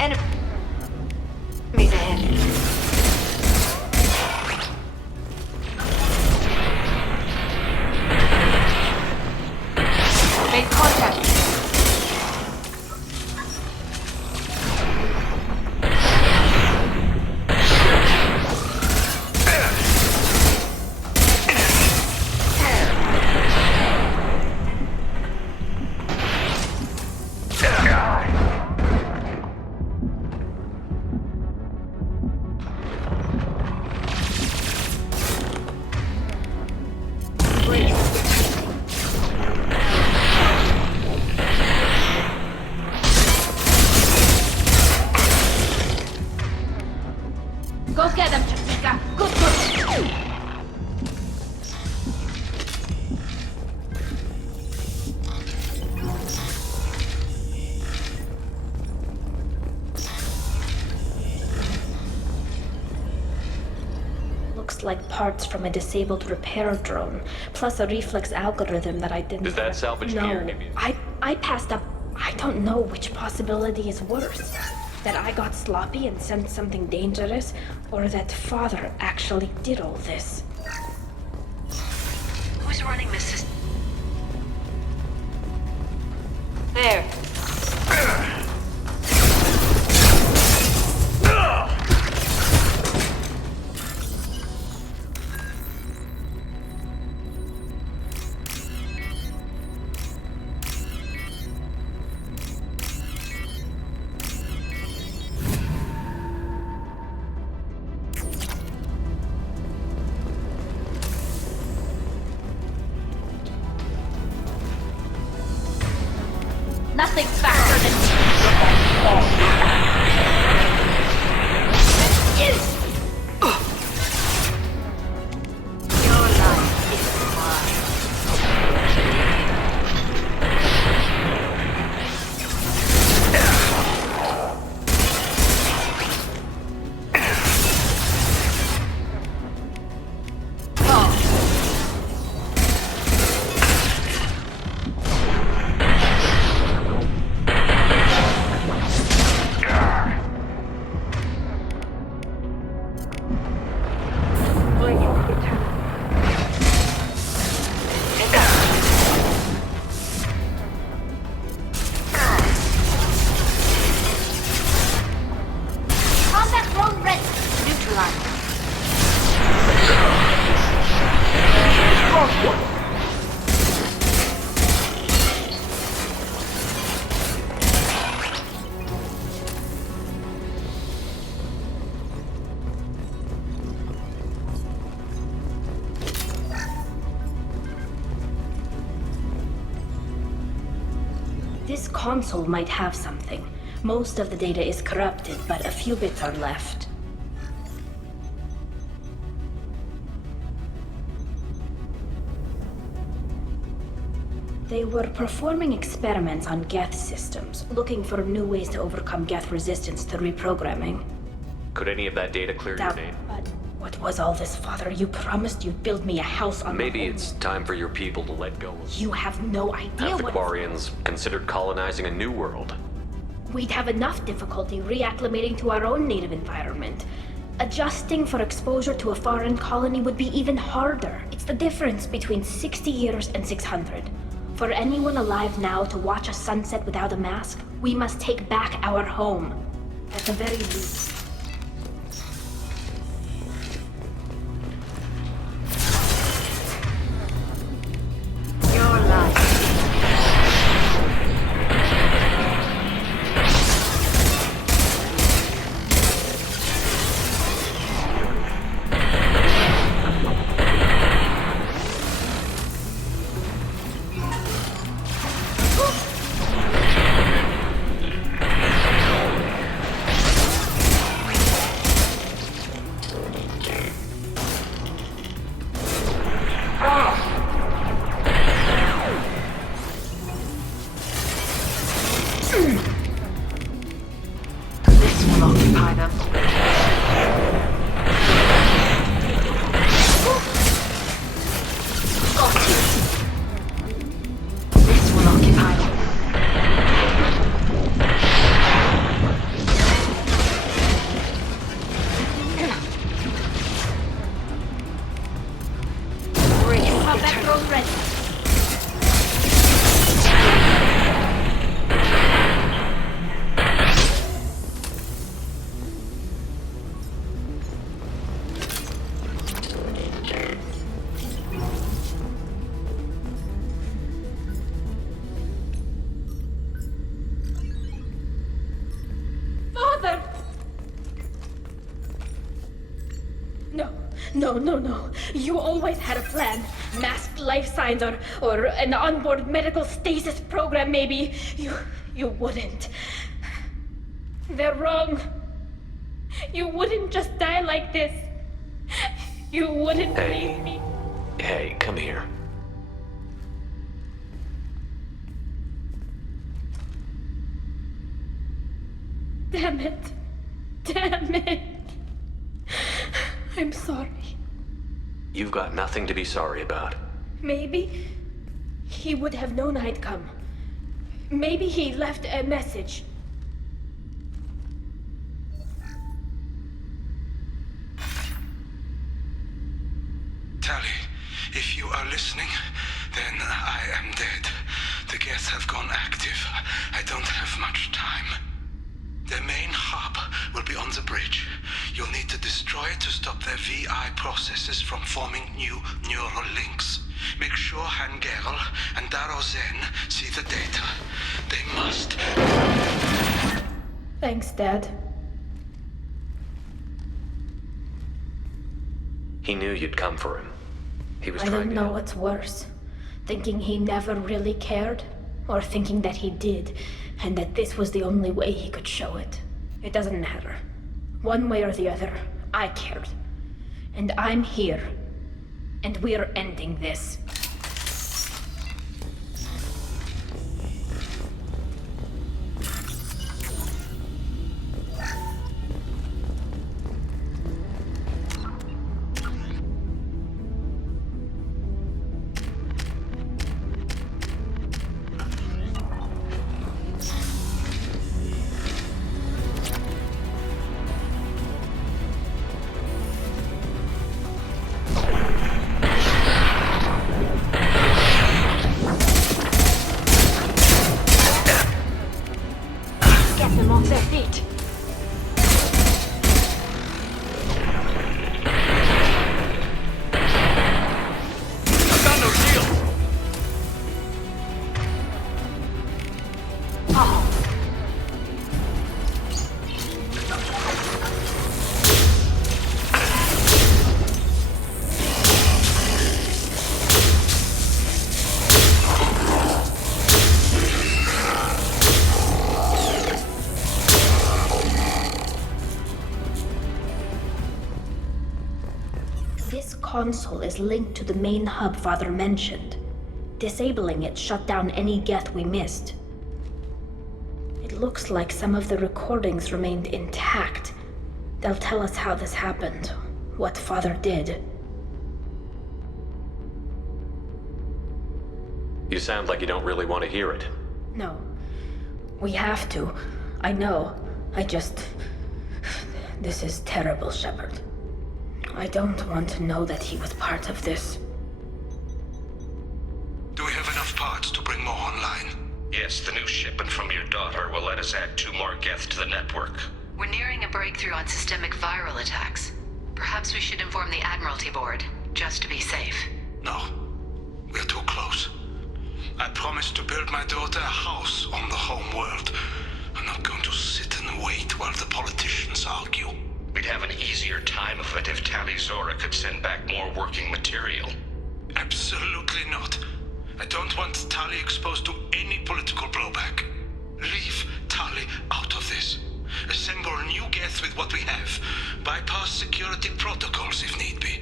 Enemies ahead. Make contact. looks like parts from a disabled repair drone, plus a reflex algorithm that I didn't... Does that salvage No, gear give you? I passed up... I don't know which possibility is worse. That I got sloppy and sent something dangerous, or that Father actually did all this. Who's running this system? There. Nothing's faster than your life is mine. Combat drone ready. Neutralized. This console might have something. Most of the data is corrupted, but a few bits are left. They were performing experiments on Geth systems, looking for new ways to overcome Geth resistance to reprogramming. Could any of that data clear your Doubt, name? but what was all this, Father? You promised you'd build me a house on Maybe the it's time for your people to let go. You have no idea Have the what... Quarians considered colonizing a new world? We'd have enough difficulty reacclimating to our own native environment. Adjusting for exposure to a foreign colony would be even harder. It's the difference between 60 years and 600. For anyone alive now to watch a sunset without a mask, we must take back our home. At the very least. Your life. This will occupy them. Got you. This will occupy them. Combat drone ready. Father! No. You always had a plan. Masked life signs or an onboard medical stasis program, maybe. You wouldn't. They're wrong. You wouldn't just die like this. You wouldn't leave me. Hey, come here. Damn it. I'm sorry. You've got nothing to be sorry about. Maybe he would have known I'd come. Maybe he left a message. Tali, if you are listening, then I am dead. The Geth have gone active. I don't have much time. Their main hub will be on the bridge. You'll need to destroy it to stop their VI processes from forming new neural links. Make sure Hangerl and Daro Zen see the data. They must. Thanks, Dad. He knew you'd come for him. He was I trying don't to know help. what's worse. Thinking he never really cared, or thinking that he did, and that this was the only way he could show it. It doesn't matter. One way or the other, I cared. And I'm here. And we're ending this. Get them off their feet. I've got no shield! This console is linked to the main hub Father mentioned. Disabling it shut down any Geth we missed. It looks like some of the recordings remained intact. They'll tell us how this happened, what Father did. You sound like you don't really want to hear it. No. We have to. I know. This is terrible, Shepard. I don't want to know that he was part of this. Do we have enough parts to bring more online? Yes, the new shipment from your daughter will let us add 2 more Geth to the network. We're nearing a breakthrough on systemic viral attacks. Perhaps we should inform the Admiralty Board, just to be safe. No. We're too close. I promised to build my daughter a house on the home world. I'm not going to sit and wait while the politicians argue. We'd have an easier time of it if Tali Zora could send back more working material. Absolutely not. I don't want Tali exposed to any political blowback. Leave Tali out of this. Assemble new Geth with what we have. Bypass security protocols if need be.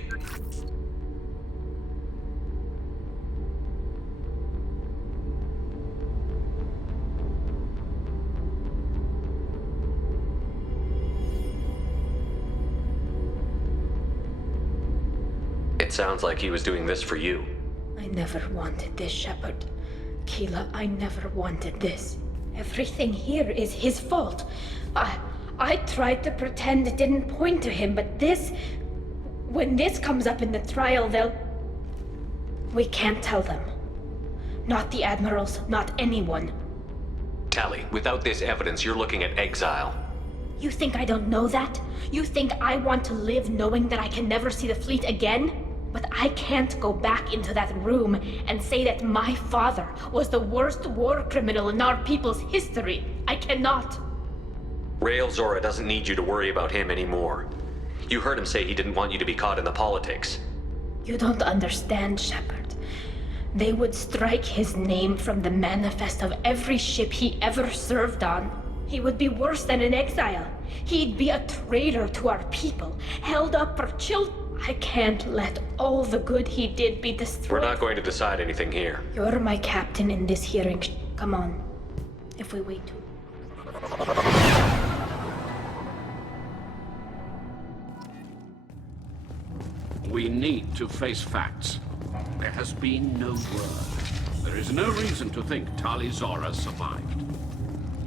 It sounds like he was doing this for you. I never wanted this, Shepard. Keela, I never wanted this. Everything here is his fault. I tried to pretend it didn't point to him, but this... When this comes up in the trial, they'll... We can't tell them. Not the admirals, not anyone. Tali, without this evidence, you're looking at exile. You think I don't know that? You think I want to live knowing that I can never see the fleet again? But I can't go back into that room and say that my father was the worst war criminal in our people's history. I cannot. Rael Zora doesn't need you to worry about him anymore. You heard him say he didn't want you to be caught in the politics. You don't understand, Shepard. They would strike his name from the manifest of every ship he ever served on. He would be worse than an exile. He'd be a traitor to our people, held up for children. I can't let all the good he did be destroyed. We're not going to decide anything here. You're my captain in this hearing. Come on. If we wait. We need to face facts. There has been no word. There is no reason to think Tali Zora survived.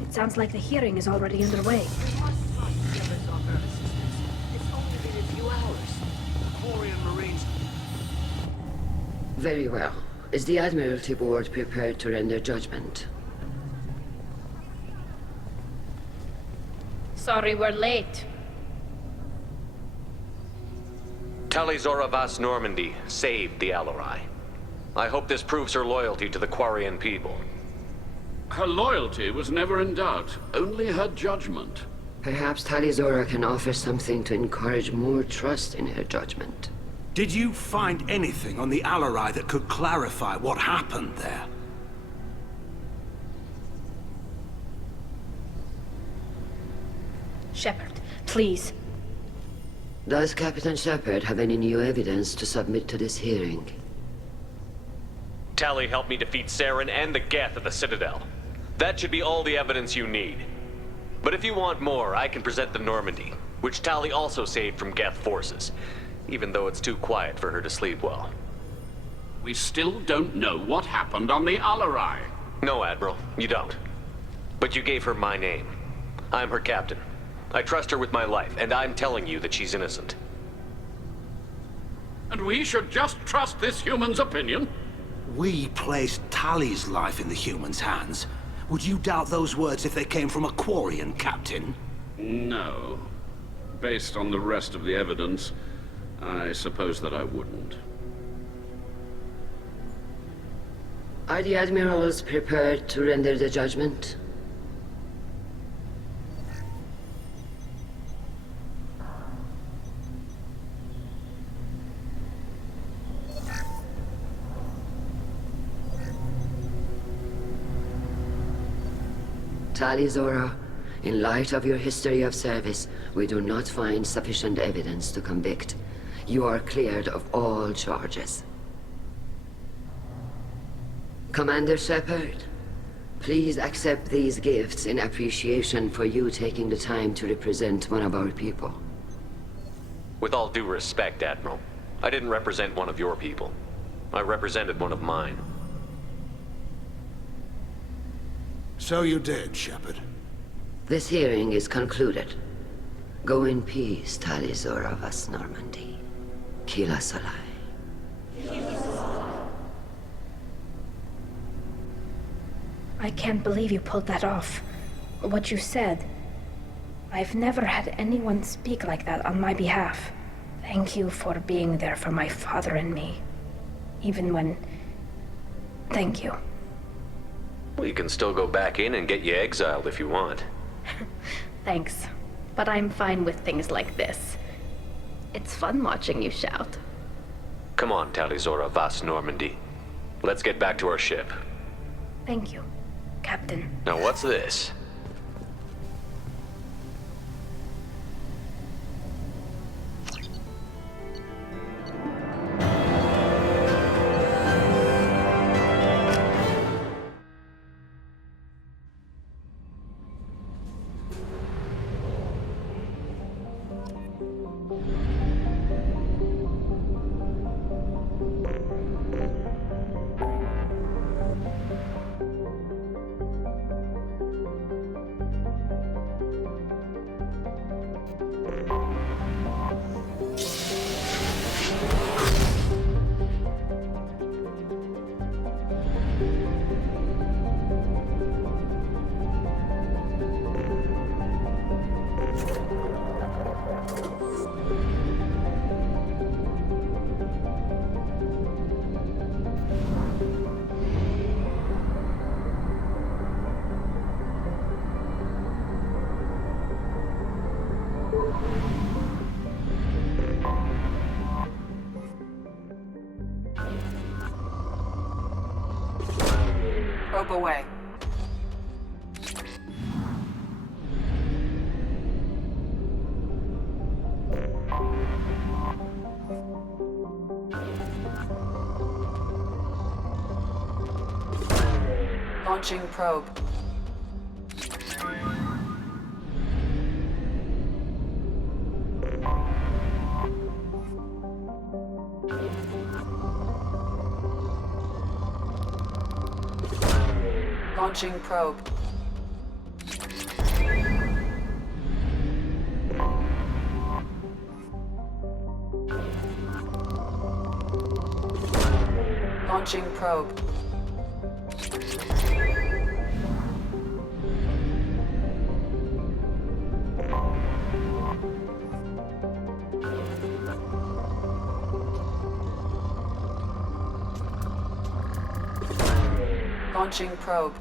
It sounds like the hearing is already underway. Very well. Is the Admiralty Board prepared to render judgment? Sorry we're late. Tali Zora Vas Normandy saved the Alarai. I hope this proves her loyalty to the Quarian people. Her loyalty was never in doubt, only her judgment. Perhaps Tali Zora can offer something to encourage more trust in her judgment. Did you find anything on the Alarai that could clarify what happened there? Shepard, please. Does Captain Shepard have any new evidence to submit to this hearing? Tali helped me defeat Saren and the Geth at the Citadel. That should be all the evidence you need. But if you want more, I can present the Normandy, which Tali also saved from Geth forces, even though it's too quiet for her to sleep well. We still don't know what happened on the Alarai. No, Admiral, you don't. But you gave her my name. I'm her captain. I trust her with my life, and I'm telling you that she's innocent. And we should just trust this human's opinion? We placed Tali's life in the human's hands. Would you doubt those words if they came from a Quarian, Captain? No. Based on the rest of the evidence, I suppose that I wouldn't. Are the Admirals prepared to render the judgment? Tali Zora, in light of your history of service, we do not find sufficient evidence to convict. You are cleared of all charges. Commander Shepard, please accept these gifts in appreciation for you taking the time to represent one of our people. With all due respect, Admiral, I didn't represent one of your people. I represented one of mine. So you did, Shepard. This hearing is concluded. Go in peace, Tali Zora Vas Normandy. Kila Salai. I can't believe you pulled that off. What you said. I've never had anyone speak like that on my behalf. Thank you for being there for my father and me. Even when... Thank you. Well, you can still go back in and get you exiled if you want. Thanks. But I'm fine with things like this. It's fun watching you shout. Come on, Tali Zora Vas Normandy. Let's get back to our ship. Thank you, Captain. Now what's this? Probe away. Launching probe. Launching probe. Launching probe. Launching probe.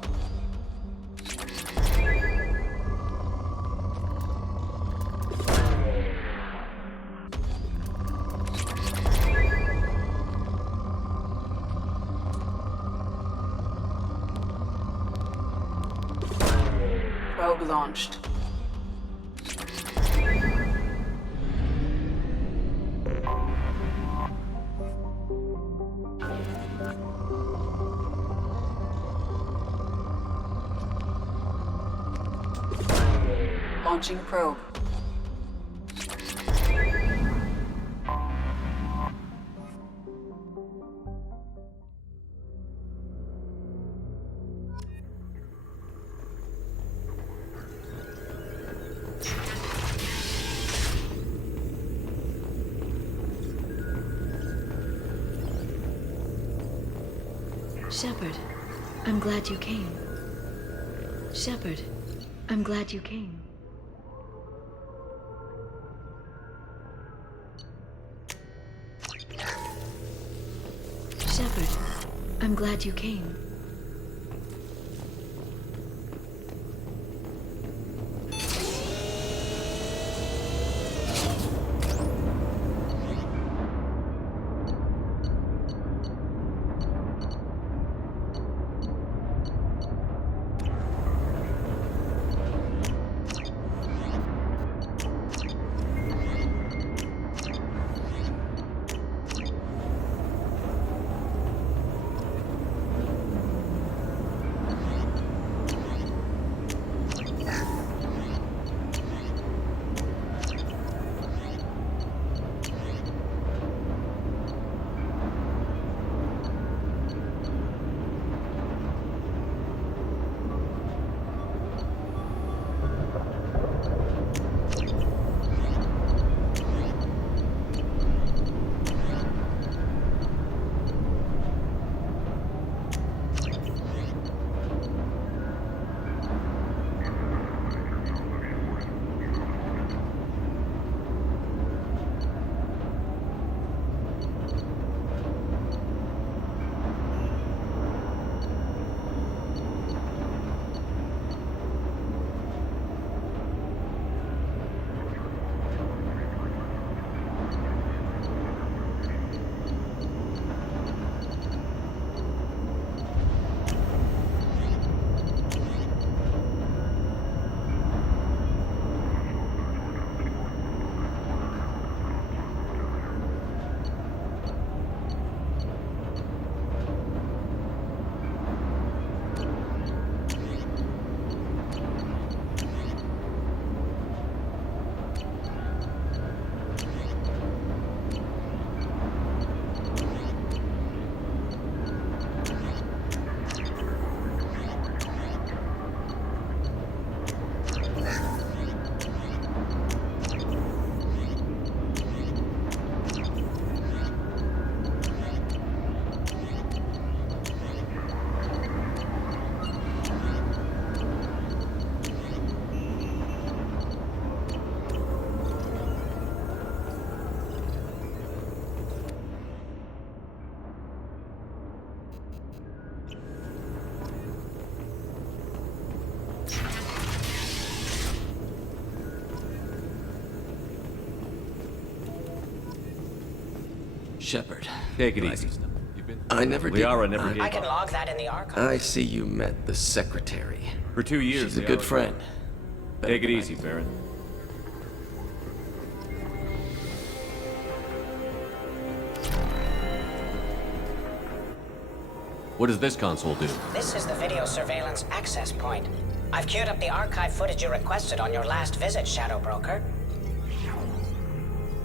Probe launched. Launching probe. Shepard, I'm glad you came. Shepard, I'm glad you came. Shepard, I'm glad you came. Shepard. Take it easy. I never did. Liara never gave I can log that in the archive. I see you met the secretary. For 2 years. She's a good friend. Take it easy, Baron. What does this console do? This is the video surveillance access point. I've queued up the archive footage you requested on your last visit, Shadow Broker.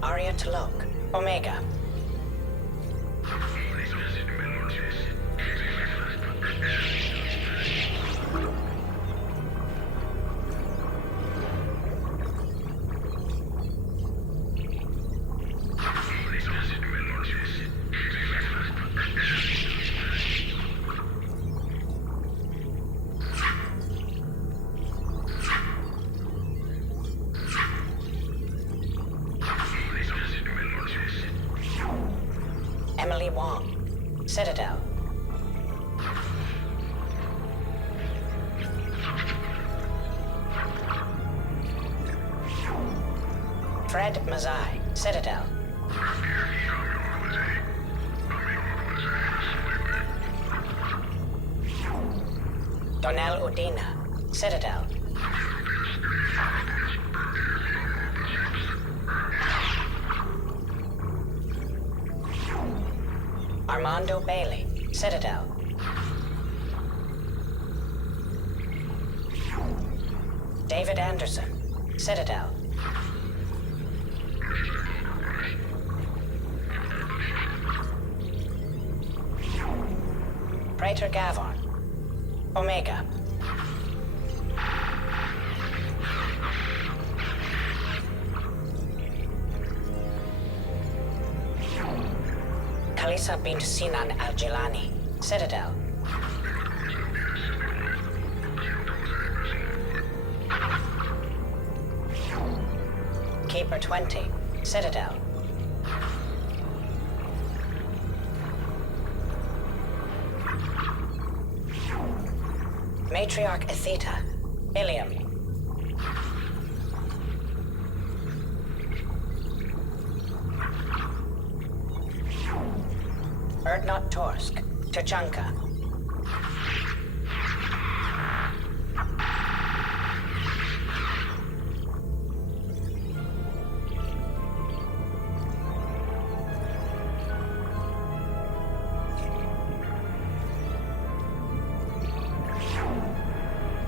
Aria T'Loak, Omega. Citadel. Fred Mazai, Citadel. Donnell Udina, Citadel. Armando Bailey, Citadel. David Anderson, Citadel. Praetor Gavon, Omega. Khalisa bint Sinan al-Jilani, Citadel. Keeper 20, Citadel. Matriarch Atheta, Ilium. Erdnot Torsk, Tuchanka.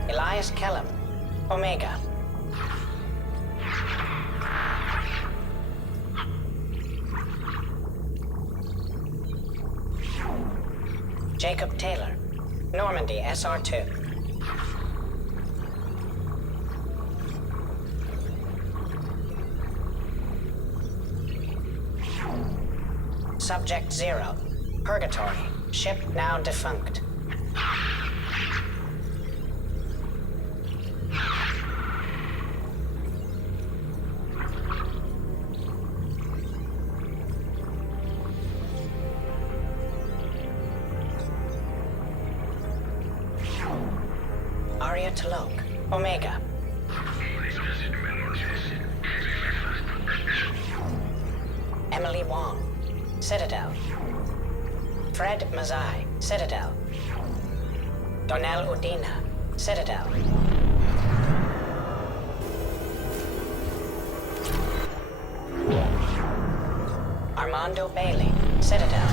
Elias Kellum, Omega. Jacob Taylor, Normandy SR2. Subject 0, Purgatory, ship now defunct. Arya Talok, Omega. Emily Wong, Citadel. Fred Mazai, Citadel. Donnell Udina, Citadel. Armando Bailey, Citadel.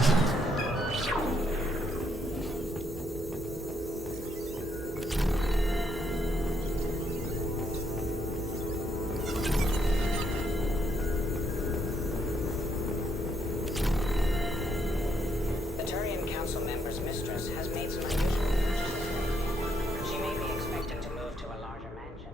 The Turian Council member's mistress has made some unusual moves. She may be expecting to move to a larger mansion.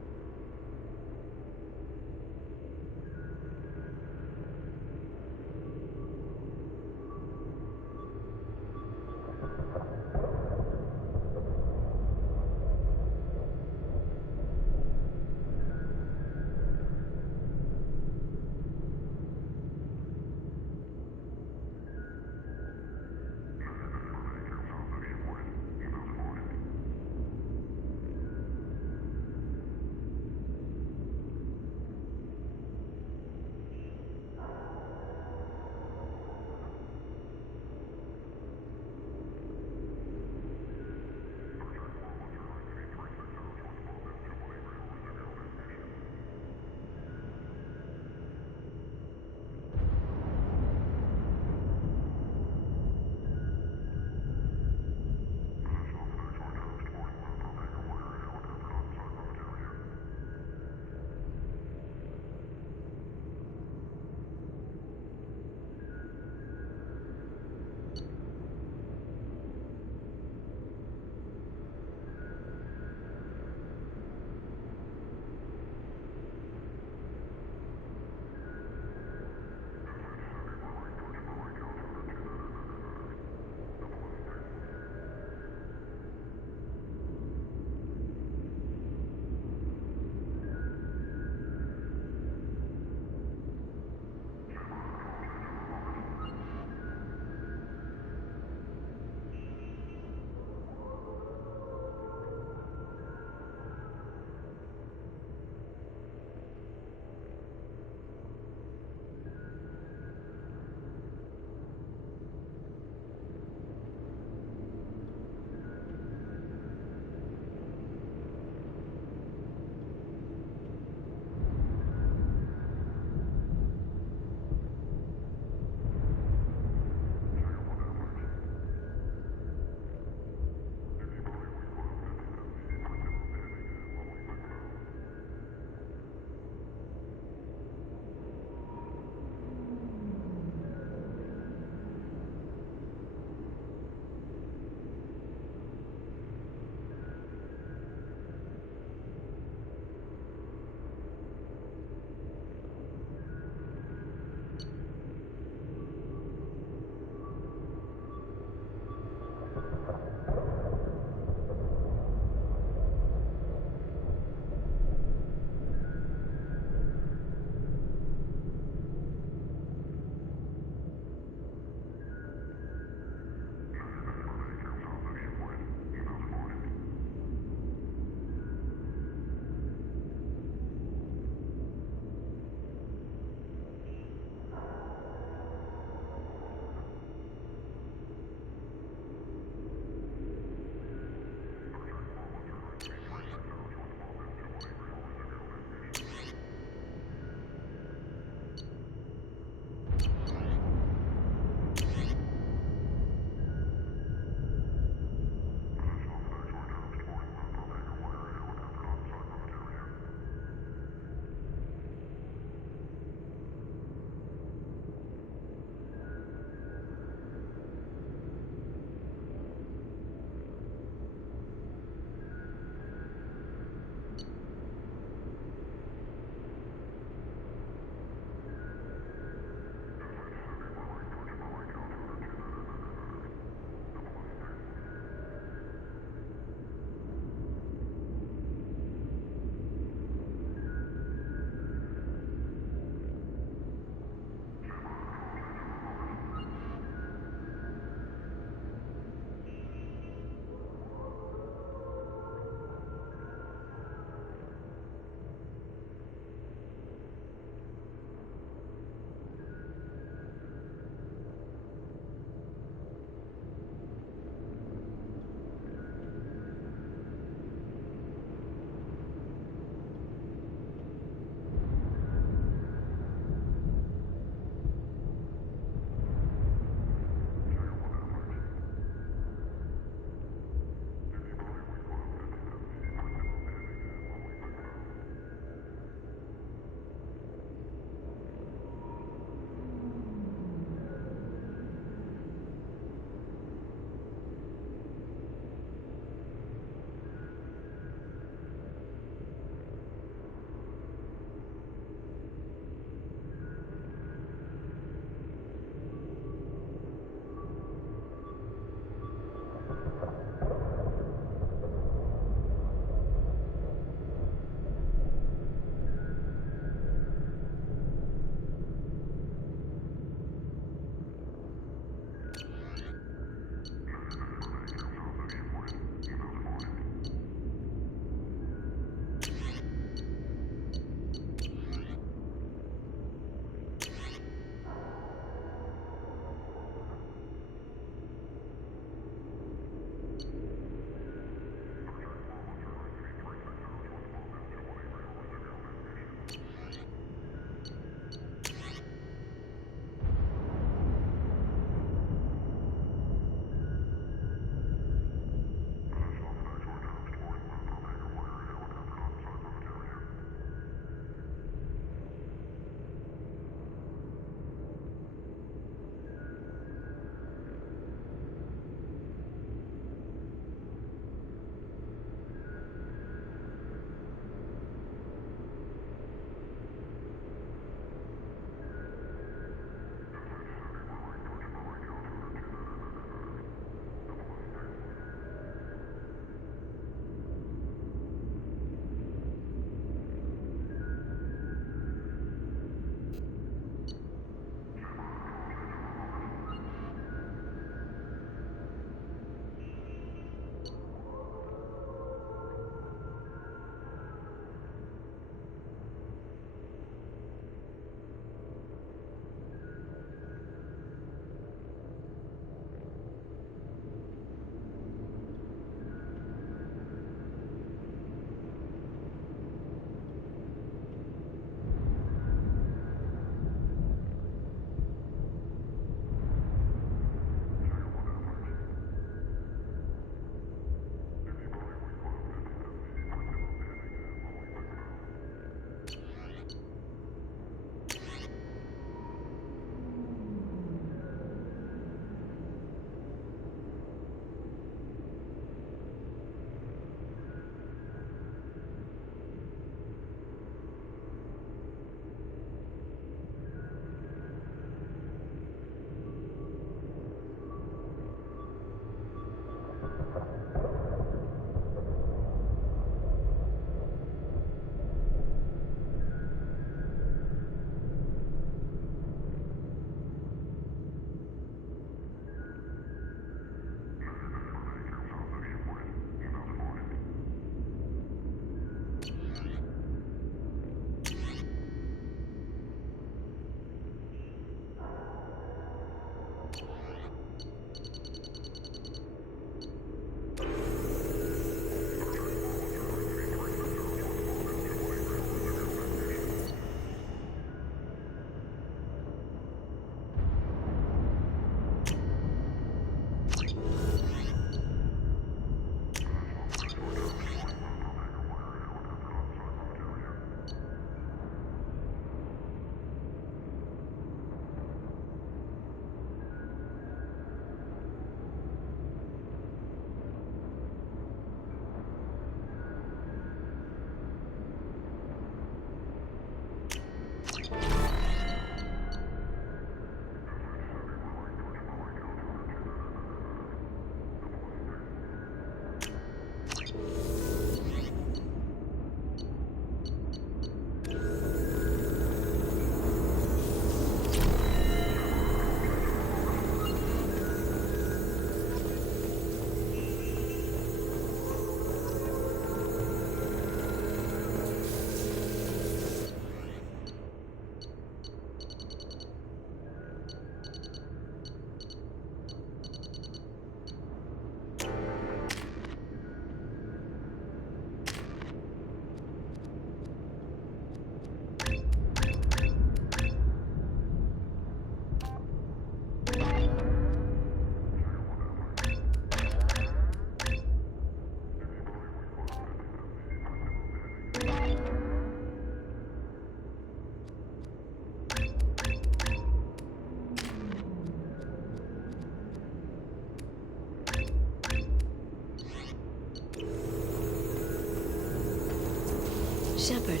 Shepard,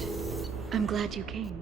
I'm glad you came.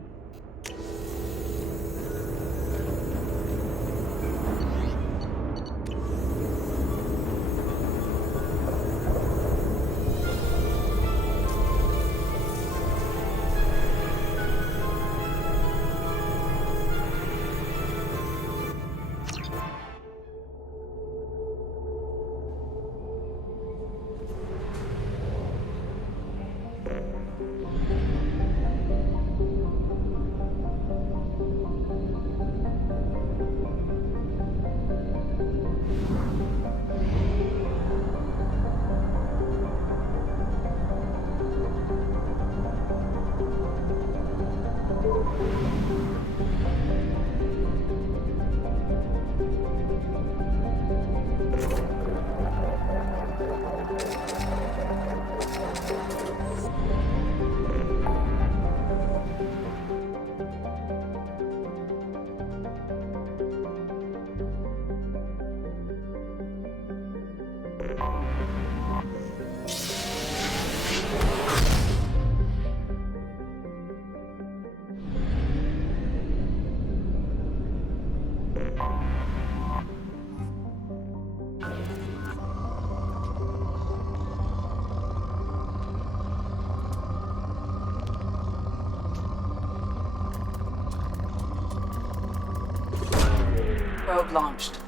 Probe launched.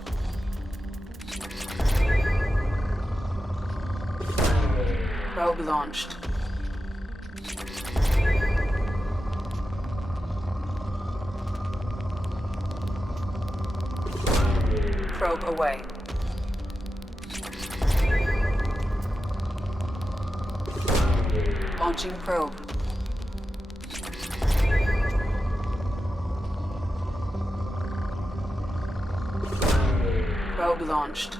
Probe launched. Probe away. Launching probe. Probe launched.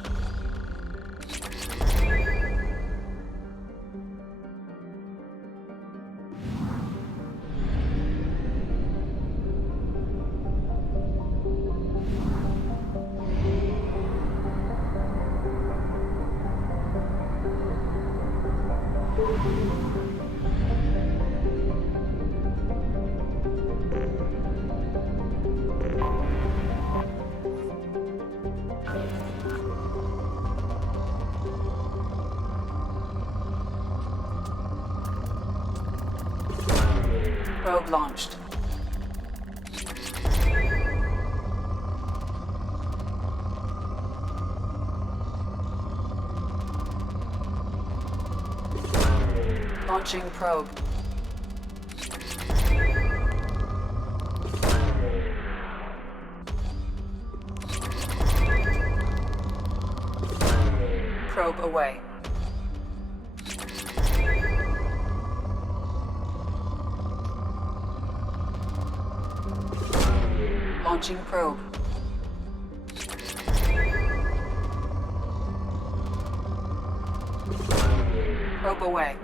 Probe launched. Launching probe. Probe away. Launching probe. Probe away.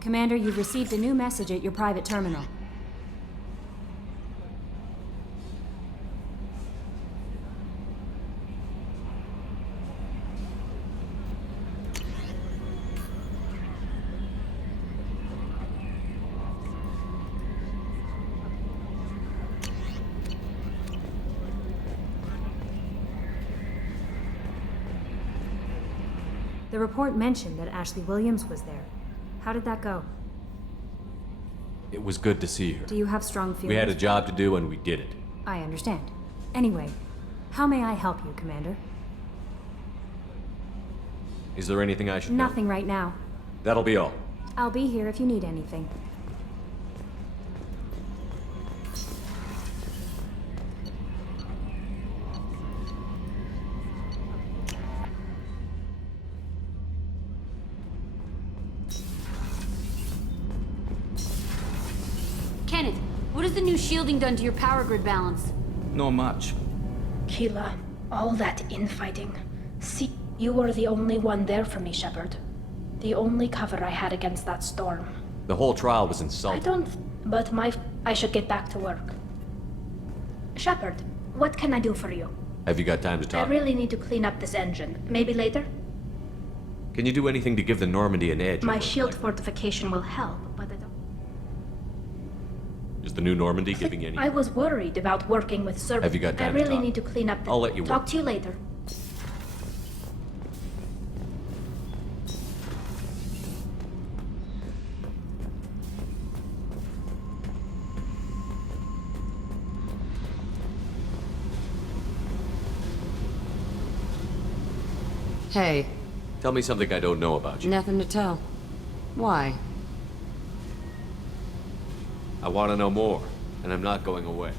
Commander, you've received a new message at your private terminal. The report mentioned that Ashley Williams was there. How did that go? It was good to see her. Do you have strong feelings? We had a job to do and we did it. I understand. Anyway, How may I help you, Commander? Is there anything I should know? Nothing right now. That'll be all. I'll be here if you need anything. Kenneth, what has the new shielding done to your power grid balance? Not much. Keela, all that infighting. See, you were the only one there for me, Shepard. The only cover I had against that storm. The whole trial was I insulting. but I should get back to work. Shepard, what can I do for you? Have you got time to I talk? really need to clean up this engine. Maybe later? Can you do anything to give the Normandy an edge? My shield fortification will help, but I don't... Is the new Normandy giving any? I was worried about working with Serb. Have you got time I to really talk? need to clean up the... I'll let you Talk work. to you later. Hey, Tell me something I don't know about you. nothing to tell. Why? I want to know more, and I'm not going away.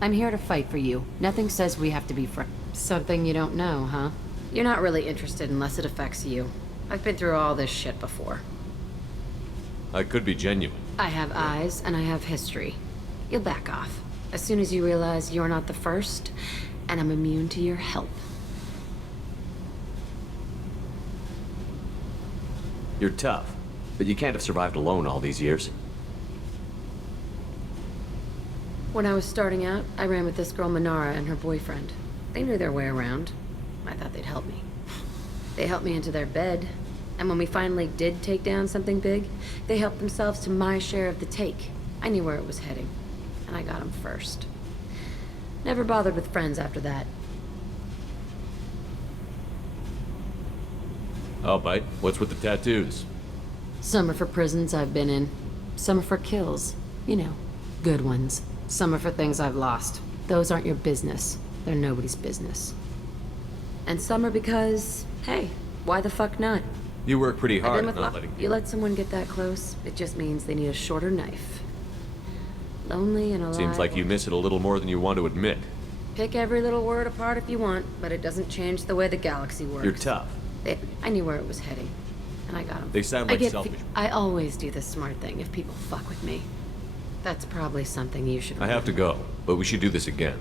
I'm here to fight for you. Nothing says we have to be friends. Something you don't know, huh? You're not really interested unless it affects you. I've been through all this shit before. I could be genuine. I have eyes and I have history. You'll back off. As soon as you realize you're not the first, and I'm immune to your help. You're tough, but you can't have survived alone all these years. When I was starting out, I ran with this girl Minara and her boyfriend. They knew their way around. I thought they'd help me. They helped me into their bed, and when we finally did take down something big, they helped themselves to my share of the take. I knew where it was heading, and I got them first. Never bothered with friends after that. I'll bite. What's with the tattoos? Some are for prisons I've been in. Some are for kills. You know, good ones. Some are for things I've lost. Those aren't your business. They're nobody's business. And some are because, hey, why the fuck not? You work pretty I've hard been at with not letting You let someone get that close, it just means they need a shorter knife. Lonely and alive. Seems like you miss it a little more than you want to admit. Pick every little word apart if you want, but it doesn't change the way the galaxy works. You're tough. I knew where it was heading, and I got him. They sound like selfish. I always do the smart thing if people fuck with me. That's probably something you should... I have to go, but we should do this again.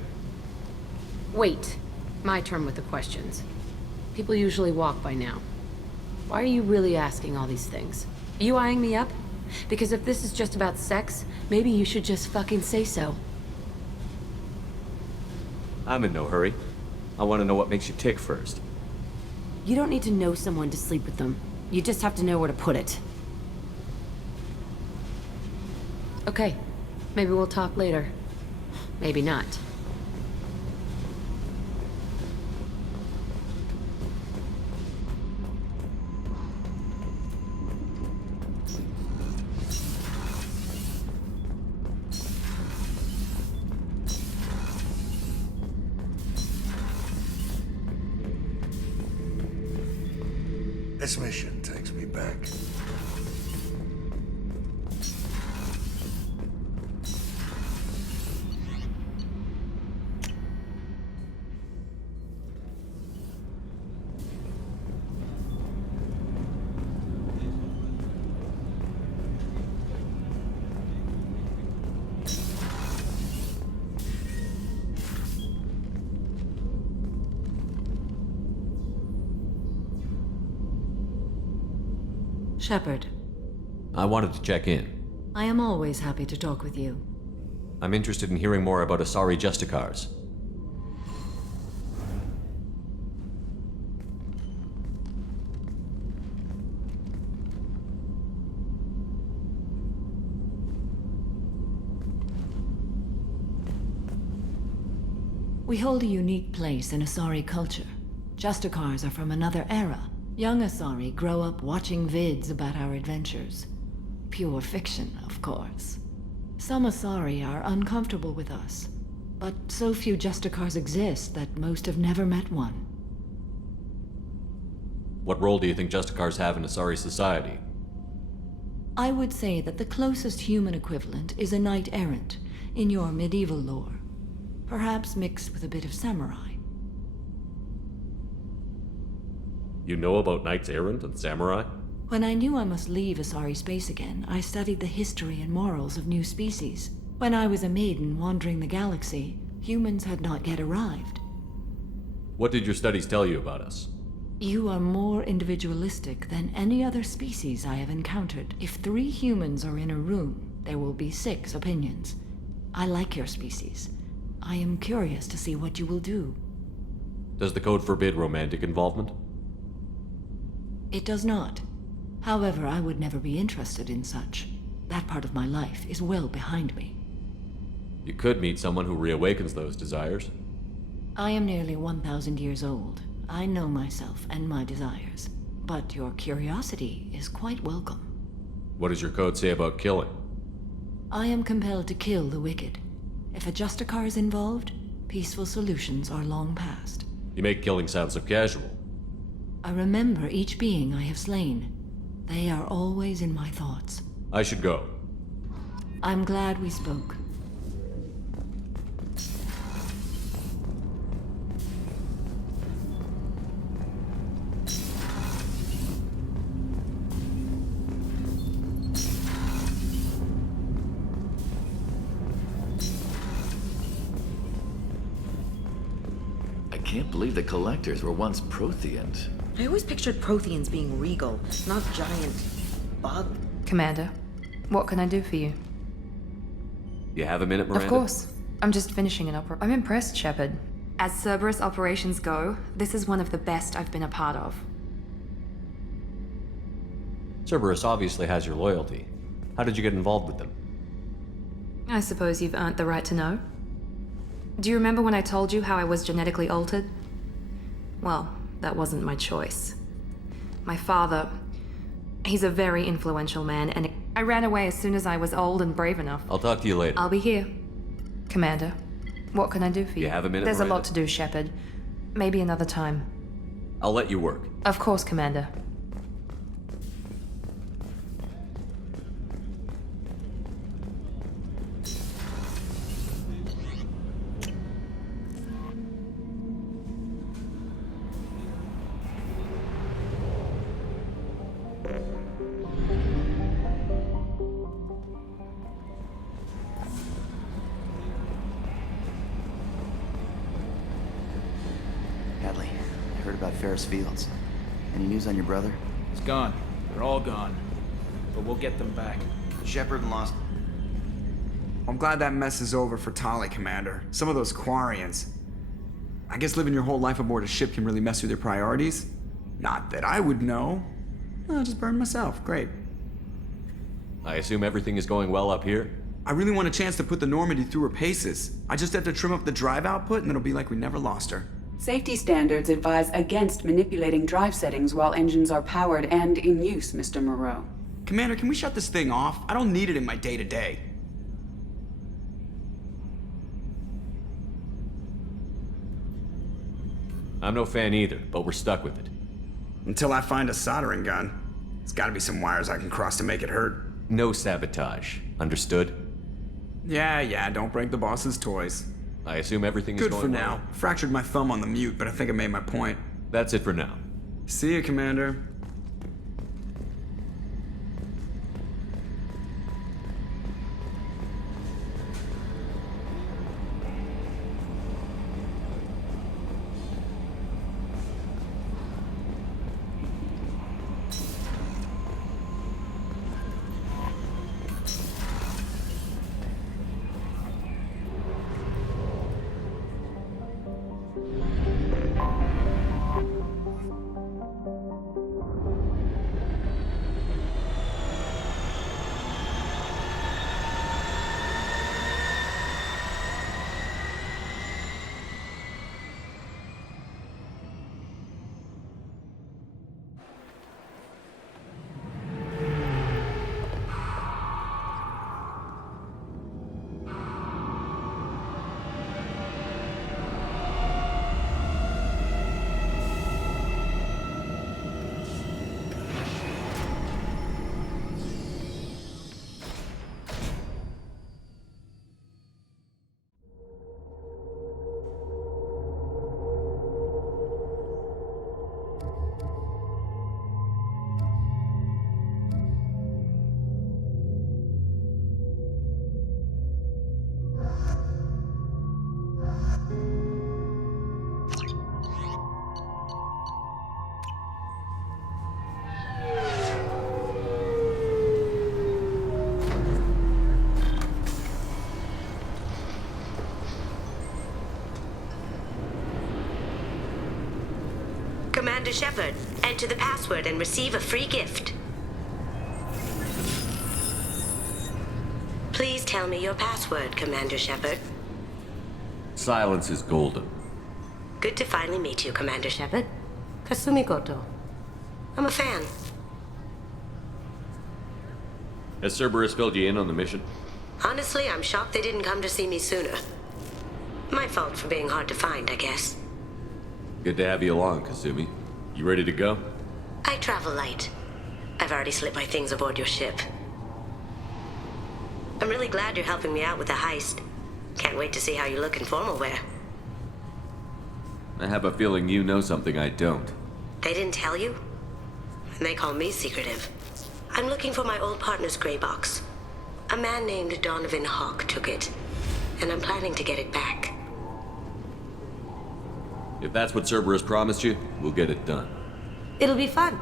Wait. My turn with the questions. People usually walk by now. Why are you really asking all these things? Are you eyeing me up? Because if this is just about sex, maybe you should just fucking say so. I'm in no hurry. I want to know what makes you tick first. You don't need to know someone to sleep with them. You just have to know where to put it. Okay. Maybe we'll talk later. Maybe not. This mission takes me back. Shepard, I wanted to check in. I am always happy to talk with you. I'm interested in hearing more about Asari Justicars. We hold a unique place in Asari culture. Justicars are from another era. Young Asari grow up watching vids about our adventures. Pure fiction, of course. Some Asari are uncomfortable with us. But so few Justicars exist that most have never met one. What role do you think Justicars have in Asari society? I would say that the closest human equivalent is a knight-errant in your medieval lore. Perhaps mixed with a bit of samurai. You know about knights errant and samurai? When I knew I must leave Asari space again, I studied the history and morals of new species. When I was a maiden wandering the galaxy, humans had not yet arrived. What did your studies tell you about us? You are more individualistic than any other species I have encountered. If 3 humans are in a room, there will be 6 opinions. I like your species. I am curious to see what you will do. Does the code forbid romantic involvement? It does not. However, I would never be interested in such. That part of my life is well behind me. You could meet someone who reawakens those desires. I am nearly 1,000 years old. I know myself and my desires. But your curiosity is quite welcome. What does your code say about killing? I am compelled to kill the wicked. If a Justicar is involved, peaceful solutions are long past. You make killing sound so casual. I remember each being I have slain. They are always in my thoughts. I should go. I'm glad we spoke. I can't believe the Collectors were once Protheans. I always pictured Protheans being regal, not giant bug. Commander, what can I do for you? You have a minute, Miranda? Of course. I'm just finishing an I'm impressed, Shepard. As Cerberus operations go, this is one of the best I've been a part of. Cerberus obviously has your loyalty. How did you get involved with them? I suppose you've earned the right to know. Do you remember when I told you how I was genetically altered? Well, that wasn't my choice. My father, he's a very influential man, and I ran away as soon as I was old and brave enough. I'll talk to you later. I'll be here. Commander, what can I do for you? You have a minute, There's Miranda? a lot to do, Shepard. Maybe another time. I'll let you work. Of course, Commander. Hadley, I heard about Ferris Fields. Any news on your brother? He's gone. They're all gone. But we'll get them back. Shepard lost. I'm glad that mess is over for Tali, Commander. Some of those Quarians. I guess living your whole life aboard a ship can really mess with your priorities. Not that I would know. I'll just burn myself. Great. I assume everything is going well up here? I really want a chance to put the Normandy through her paces. I just have to trim up the drive output and it'll be like we never lost her. Safety standards advise against manipulating drive settings while engines are powered and in use, Mr. Moreau. Commander, can we shut this thing off? I don't need it in my day-to-day. I'm no fan either, but we're stuck with it. Until I find a soldering gun. There's gotta be some wires I can cross to make it hurt. No sabotage. Understood? Yeah, don't break the boss's toys. I assume everything is Good going for well. now. Fractured my thumb on the mute, but I think I made my point. That's it for now. See you, Commander. Shepard, enter the password and receive a free gift. Please tell me your password, Commander Shepard. Silence is golden. Good to finally meet you, Commander Shepard. Kasumi Goto. I'm a fan. Has Cerberus filled you in on the mission? Honestly, I'm shocked they didn't come to see me sooner. My fault for being hard to find, I guess. Good to have you along, Kasumi. You ready to go? I travel light. I've already slipped my things aboard your ship. I'm really glad you're helping me out with the heist. Can't wait to see how you look in formal wear. I have a feeling you know something I don't. They didn't tell you? And they call me secretive. I'm looking for my old partner's gray box. A man named Donovan Hawk took it, and I'm planning to get it back. If that's what Cerberus promised you, we'll get it done. It'll be fun.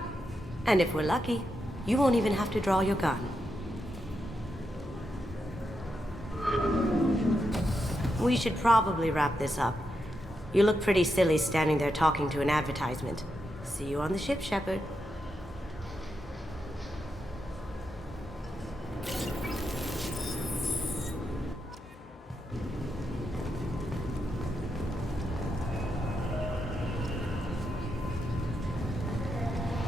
And if we're lucky, you won't even have to draw your gun. We should probably wrap this up. You look pretty silly standing there talking to an advertisement. See you on the ship, Shepard.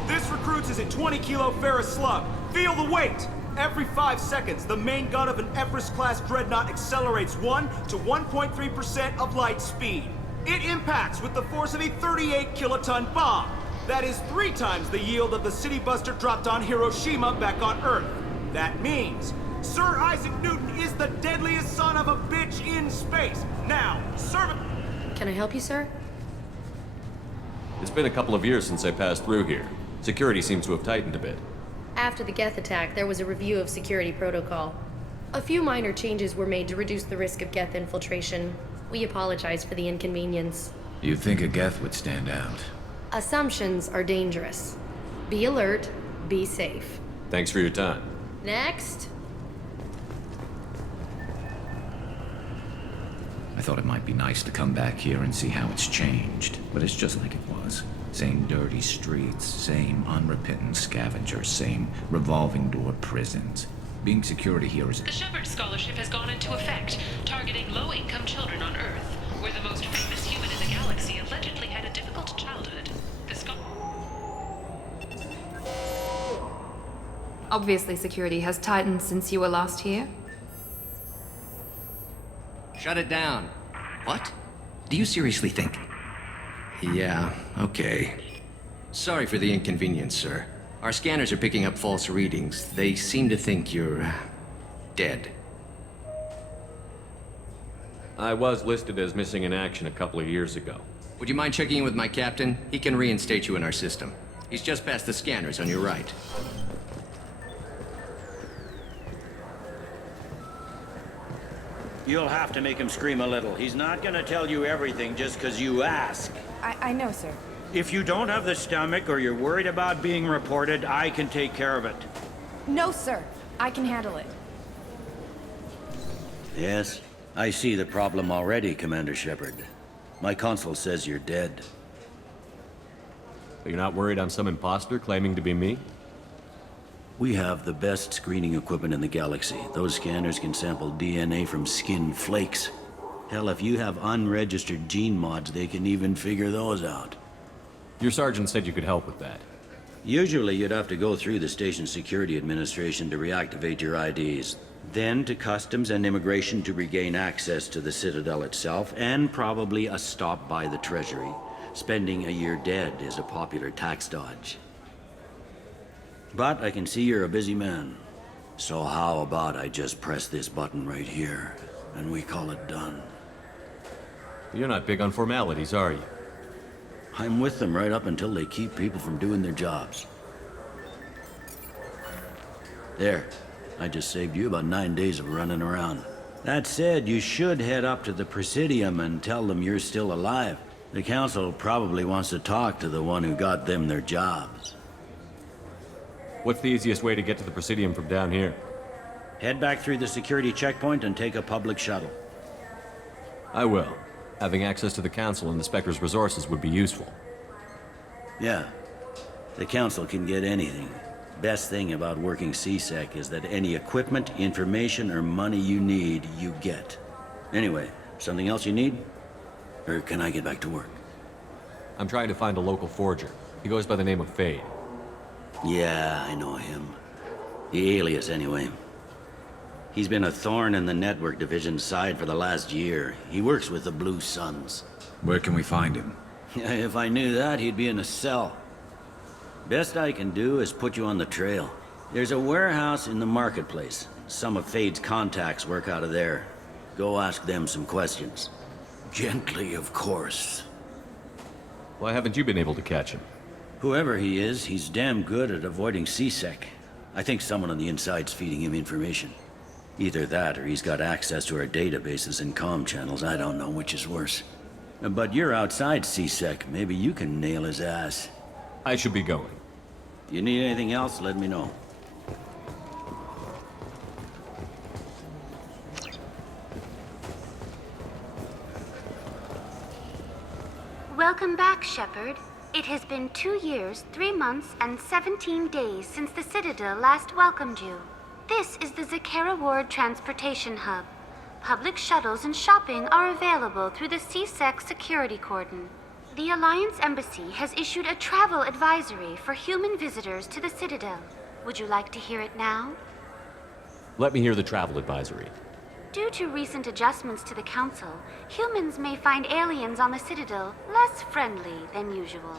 This recruits is a 20-kilo ferrous slug. Feel the weight! Every 5 seconds, the main gun of an Everest-class dreadnought accelerates 1 to 1.3% of light speed. It impacts with the force of a 38-kiloton bomb. That is 3 times the yield of the city buster dropped on Hiroshima back on Earth. That means Sir Isaac Newton is the deadliest son of a bitch in space. Now, servant... Can I help you, sir? It's been a couple of years since I passed through here. Security seems to have tightened a bit. After the Geth attack, there was a review of security protocol. A few minor changes were made to reduce the risk of Geth infiltration. We apologize for the inconvenience. You'd think a Geth would stand out. Assumptions are dangerous. Be alert, be safe. Thanks for your time. Next. I thought it might be nice to come back here and see how it's changed, but it's just like it was. Same dirty streets, same unrepentant scavengers, same revolving door prisons. Being security here is... The Shepard Scholarship has gone into effect, targeting low-income children on Earth, where the most famous human in the galaxy allegedly had a difficult childhood. Obviously, security has tightened since you were last here. Shut it down. What? Do you seriously think? Yeah, okay. Sorry for the inconvenience, sir. Our scanners are picking up false readings. They seem to think you're... dead. I was listed as missing in action a couple of years ago. Would you mind checking in with my captain? He can reinstate you in our system. He's just past the scanners on your right. You'll have to make him scream a little. He's not gonna tell you everything just because you ask. I know, sir. If you don't have the stomach or you're worried about being reported, I can take care of it. No, sir. I can handle it. Yes, I see the problem already, Commander Shepard. My console says you're dead. You're not worried I'm some imposter claiming to be me? We have the best screening equipment in the galaxy. Those scanners can sample DNA from skin flakes. Hell, if you have unregistered gene mods, they can even figure those out. Your sergeant said you could help with that. Usually you'd have to go through the station security administration to reactivate your IDs. Then to customs and immigration to regain access to the Citadel itself, and probably a stop by the Treasury. Spending a year dead is a popular tax dodge. But I can see you're a busy man. So how about I just press this button right here, and we call it done? You're not big on formalities, are you? I'm with them right up until they keep people from doing their jobs. There. I just saved you about 9 days of running around. That said, you should head up to the Presidium and tell them you're still alive. The Council probably wants to talk to the one who got them their jobs. What's the easiest way to get to the Presidium from down here? Head back through the security checkpoint and take a public shuttle. I will. Having access to the Council and the Spectre's resources would be useful. Yeah. The Council can get anything. Best thing about working CSEC is that any equipment, information, or money you need, you get. Anyway, something else you need? Or can I get back to work? I'm trying to find a local forger. He goes by the name of Fade. Yeah, I know him. The alias, anyway. He's been a thorn in the network division's side for the last year. He works with the Blue Suns. Where can we find him? If I knew that, he'd be in a cell. Best I can do is put you on the trail. There's a warehouse in the marketplace. Some of Fade's contacts work out of there. Go ask them some questions. Gently, of course. Why haven't you been able to catch him? Whoever he is, he's damn good at avoiding CSEC. I think someone on the inside's feeding him information. Either that, or he's got access to our databases and comm channels. I don't know which is worse. But you're outside CSEC. Maybe you can nail his ass. I should be going. If you need anything else, let me know. Welcome back, Shepard. It has been 2 years, 3 months, and 17 days since the Citadel last welcomed you. This is the Zakera Ward Transportation Hub. Public shuttles and shopping are available through the CSEC security cordon. The Alliance Embassy has issued a travel advisory for human visitors to the Citadel. Would you like to hear it now? Let me hear the travel advisory. Due to recent adjustments to the Council, humans may find aliens on the Citadel less friendly than usual.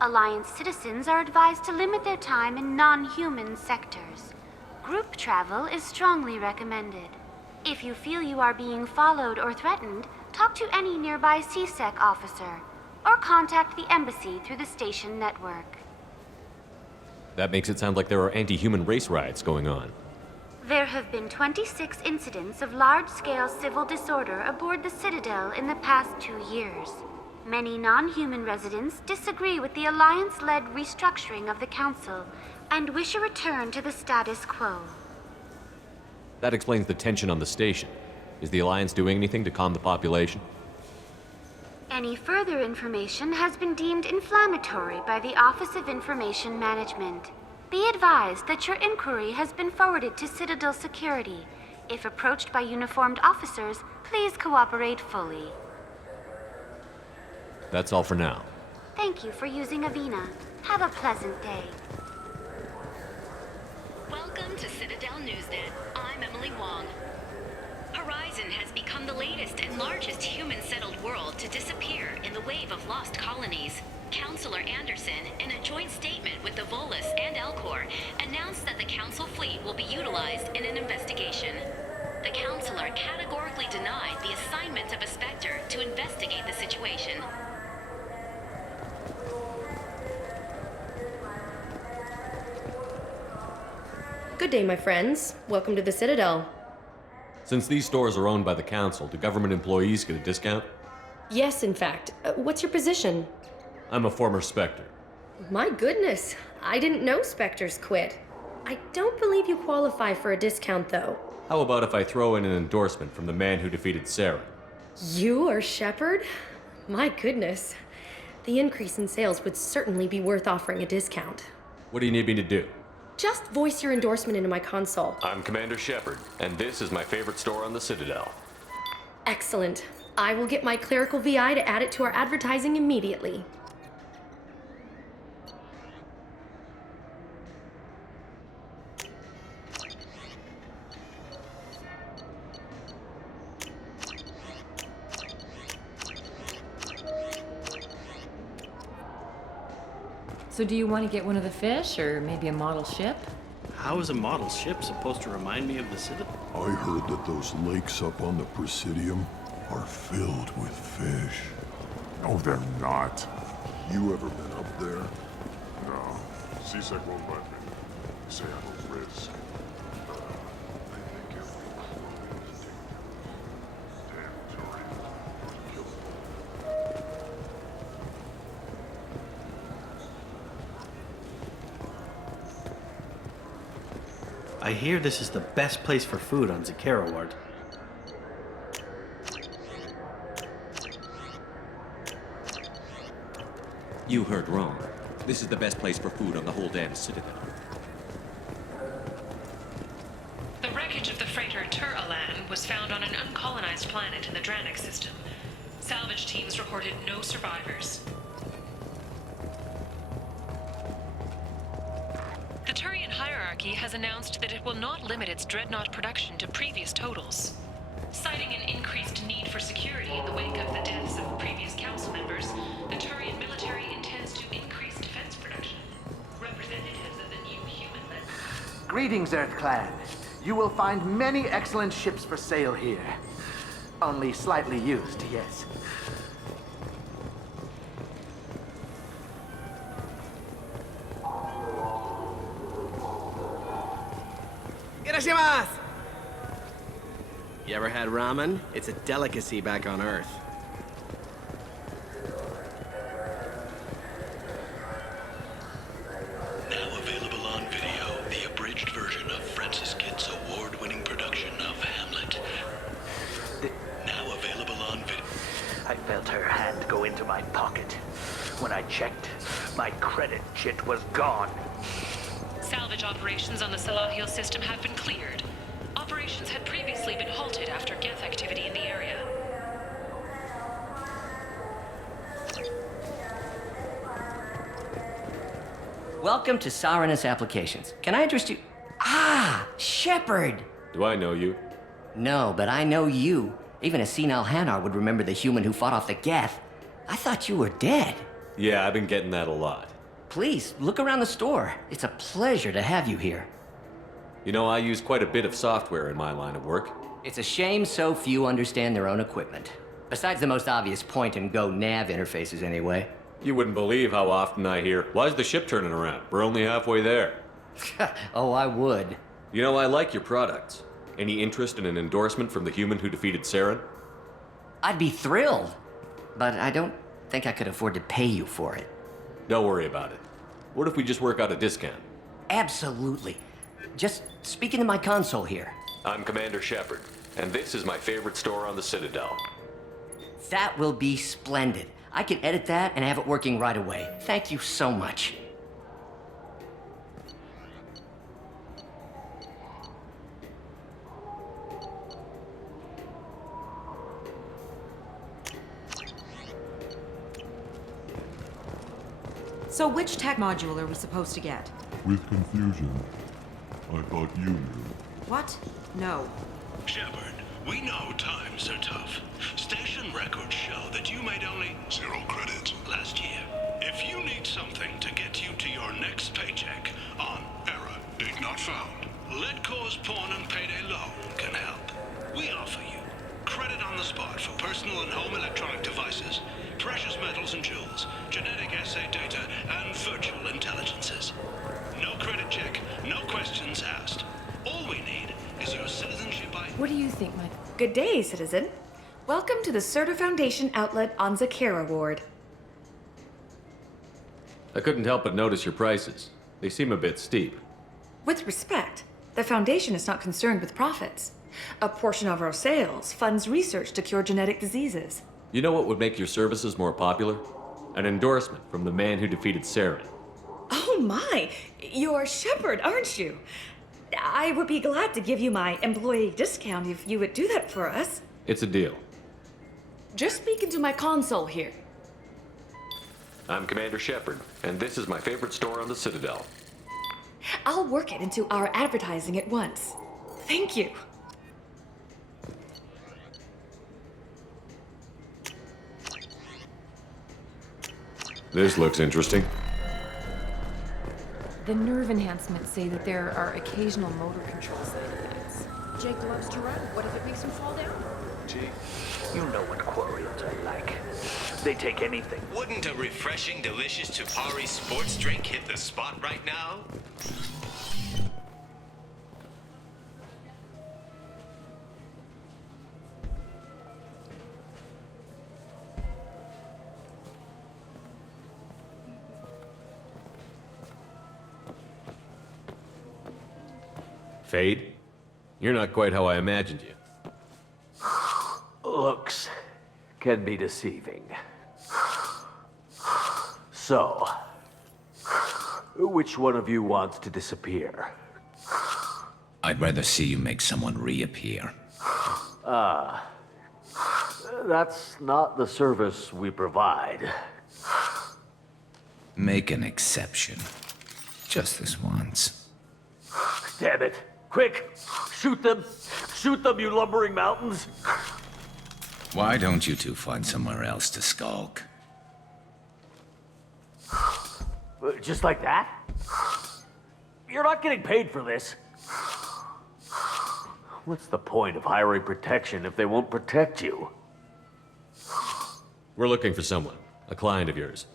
Alliance citizens are advised to limit their time in non-human sectors. Group travel is strongly recommended. If you feel you are being followed or threatened, talk to any nearby CSEC officer, or contact the Embassy through the station network. That makes it sound like there are anti-human race riots going on. There have been 26 incidents of large-scale civil disorder aboard the Citadel in the past 2 years. Many non-human residents disagree with the Alliance-led restructuring of the Council and wish a return to the status quo. That explains the tension on the station. Is the Alliance doing anything to calm the population? Any further information has been deemed inflammatory by the Office of Information Management. Be advised that your inquiry has been forwarded to Citadel Security. If approached by uniformed officers, please cooperate fully. That's all for now. Thank you for using Avina. Have a pleasant day. Welcome to Citadel Newsnet. I'm Emily Wong. Horizon has become the latest and largest human-settled world to disappear in the wave of lost colonies. Councillor Anderson, in a joint statement with the Volus and Elcor, announced that the Council fleet will be utilized in an investigation. The Councillor categorically denied the assignment of a Spectre to investigate the situation. Good day, my friends. Welcome to the Citadel. Since these stores are owned by the Council, do government employees get a discount? Yes, in fact. What's your position? I'm a former Spectre. My goodness, I didn't know Spectres quit. I don't believe you qualify for a discount, though. How about if I throw in an endorsement from the man who defeated Sarah? You are Shepard? My goodness. The increase in sales would certainly be worth offering a discount. What do you need me to do? Just voice your endorsement into my console. I'm Commander Shepard, and this is my favorite store on the Citadel. Excellent. I will get my clerical VI to add it to our advertising immediately. So do you want to get one of the fish, or maybe a model ship? How is a model ship supposed to remind me of the Citadel? I heard that those lakes up on the Presidium are filled with fish. No, they're not. You ever been up there? No. CSEC won't let me. They say I'm a risk. I hear this is the best place for food on Zakera Ward. You heard wrong. This is the best place for food on the whole damn Citadel. The wreckage of the freighter Tur-Alan was found on an uncolonized planet in the Dranik system. Salvage teams reported no survivors. The Turian hierarchy has announced that it will not limit its dreadnought production to previous totals. Citing an increased need for security in the wake of the deaths of previous council members, the Turian military intends to increase defense production. Representatives of the new human-led... Greetings, Earth Clan. You will find many excellent ships for sale here. Only slightly used, yes. Irashimasu! You ever had ramen? It's a delicacy back on Earth. Now available on video, the abridged version of Francis Kidd's award-winning production of Hamlet. Now available on video. I felt her hand go into my pocket. When I checked, my credit chit was gone. Salvage operations on the Salahil system have been cleared. Operations had previously been halted after Geth activity in the area. Welcome to Sarenus Applications. Can I interest you? Ah, Shepard! Do I know you? No, but I know you. Even a senile Hanar would remember the human who fought off the Geth. I thought you were dead. Yeah, I've been getting that a lot. Please, look around the store. It's a pleasure to have you here. You know, I use quite a bit of software in my line of work. It's a shame so few understand their own equipment. Besides the most obvious point-and-go nav interfaces, anyway. You wouldn't believe how often I hear, "Why's the ship turning around? We're only halfway there." Oh, I would. You know, I like your products. Any interest in an endorsement from the human who defeated Saren? I'd be thrilled. But I don't think I could afford to pay you for it. Don't worry about it. What if we just work out a discount? Absolutely. Just speak into my console here. I'm Commander Shepard, and this is my favorite store on the Citadel. That will be splendid. I can edit that and have it working right away. Thank you so much. So which tech module are we supposed to get? With confusion. I thought you knew. What? No. Shepard, we know times are tough. Station records show that you made only 0 credits last year. If you need something to get you to your next paycheck on error, date not found, Let Cause Pawn and Payday Loan can help. We offer you credit on the spot for personal and home electronic devices, precious metals and jewels, genetic assay data, and virtual intelligences. No credit check, no questions asked. All we need is your citizenship ID. What do you think, Mike? Good day, citizen. Welcome to the Certa Foundation outlet on Zakera Ward. I couldn't help but notice your prices. They seem a bit steep. With respect, the Foundation is not concerned with profits. A portion of our sales funds research to cure genetic diseases. You know what would make your services more popular? An endorsement from the man who defeated Saren. Oh my! You're Shepard, aren't you? I would be glad to give you my employee discount if you would do that for us. It's a deal. Just speak into my console here. I'm Commander Shepard, and this is my favorite store on the Citadel. I'll work it into our advertising at once. Thank you. This looks interesting. The nerve enhancements say that there are occasional motor control side effects. Jake loves to run. What if it makes him fall down? Jake, you know what Quarians are like. They take anything. Wouldn't a refreshing, delicious Chupari sports drink hit the spot right now? Fade? You're not quite how I imagined you. Looks can be deceiving. So, Which one of you wants to disappear? I'd rather see you make someone reappear. That's not the service we provide. Make an exception. Just this once. Damn it. Quick! Shoot them! Shoot them, you lumbering mountains! Why don't you two find somewhere else to skulk? Just like that? You're not getting paid for this. What's the point of hiring protection if they won't protect you? We're looking for someone. A client of yours.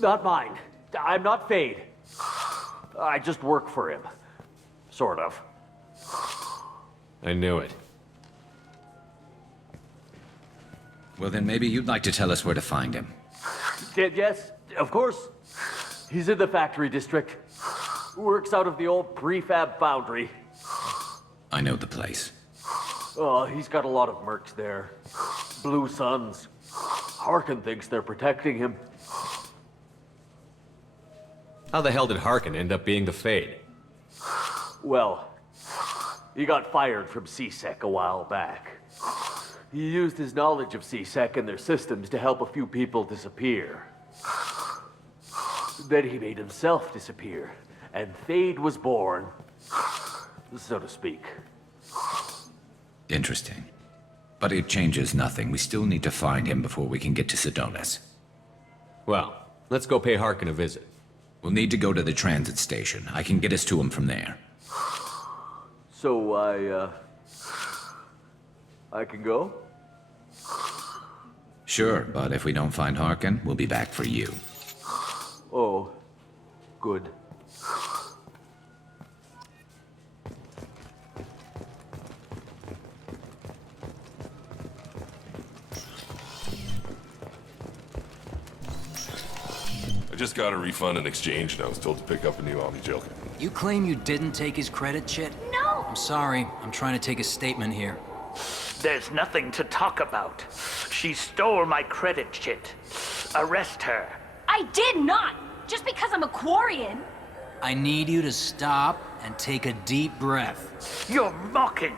Not mine. I'm not Fade. I just work for him. Sort of. I knew it. Well, then maybe you'd like to tell us where to find him. Yes, of course. He's in the factory district. Works out of the old prefab foundry. I know the place. Oh, he's got a lot of mercs there. Blue Suns. Harkin thinks they're protecting him. How the hell did Harkin end up being the Fade? Well, he got fired from C-Sec a while back. He used his knowledge of C-Sec and their systems to help a few people disappear. Then he made himself disappear, and Fade was born, so to speak. Interesting. But it changes nothing. We still need to find him before we can get to Sedonis. Well, let's go pay Harkin a visit. We'll need to go to the transit station. I can get us to him from there. So I can go? Sure, but if we don't find Harkin, we'll be back for you. Oh, good. I just got a refund and exchange, and I was told to pick up a new Omni Joker. You claim you didn't take his credit, Chit? No! I'm sorry. I'm trying to take a statement here. There's nothing to talk about. She stole my credit, Chit. Arrest her. I did not! Just because I'm a Quarian. I need you to stop and take a deep breath. You're mocking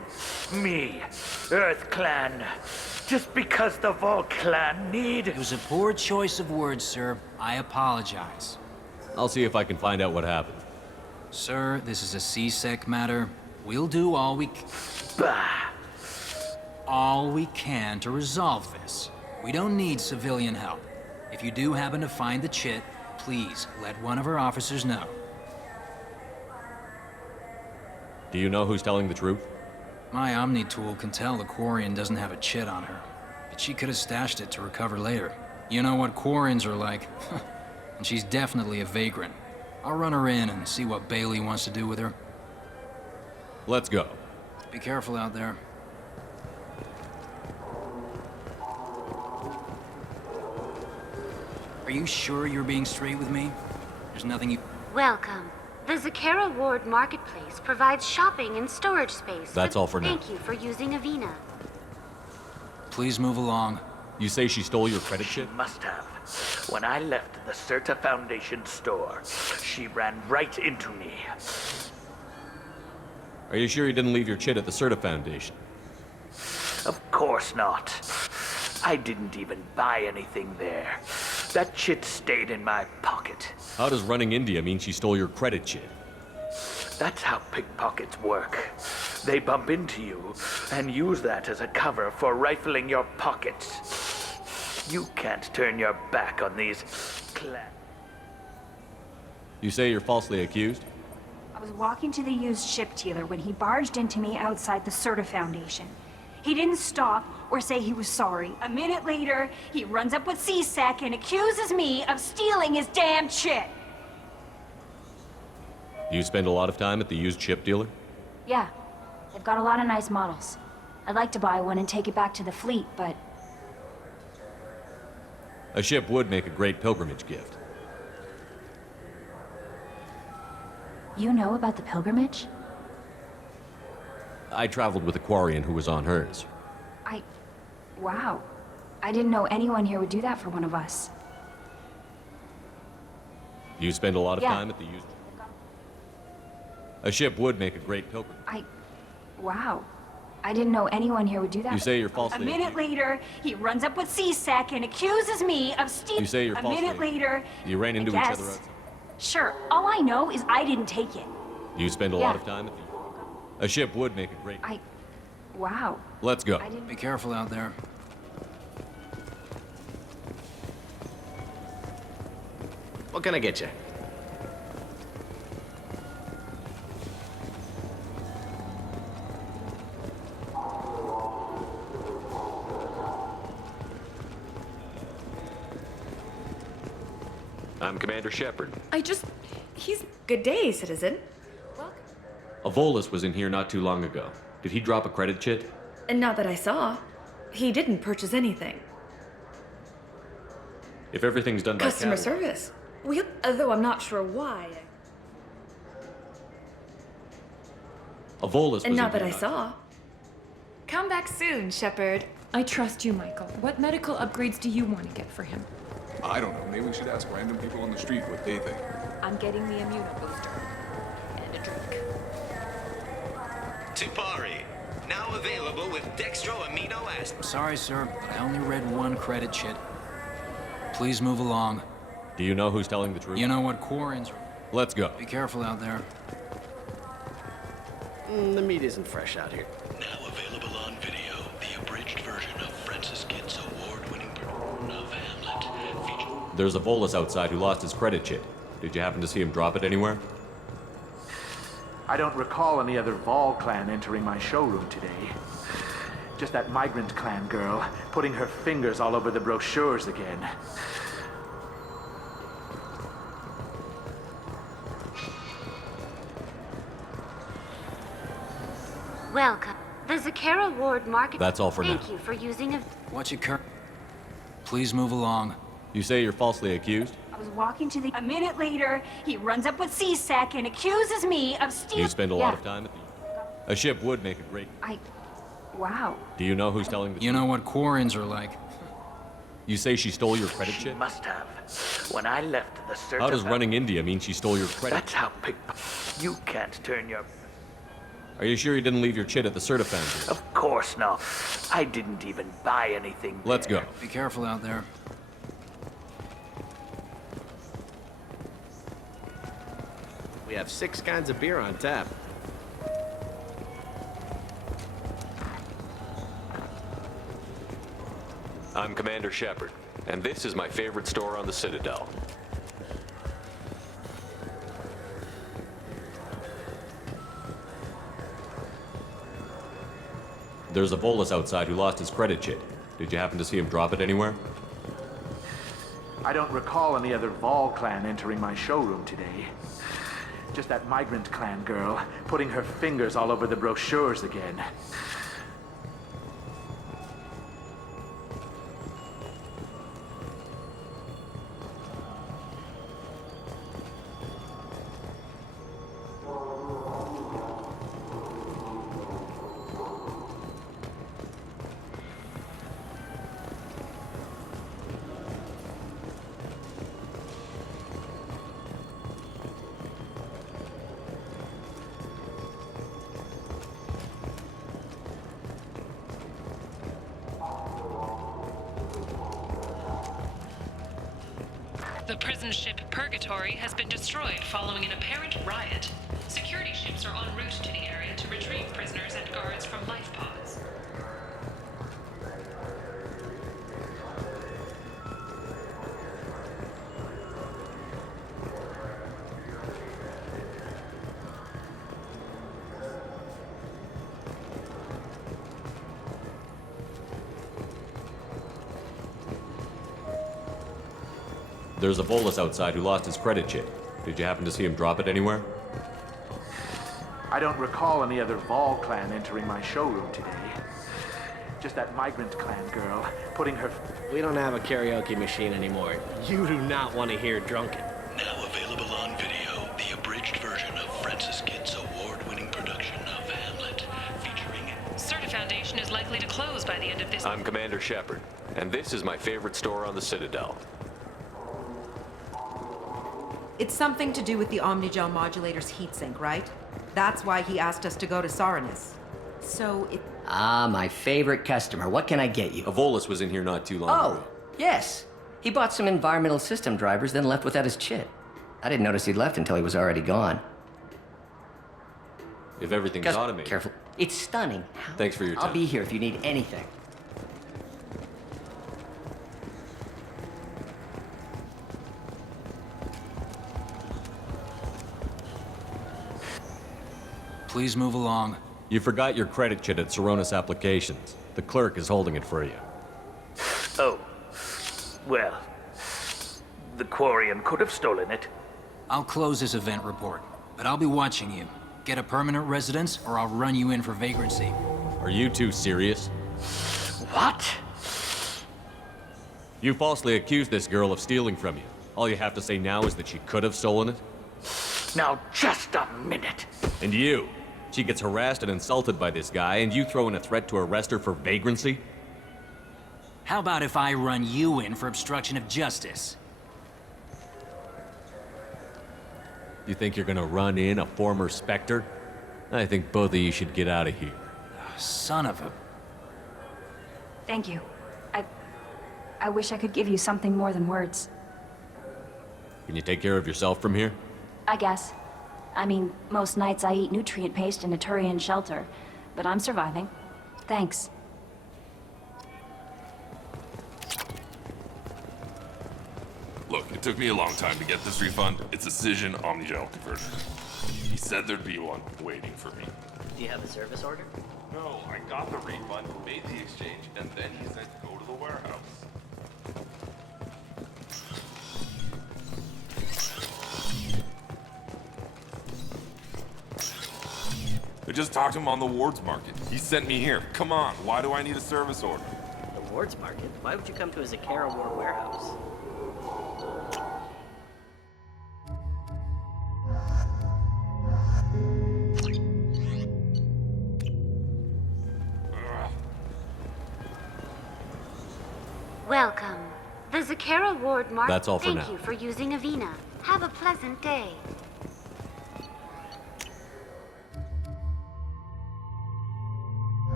me, Earth Clan. Just because the Vol Clan need... It was a poor choice of words, sir. I apologize. I'll see if I can find out what happened. Sir, this is a C-Sec matter. We'll do all we can to resolve this. We don't need civilian help. If you do happen to find the Chit, please let one of our officers know. Do you know who's telling the truth? My Omni tool can tell the Quarian doesn't have a Chit on her, but she could have stashed it to recover later. You know what Quarians are like, and she's definitely a vagrant. I'll run her in and see what Bailey wants to do with her. Let's go. Be careful out there. Are you sure you're being straight with me? There's nothing you... Welcome. The Zakera Ward Marketplace provides shopping and storage space. That's all for now. Thank you for using Avena. Please move along. You say she stole your credit chit? Must have. When I left the Certa Foundation store, she ran right into me. Are you sure you didn't leave your chit at the Certa Foundation? Of course not. I didn't even buy anything there. That chit stayed in my pocket. How does running India mean she stole your credit chit? That's how pickpockets work. They bump into you and use that as a cover for rifling your pockets. You can't turn your back on these You say you're falsely accused? I was walking to the used ship dealer when he barged into me outside the Certa Foundation. He didn't stop or say he was sorry. A minute later, he runs up with C-Sec and accuses me of stealing his damn chip. Do you spend a lot of time at the used chip dealer? Yeah, they've got a lot of nice models. I'd like to buy one and take it back to the fleet, but... A ship would make a great pilgrimage gift. You know about the pilgrimage? I traveled with a Quarian who was on hers. Wow. I didn't know anyone here would do that for one of us. Do you spend a lot of Yeah. time at the used... A ship would make a great pilgrim. Wow. I didn't know anyone here would do that. You say you're A falsely minute later, he runs up with C-Sec and accuses me of stealing. You say you're A falsely minute later, You ran into each guess. other outside. Sure. All I know is I didn't take it. Do you spend a Yeah. lot of time at the... A ship would make a great... Wow. Let's go. Be careful out there. What can I get you? I'm Commander Shepard. He's... Good day, citizen. A Volus was in here not too long ago. Did he drop a credit chit? And not that I saw. He didn't purchase anything. If everything's done by Customer catalog- service. Well, though I'm not sure why. A Volus was And not in that I here saw. Come back soon, Shepard. I trust you, Michael. What medical upgrades do you want to get for him? I don't know. Maybe we should ask random people on the street what they think. I'm getting the immunobooster. And a drink. Tupari, now available with dextro amino acids. Sorry, sir, but I only read one credit chit. Please move along. Do you know who's telling the truth? You know what Quarians are. Let's go. Be careful out there. The meat isn't fresh out here. Now available on video, the abridged version of Francis Kidd's award-winning production of Hamlet. There's a Volus outside who lost his credit chit. Did you happen to see him drop it anywhere? I don't recall any other Vol clan entering my showroom today. Just that migrant clan girl putting her fingers all over the brochures again. Welcome. The Zakara Ward Market. That's all for now. Thank you for using a. What's your cur... Please move along. You say you're falsely accused? I was walking to the... A minute later, he runs up with C-Sec and accuses me of Do stealing. you spend a lot of time at the... A ship would make a great... Wow. Do you know who's telling the You know what Quarians are like. You say she stole your credit chit? Must have. When I left the Certa How does Foundation- running India mean she stole your credit? That's how You can't turn your... Are you sure you didn't leave your chit at the Certa Foundry? Of course not. I didn't even buy anything. Let's go. Be careful out there. We have 6 kinds of beer on tap. I'm Commander Shepard, and this is my favorite store on the Citadel. There's a Volus outside who lost his credit chit. Did you happen to see him drop it anywhere? I don't recall any other Vol clan entering my showroom today. Just that migrant clan girl putting her fingers all over the brochures again. The prison ship Purgatory has been destroyed following an apparent riot. Security ships are en route to the area to retrieve prisoners and guards from life pods. There's a Volus outside who lost his credit chit. Did you happen to see him drop it anywhere? I don't recall any other Vol clan entering my showroom today. Just that migrant clan girl putting her... We don't have a karaoke machine anymore. You do not want to hear drunken. Now available on video, the abridged version of Francis Kidd's award-winning production of Hamlet, featuring... Certa Foundation is likely to close by the end of this... I'm Commander Shepard, and this is my favorite store on the Citadel. It's something to do with the Omnigel modulator's heatsink, right? That's why he asked us to go to Saranus. So it... Ah, my favorite customer. What can I get you? Evolus was in here not too long ago. Oh, yes. He bought some environmental system drivers, then left without his chit. I didn't notice he'd left until he was already gone. If everything's Just automated. careful. It's stunning. Thanks for your time. I'll be here if you need anything. Please move along. You forgot your credit chit at Saronis Applications. The clerk is holding it for you. Oh. Well, the Quarian could have stolen it. I'll close this event report, but I'll be watching you. Get a permanent residence, or I'll run you in for vagrancy. Are you two serious? What? You falsely accused this girl of stealing from you. All you have to say now is that she could have stolen it? Now, just a minute. And you? She gets harassed and insulted by this guy, and you throw in a threat to arrest her for vagrancy? How about if I run you in for obstruction of justice? You think you're gonna run in a former Spectre? I think both of you should get out of here. Son of a... Thank you. I wish I could give you something more than words. Can you take care of yourself from here? I guess. I mean, most nights I eat nutrient paste in a Turian shelter, but I'm surviving. Thanks. Look, it took me a long time to get this refund. It's a Cision Omnigel converter. He said there'd be one waiting for me. Do you have a service order? No, I got the refund, made the exchange, and then he said go to the warehouse. I just talked to him on the Wards Market. He sent me here. Come on, why do I need a service order? The Wards Market? Why would you come to a Zakara Ward warehouse? Welcome. The Zakara Ward Mark. That's all for Thank now. you for using Avina. Have a pleasant day.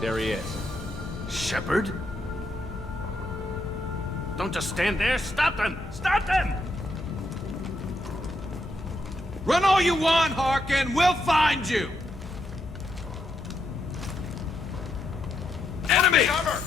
There he is. Shepard? Don't just stand there. Stop them! Stop them! Run all you want, Harkin. We'll find you. Enemy! Cover!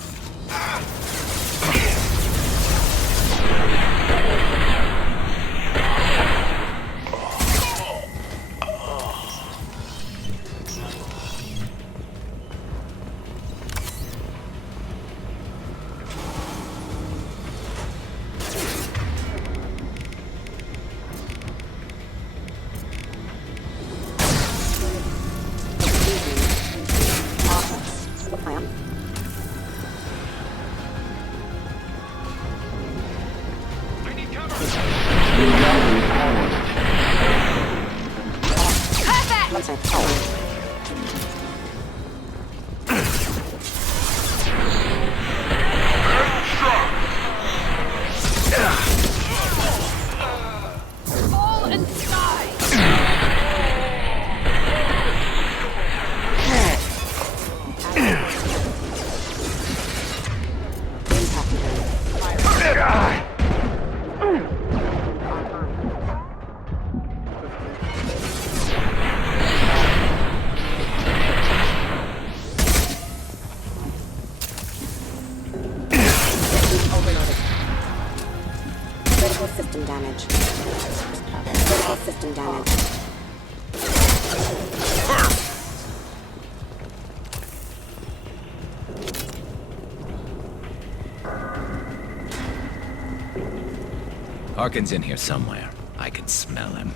Fall and die! Critical system damage. Critical system damage. Harkin's in here somewhere. I can smell him.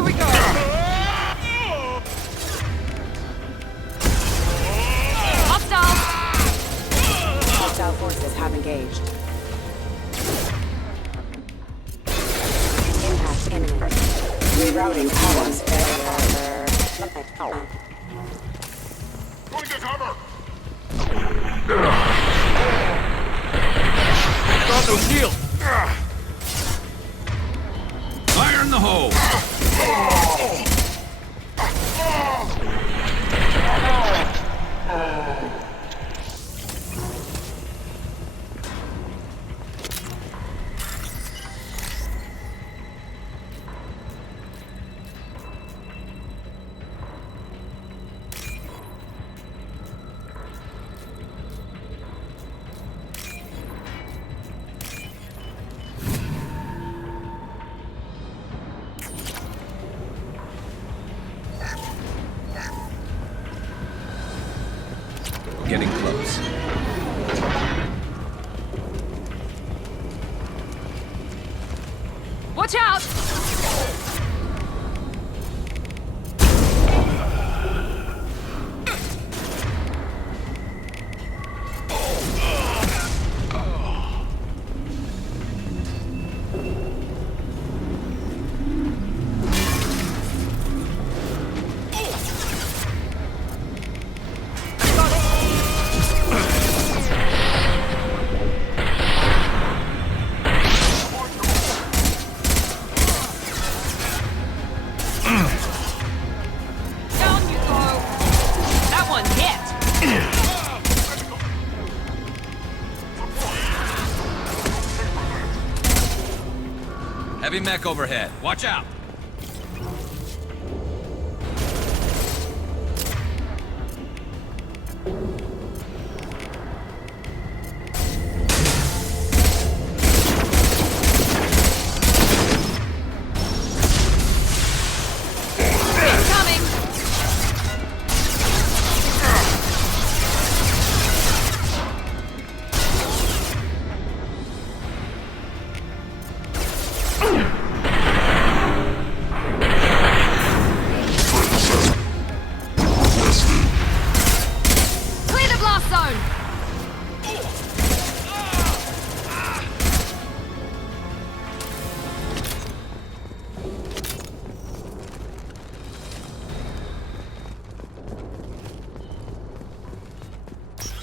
Here we go! Hostile forces have engaged. Impact imminent. Rerouting powers. Going to cover! Got no shield! Fire in the hole! Getting close. Watch out! Heavy mech overhead. Watch out!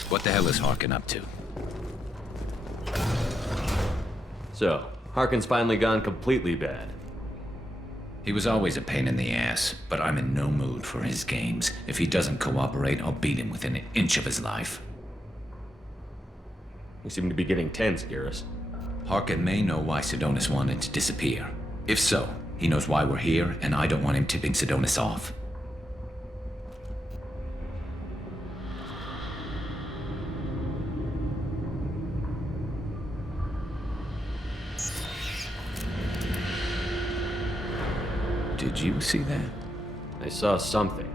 What the hell is Harkin up to? So, Harkin's finally gone completely bad. He was always a pain in the ass, but I'm in no mood for his games. If he doesn't cooperate, I'll beat him within an inch of his life. You seem to be getting tense, Garrus. Harkin may know why Sidonis wanted to disappear. If so, he knows why we're here, and I don't want him tipping Sidonis off. Did you see that? I saw something.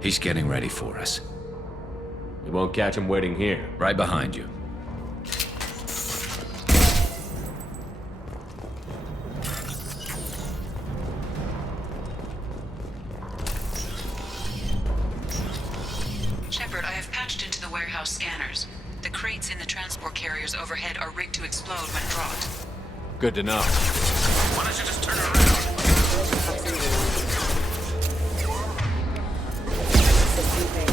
He's getting ready for us. We won't catch him waiting here. Right behind you. Shepard, I have patched into the warehouse scanners. The crates in the transport carriers overhead are rigged to explode when dropped. Good to know. Why don't you just turn around?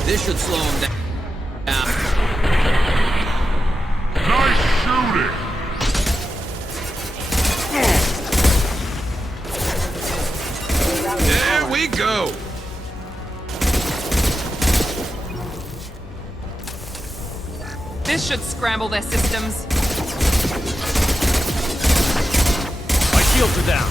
This should slow him down. Nice shooting! There we go! This should scramble their systems. My shields are down.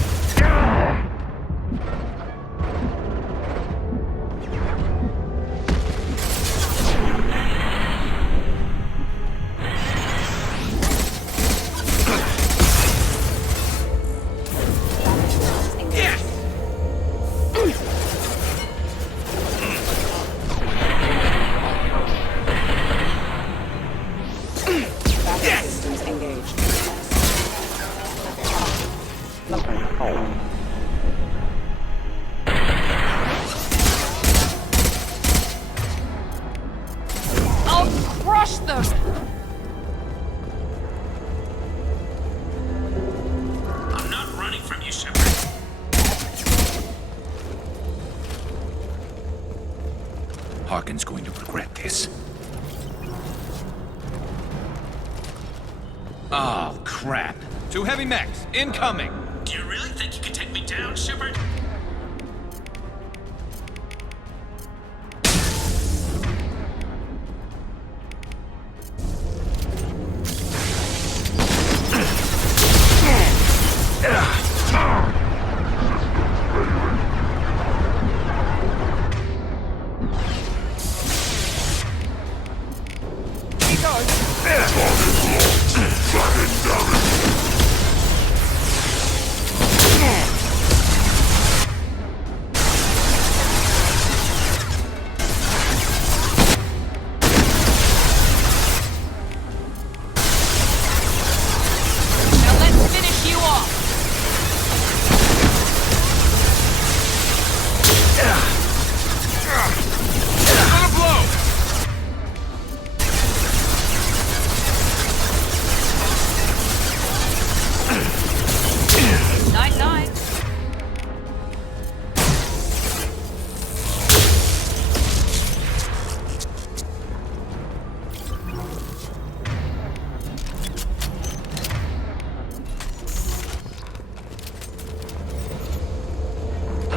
Harkin's going to regret this. Oh, crap. 2 heavy mechs, incoming! Do you really think you can take me down, Shepard? Now let's finish you off. Gonna blow! Night night.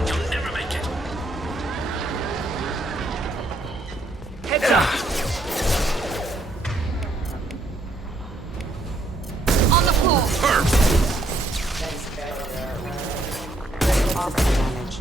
You'll never make it. Heads up! On the floor. Orbital damage.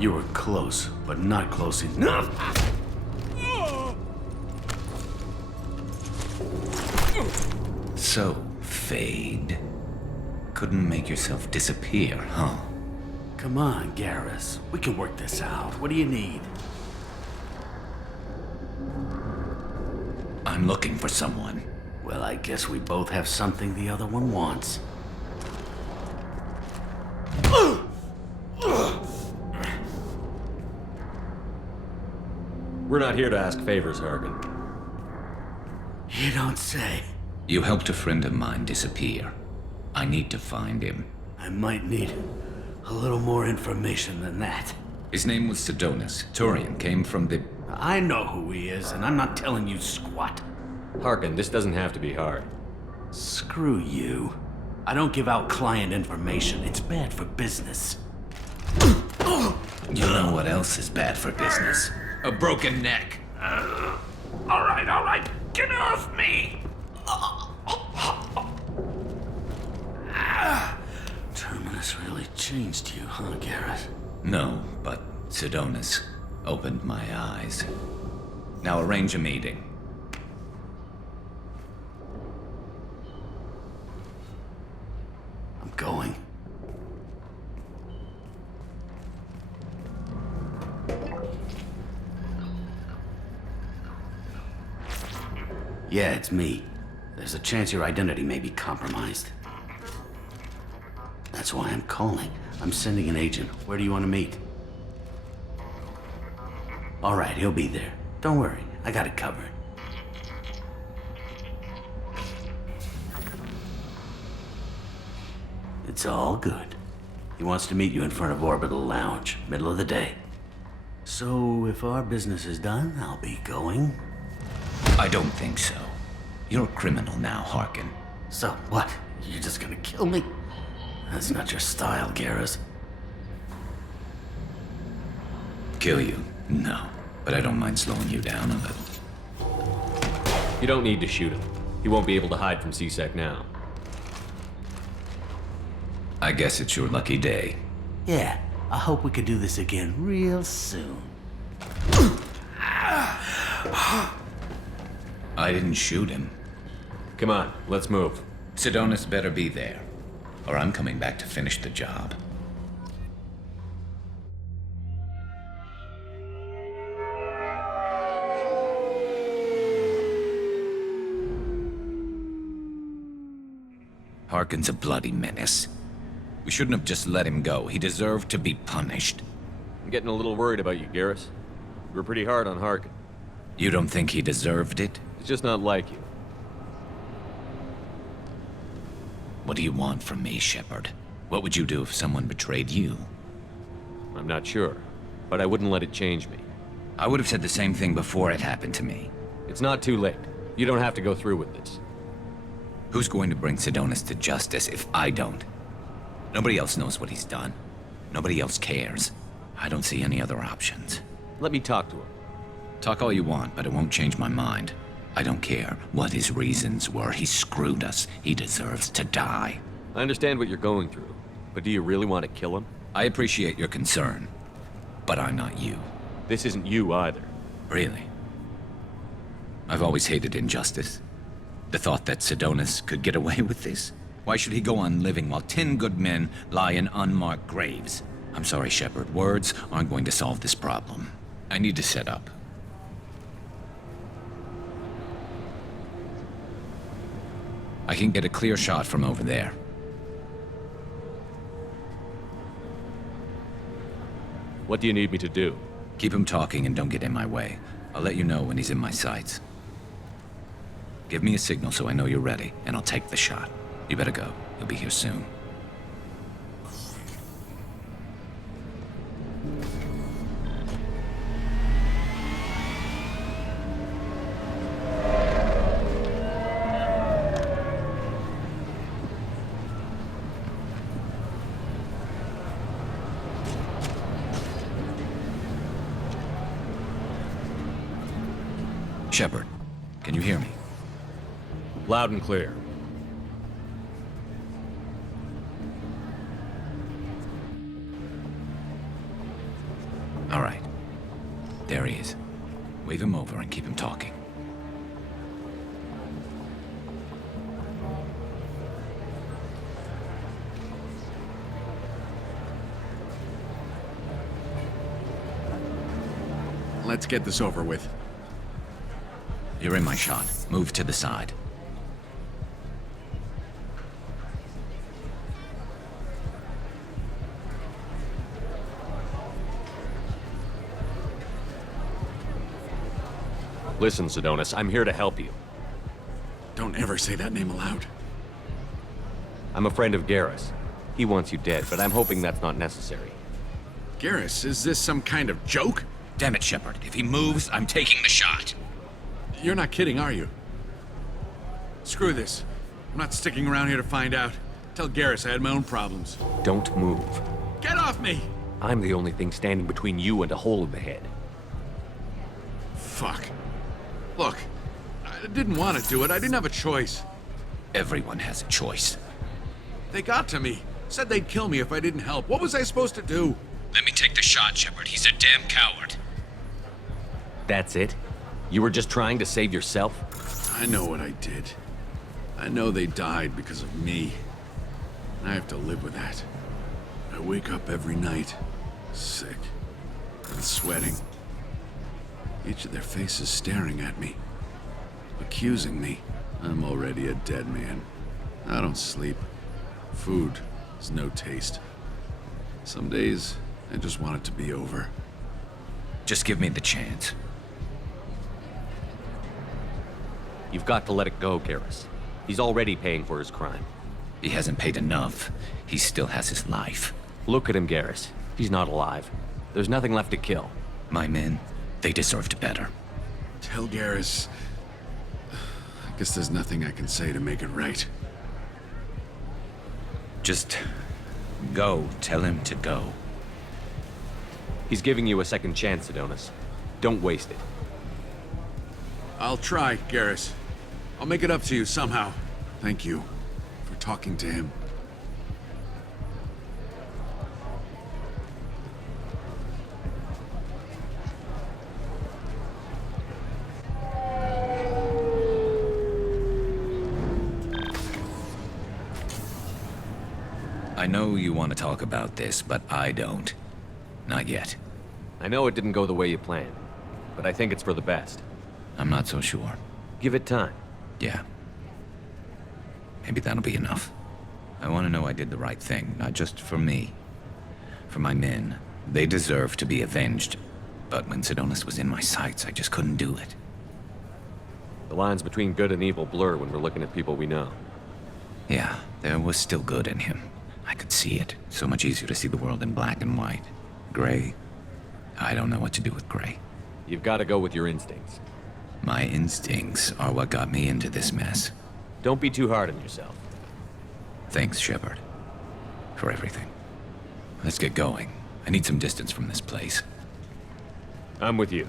You were close, but not close enough. So, Fade. Couldn't make yourself disappear, huh? Come on, Garrus. We can work this out. What do you need? I'm looking for someone. Well, I guess we both have something the other one wants. We're not here to ask favors, Harkin. You don't say. You helped a friend of mine disappear. I need to find him. I might need a little more information than that. His name was Sidonis. Turian came from the... I know who he is, and I'm not telling you squat. Harkin, this doesn't have to be hard. Screw you. I don't give out client information. It's bad for business. You know what else is bad for business? A broken neck. All right. Get off me! Terminus really changed you, huh, Garrus? No, but Sidonis opened my eyes. Now arrange a meeting. I'm going. Yeah, it's me. There's a chance your identity may be compromised. That's why I'm calling. I'm sending an agent. Where do you want to meet? All right, he'll be there. Don't worry, I got it covered. It's all good. He wants to meet you in front of Orbital Lounge, middle of the day. So, if our business is done, I'll be going. I don't think so. You're a criminal now, Harkin. So, what? You're just gonna kill me? That's not your style, Garrus. Kill you? No. But I don't mind slowing you down a little. You don't need to shoot him. He won't be able to hide from C-Sec now. I guess it's your lucky day. Yeah, I hope we can do this again real soon. I didn't shoot him. Come on, let's move. Sidonis better be there. or I'm coming back to finish the job. Harkin's a bloody menace. We shouldn't have just let him go. He deserved to be punished. I'm getting a little worried about you, Garrus. You were pretty hard on Harkin. You don't think he deserved it? He's just not like you. What do you want from me, Shepard? What would you do if someone betrayed you? I'm not sure, but I wouldn't let it change me. I would have said the same thing before it happened to me. It's not too late. You don't have to go through with this. Who's going to bring Sidonis to justice if I don't? Nobody else knows what he's done. Nobody else cares. I don't see any other options. Let me talk to him. Talk all you want, but it won't change my mind. I don't care what his reasons were. He screwed us. He deserves to die. I understand what you're going through, but do you really want to kill him? I appreciate your concern, but I'm not you. This isn't you either. Really? I've always hated injustice. The thought that Sidonis could get away with this? Why should he go on living while 10 good men lie in unmarked graves? I'm sorry, Shepard. Words aren't going to solve this problem. I need to set up. I can get a clear shot from over there. What do you need me to do? Keep him talking and don't get in my way. I'll let you know when he's in my sights. Give me a signal so I know you're ready, and I'll take the shot. You better go. He'll be here soon. Shepard, can you hear me? Loud and clear. All right. There he is. Wave him over and keep him talking. Let's get this over with. You're in my shot. Move to the side. Listen, Sidonis, I'm here to help you. Don't ever say that name aloud. I'm a friend of Garrus. He wants you dead, but I'm hoping that's not necessary. Garrus, is this some kind of joke? Damn it, Shepard. If he moves, I'm taking the shot. You're not kidding, are you? Screw this. I'm not sticking around here to find out. Tell Garrus I had my own problems. Don't move. Get off me! I'm the only thing standing between you and a hole in the head. Fuck. Look, I didn't want to do it. I didn't have a choice. Everyone has a choice. They got to me. Said they'd kill me if I didn't help. What was I supposed to do? Let me take the shot, Shepard. He's a damn coward. That's it? You were just trying to save yourself? I know what I did. I know they died because of me. And I have to live with that. I wake up every night, sick and sweating. Each of their faces staring at me, accusing me. I'm already a dead man. I don't sleep. Food has no taste. Some days, I just want it to be over. Just give me the chance. You've got to let it go, Garrus. He's already paying for his crime. He hasn't paid enough. He still has his life. Look at him, Garrus. He's not alive. There's nothing left to kill. My men, they deserved better. Tell Garrus... I guess there's nothing I can say to make it right. Just... go. Tell him to go. He's giving you a second chance, Sidonis. Don't waste it. I'll try, Garrus. I'll make it up to you somehow. Thank you for talking to him. I know you want to talk about this, but I don't. Not yet. I know it didn't go the way you planned, but I think it's for the best. I'm not so sure. Give it time. Yeah. Maybe that'll be enough. I want to know I did the right thing, not just for me. For my men. They deserve to be avenged. But when Sidonis was in my sights, I just couldn't do it. The lines between good and evil blur when we're looking at people we know. Yeah, there was still good in him. I could see it. So much easier to see the world in black and white. Gray? I don't know what to do with Gray. You've got to go with your instincts. My instincts are what got me into this mess. Don't be too hard on yourself. Thanks, Shepard. For everything. Let's get going. I need some distance from this place. I'm with you.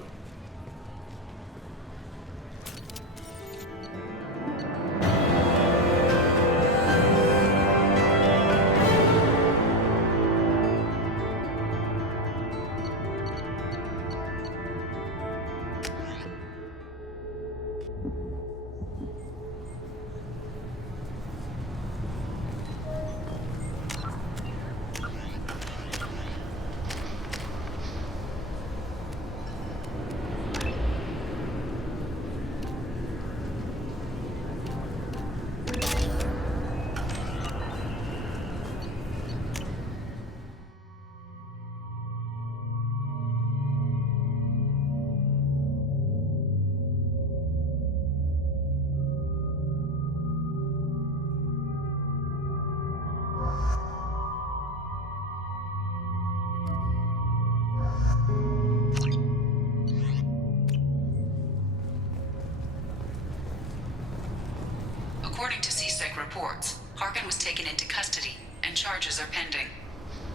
According to CSEC reports, Harkin was taken into custody, and charges are pending.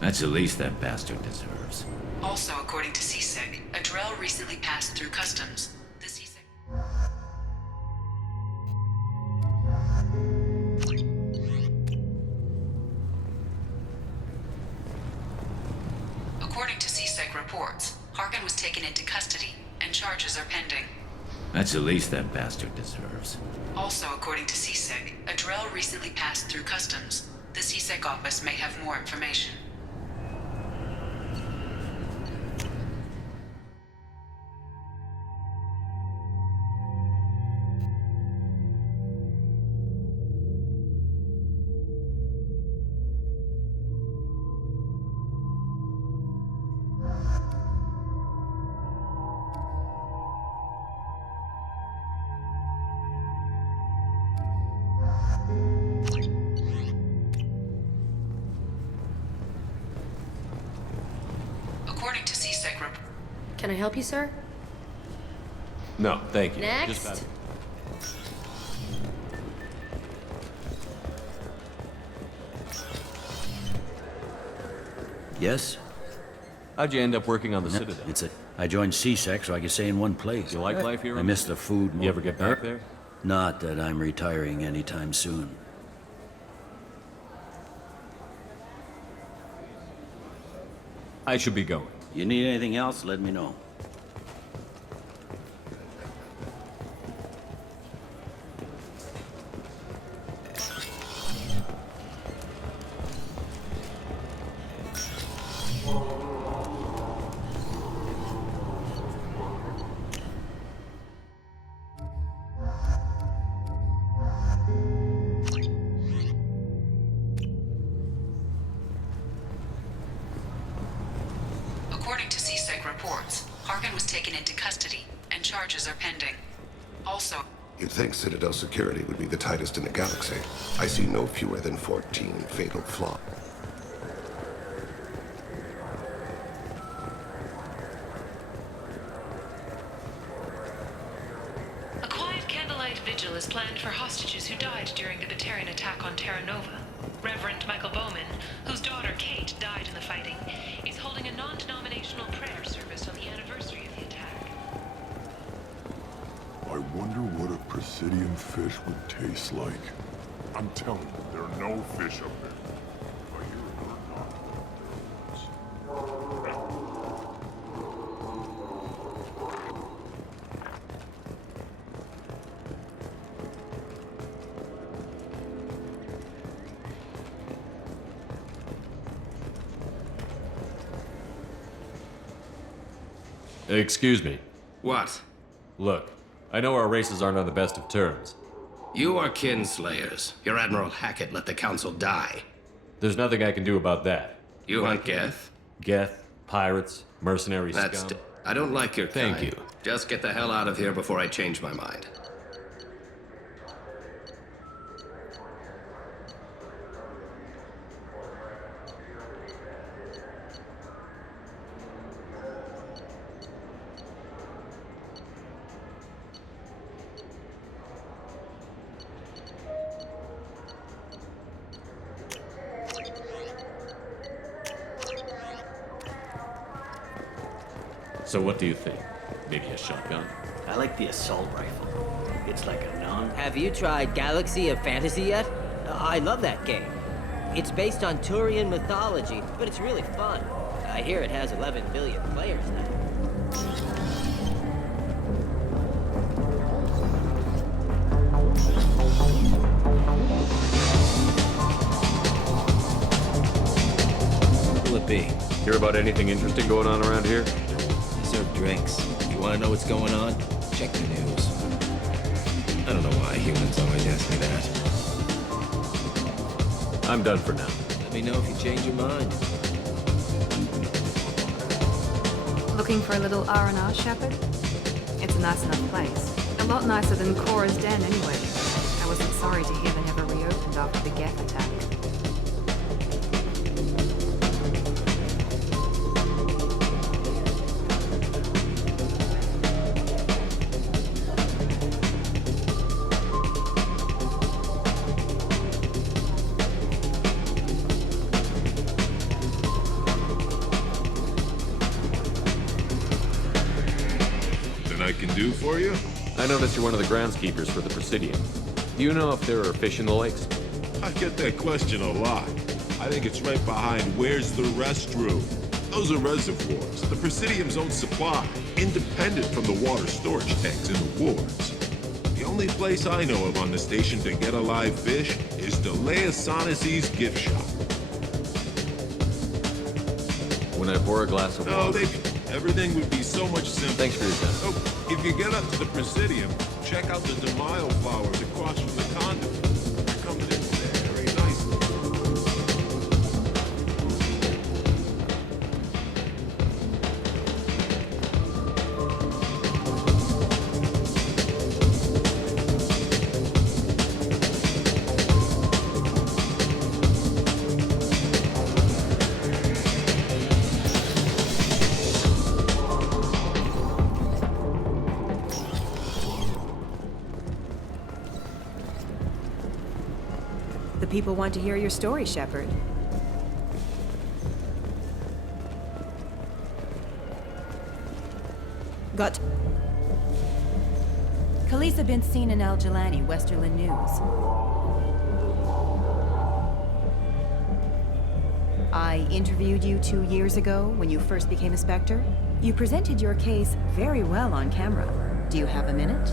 That's the least that bastard deserves. Also, according to CSEC, a Drell recently passed through customs. The CSEC... According to CSEC reports, Harkin was taken into custody, and charges are pending. That's the least that bastard deserves. Also, according to CSEC, a Drell recently passed through customs. The CSEC office may have more information. According to CSEC report... Can I help you, sir? No, thank you. Next. Just Yes? How'd you end up working on the Citadel? I joined CSEC so I could stay in one place. You like life here? I miss the food more. You ever get back there? Not that I'm retiring anytime soon. I should be going. You need anything else, let me know. According to CSEC reports, Harkin was taken into custody, and charges are pending. Also... You'd think Citadel security would be the tightest in the galaxy. I see no fewer than 14 fatal flaws. A quiet candlelight vigil is planned for hostages who died during the Batarian attack on Terra Nova. Reverend Michael Bowman, whose daughter Kate died in the fighting, is holding a non-denominational prayer service on the anniversary of the attack. I wonder what a Presidian fish would taste like. I'm telling you, there are no fish up there. I hear it or not. Excuse me. What? Look, I know our races aren't on the best of terms. You are kinslayers. Your Admiral Hackett let the Council die. There's nothing I can do about that. You hunt Geth? Geth, pirates, mercenary That's scum. I don't like your kind. Thank you. Just get the hell out of here before I change my mind. So what do you think? Maybe a shotgun? I like the assault rifle. It's like a non... Have you tried Galaxy of Fantasy yet? I love that game. It's based on Turian mythology, but it's really fun. I hear it has 11 billion players now. Who will it be? Hear about anything interesting going on around here? I serve drinks. You want to know what's going on? Check the news. I don't know why humans always ask me that. I'm done for now. Let me know if you change your mind. Looking for a little R&R, Shepard? It's a nice enough place. A lot nicer than Cora's Den, anyway. I wasn't sorry to hear they never reopened after the Geth attack. Do for you? I noticed you're one of the groundskeepers for the Presidium. Do you know if there are fish in the lakes? I get that question a lot. I think it's right behind where's the restroom. Those are reservoirs, the Presidium's own supply, independent from the water storage tanks in the wards. The only place I know of on the station to get a live fish is Delea Sonesi's gift shop. When I pour a glass of water... Everything would be so much simpler. Thanks for your time. Oh, if you get up to the Presidium, check out the DeMaio flowers across from the conduit. They're coming in very nicely. People want to hear your story, Shepard. Got... Khalisah bint Sinan al-Jilani, Westerland News. I interviewed you 2 years ago when you first became a Spectre. You presented your case very well on camera. Do you have a minute?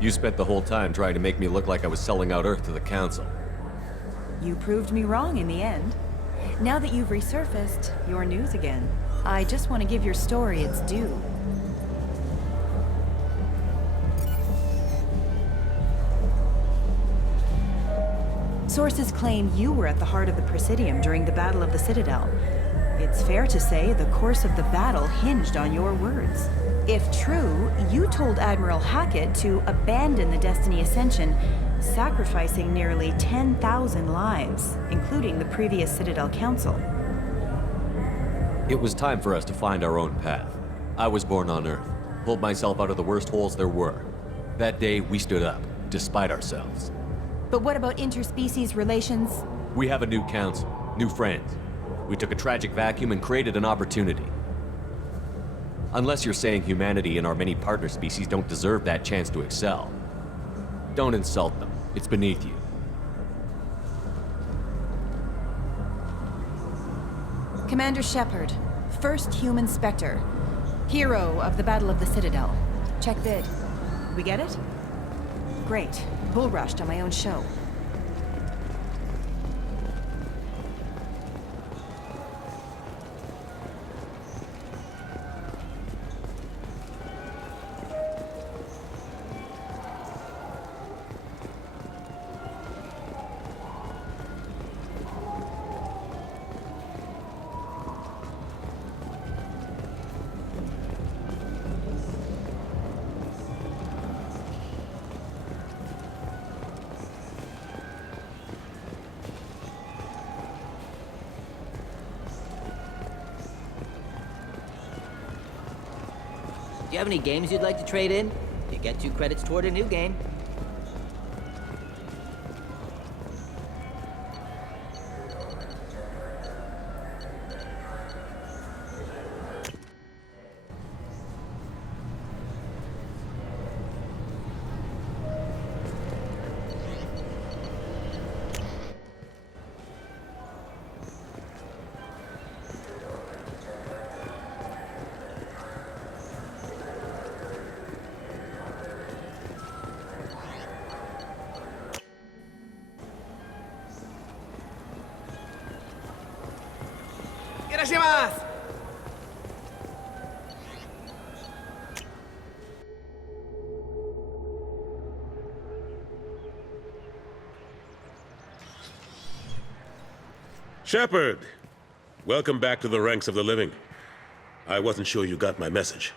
You spent the whole time trying to make me look like I was selling out Earth to the Council. You proved me wrong in the end. Now that you've resurfaced, you're news again. I just want to give your story its due. Sources claim you were at the heart of the Presidium during the Battle of the Citadel. It's fair to say the course of the battle hinged on your words. If true, you told Admiral Hackett to abandon the Destiny Ascension, sacrificing nearly 10,000 lives, including the previous Citadel Council. It was time for us to find our own path. I was born on Earth, pulled myself out of the worst holes there were. That day, we stood up, despite ourselves. But what about interspecies relations? We have a new council, new friends. We took a tragic vacuum and created an opportunity. Unless you're saying humanity and our many partner species don't deserve that chance to excel. Don't insult them. It's beneath you. Commander Shepard, first human Spectre. Hero of the Battle of the Citadel. Check bid. We get it? Great. Bull rushed on my own show. you have any games you'd like to trade in? You get 2 credits toward a new game. Shepard! Welcome back to the ranks of the living. I wasn't sure you got my message.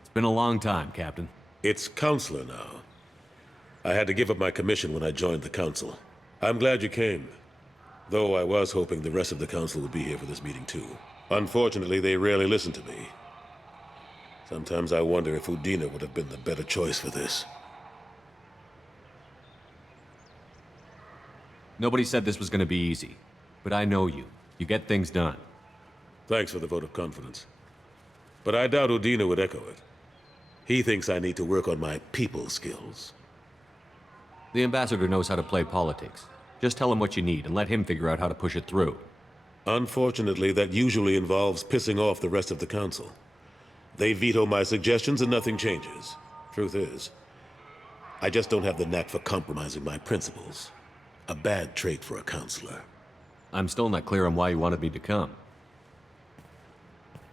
It's been a long time, Captain. It's Counselor now. I had to give up my commission when I joined the Council. I'm glad you came. Though I was hoping the rest of the Council would be here for this meeting too. Unfortunately, they rarely listen to me. Sometimes I wonder if Udina would have been the better choice for this. Nobody said this was gonna be easy. But I know you. You get things done. Thanks for the vote of confidence. But I doubt Udina would echo it. He thinks I need to work on my people skills. The Ambassador knows how to play politics. Just tell him what you need and let him figure out how to push it through. Unfortunately, that usually involves pissing off the rest of the Council. They veto my suggestions and nothing changes. Truth is, I just don't have the knack for compromising my principles. A bad trait for a counselor. I'm still not clear on why you wanted me to come.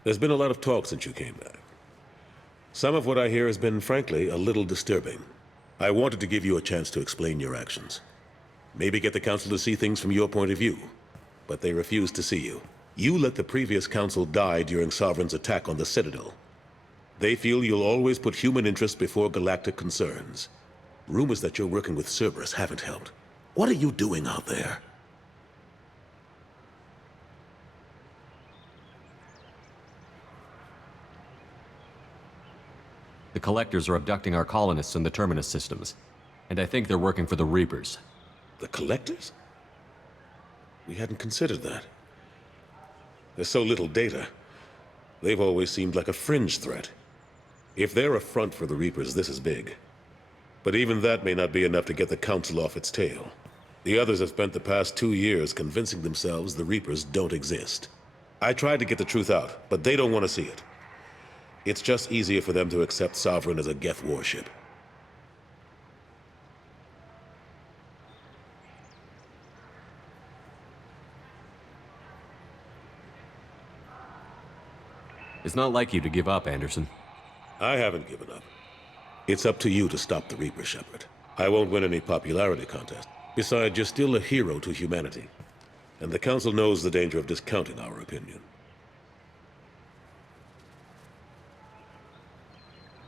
There's been a lot of talk since you came back. Some of what I hear has been, frankly, a little disturbing. I wanted to give you a chance to explain your actions. Maybe get the Council to see things from your point of view. But they refused to see you. You let the previous Council die during Sovereign's attack on the Citadel. They feel you'll always put human interests before galactic concerns. Rumors that you're working with Cerberus haven't helped. What are you doing out there? The Collectors are abducting our colonists in the Terminus systems. And I think they're working for the Reapers. The Collectors? We hadn't considered that. There's so little data. They've always seemed like a fringe threat. If they're a front for the Reapers, this is big. But even that may not be enough to get the Council off its tail. The others have spent the past 2 years convincing themselves the Reapers don't exist. I tried to get the truth out, but they don't want to see it. It's just easier for them to accept Sovereign as a Geth warship. It's not like you to give up, Anderson. I haven't given up. It's up to you to stop the Reaper, Shepard. I won't win any popularity contest. Besides, you're still a hero to humanity. And the Council knows the danger of discounting our opinion.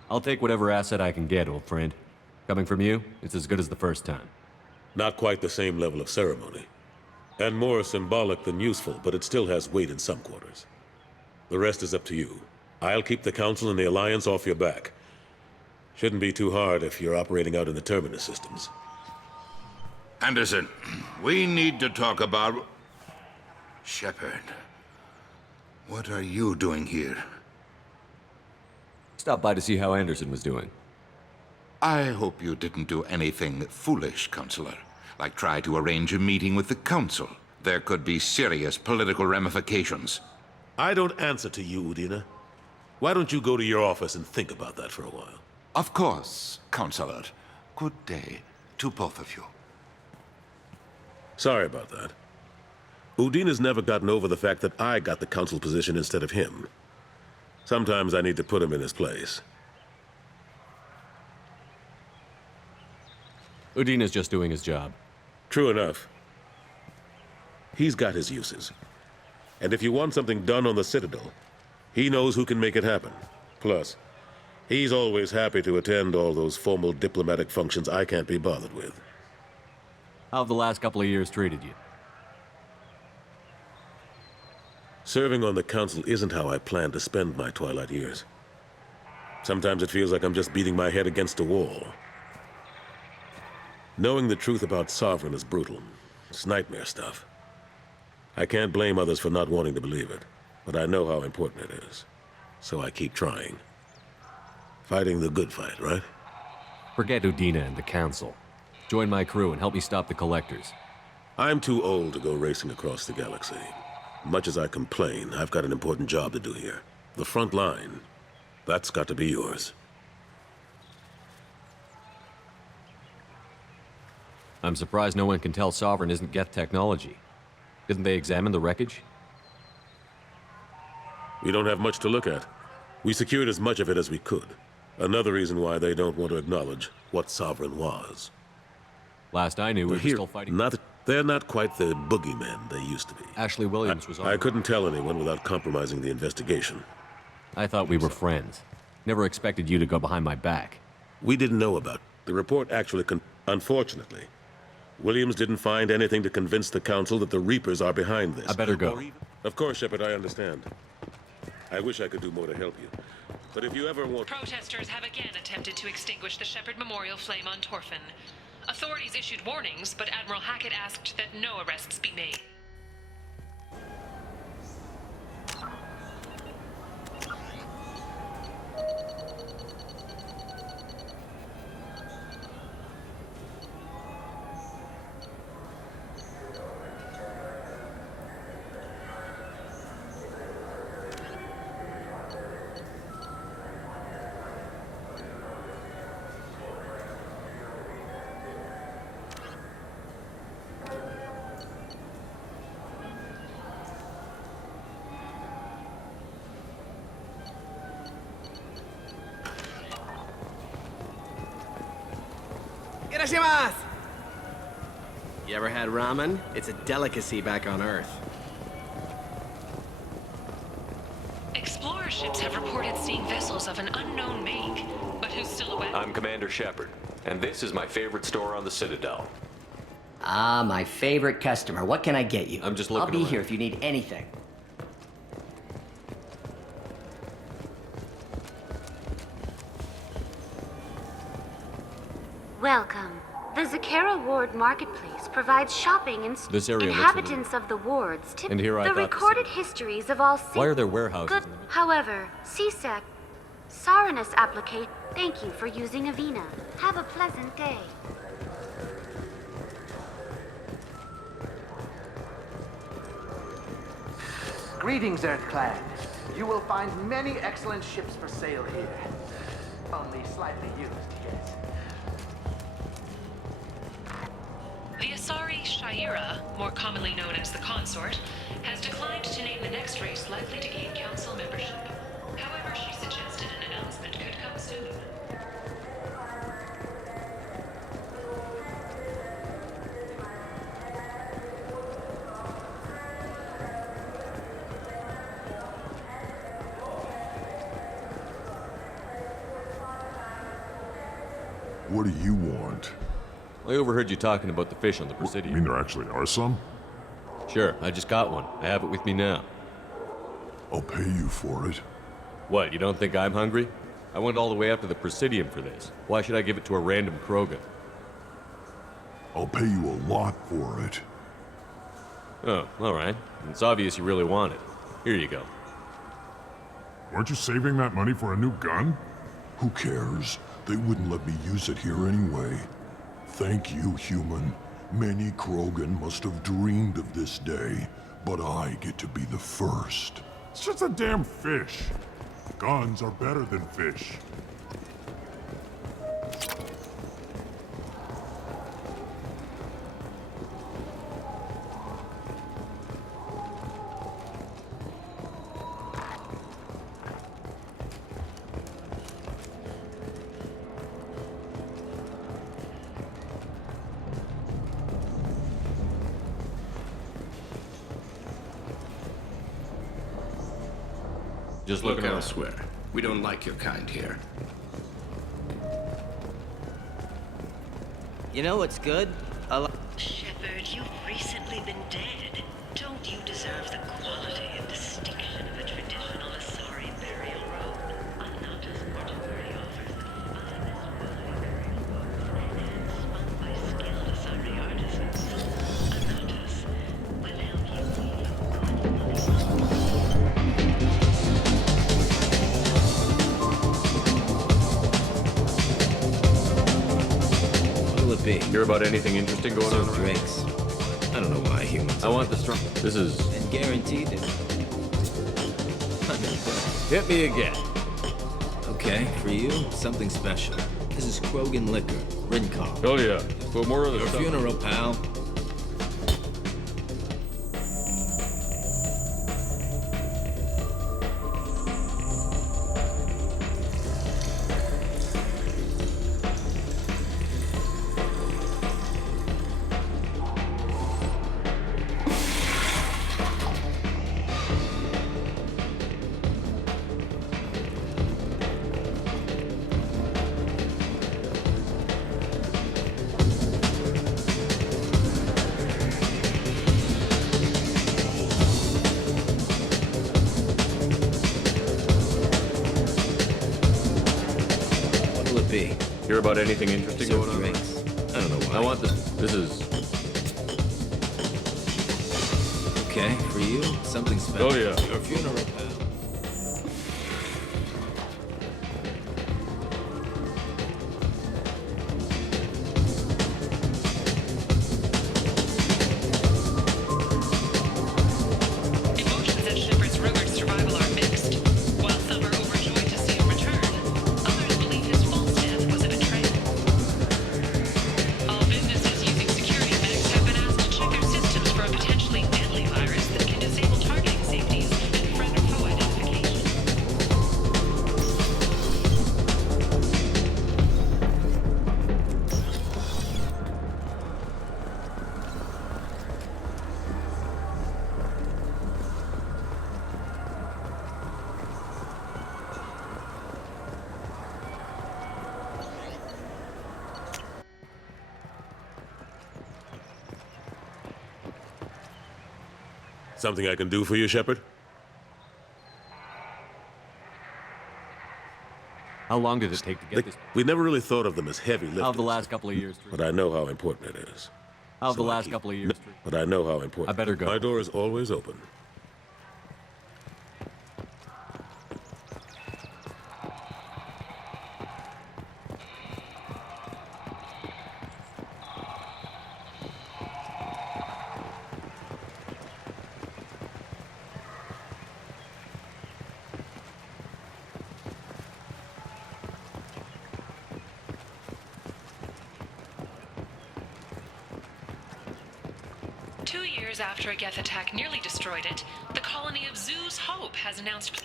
I'll take whatever asset I can get, old friend. Coming from you, it's as good as the first time. Not quite the same level of ceremony. And more symbolic than useful, but it still has weight in some quarters. The rest is up to you. I'll keep the Council and the Alliance off your back. Shouldn't be too hard if you're operating out in the Terminus systems. Anderson, we need to talk about... Shepard, what are you doing here? Stopped by to see how Anderson was doing. I hope you didn't do anything foolish, Counselor. Like try to arrange a meeting with the Council. There could be serious political ramifications. I don't answer to you, Udina. Why don't you go to your office and think about that for a while? Of course, Counselor. Good day to both of you. Sorry about that. Udina's never gotten over the fact that I got the Council position instead of him. Sometimes I need to put him in his place. Udina's just doing his job. True enough. He's got his uses. And if you want something done on the Citadel, he knows who can make it happen. Plus, he's always happy to attend all those formal diplomatic functions I can't be bothered with. How have the last couple of years treated you? Serving on the council isn't how I plan to spend my twilight years. Sometimes it feels like I'm just beating my head against a wall. Knowing the truth about Sovereign is brutal. It's nightmare stuff. I can't blame others for not wanting to believe it, but I know how important it is. So I keep trying. Fighting the good fight, right? Forget Udina and the Council. Join my crew and help me stop the Collectors. I'm too old to go racing across the galaxy. Much as I complain, I've got an important job to do here. The front line. That's got to be yours. I'm surprised no one can tell Sovereign isn't Geth technology. Didn't they examine the wreckage? We don't have much to look at. We secured as much of it as we could. Another reason why they don't want to acknowledge what Sovereign was. Last I knew, we were still fighting. They're not quite the boogeymen they used to be. Ashley Williams was on. I couldn't tell anyone without compromising the investigation. I thought we were friends. Never expected you to go behind my back. We didn't know about it. The report actually Unfortunately, Williams didn't find anything to convince the Council that the Reapers are behind this. I better go. Of course, Shepard, I understand. I wish I could do more to help you. But if you ever want... Protesters have again attempted to extinguish the Shepard Memorial flame on Torfin. Authorities issued warnings, but Admiral Hackett asked that no arrests be made. You ever had ramen? It's a delicacy back on Earth. Explorer ships have reported seeing vessels of an unknown make, but who's still away? I'm Commander Shepard, and this is my favorite store on the Citadel. Ah, my favorite customer. What can I get you? I'm just looking I'll be around. here if you need anything. Welcome. The Zakera Ward Marketplace provides shopping and This area looks inhabitants of the wards tip And here I the thought the recorded histories of all Why are there warehouses? Good. However, CSEC, Saranus applicate. Thank you for using Avina. Have a pleasant day. Greetings, EarthClan. You will find many excellent ships for sale here. Only slightly used, yes. The Asari Shaira, more commonly known as the Consort, has declined to name the next race likely to gain council membership. However, she suggested an announcement could come soon. What do you want? I overheard you talking about the fish on the Presidium. You mean there actually are some? Sure, I just got one. I have it with me now. I'll pay you for it. What, you don't think I'm hungry? I went all the way up to the Presidium for this. Why should I give it to a random Krogan? I'll pay you a lot for it. Oh, alright. It's obvious you really want it. Here you go. Weren't you saving that money for a new gun? Who cares? They wouldn't let me use it here anyway. Thank you, human. Many Krogan must have dreamed of this day, but I get to be the first. It's just a damn fish. Guns are better than fish. Just look elsewhere. We don't like your kind here. You know what's good? Shepard, you've recently been dead. Don't you deserve the quality and distinction of a traditional Asari burial robe? Anata's mortuary offers the finest burial spun by skilled Asari artisans. Anata's will help What'll it be? Hear about anything interesting going on? Drinks. I don't know why humans. I want the strong. This is. And guaranteed it. Hit me again. Okay, for you, something special. This is Krogan liquor, Rincar. Oh yeah. Put more of the Your stuff. funeral, pal. Hear about anything interesting going on? Drinks. I don't know why. I want the. This is. Okay, for you, something special. Oh yeah. Your funeral, pal. Emotions at Shepard's rumored survival are mixed. While some are overjoyed to see him return, others believe his false death was a betrayal. All businesses using security mechs have been asked to check their systems for a potentially deadly virus that can disable targeting safeties and friend or foe identification. Something I can do for you, Shepard? How long did it take to get this? We never really thought of them as heavy lifters. How have the last couple of years? But I know how important it is. How have the So I last keep- couple of years? But I know how important. I better go. My door is always open. Years after a Geth attack nearly destroyed it, the colony of Zoo's Hope has announced.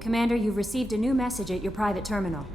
Commander, you've received a new message at your private terminal.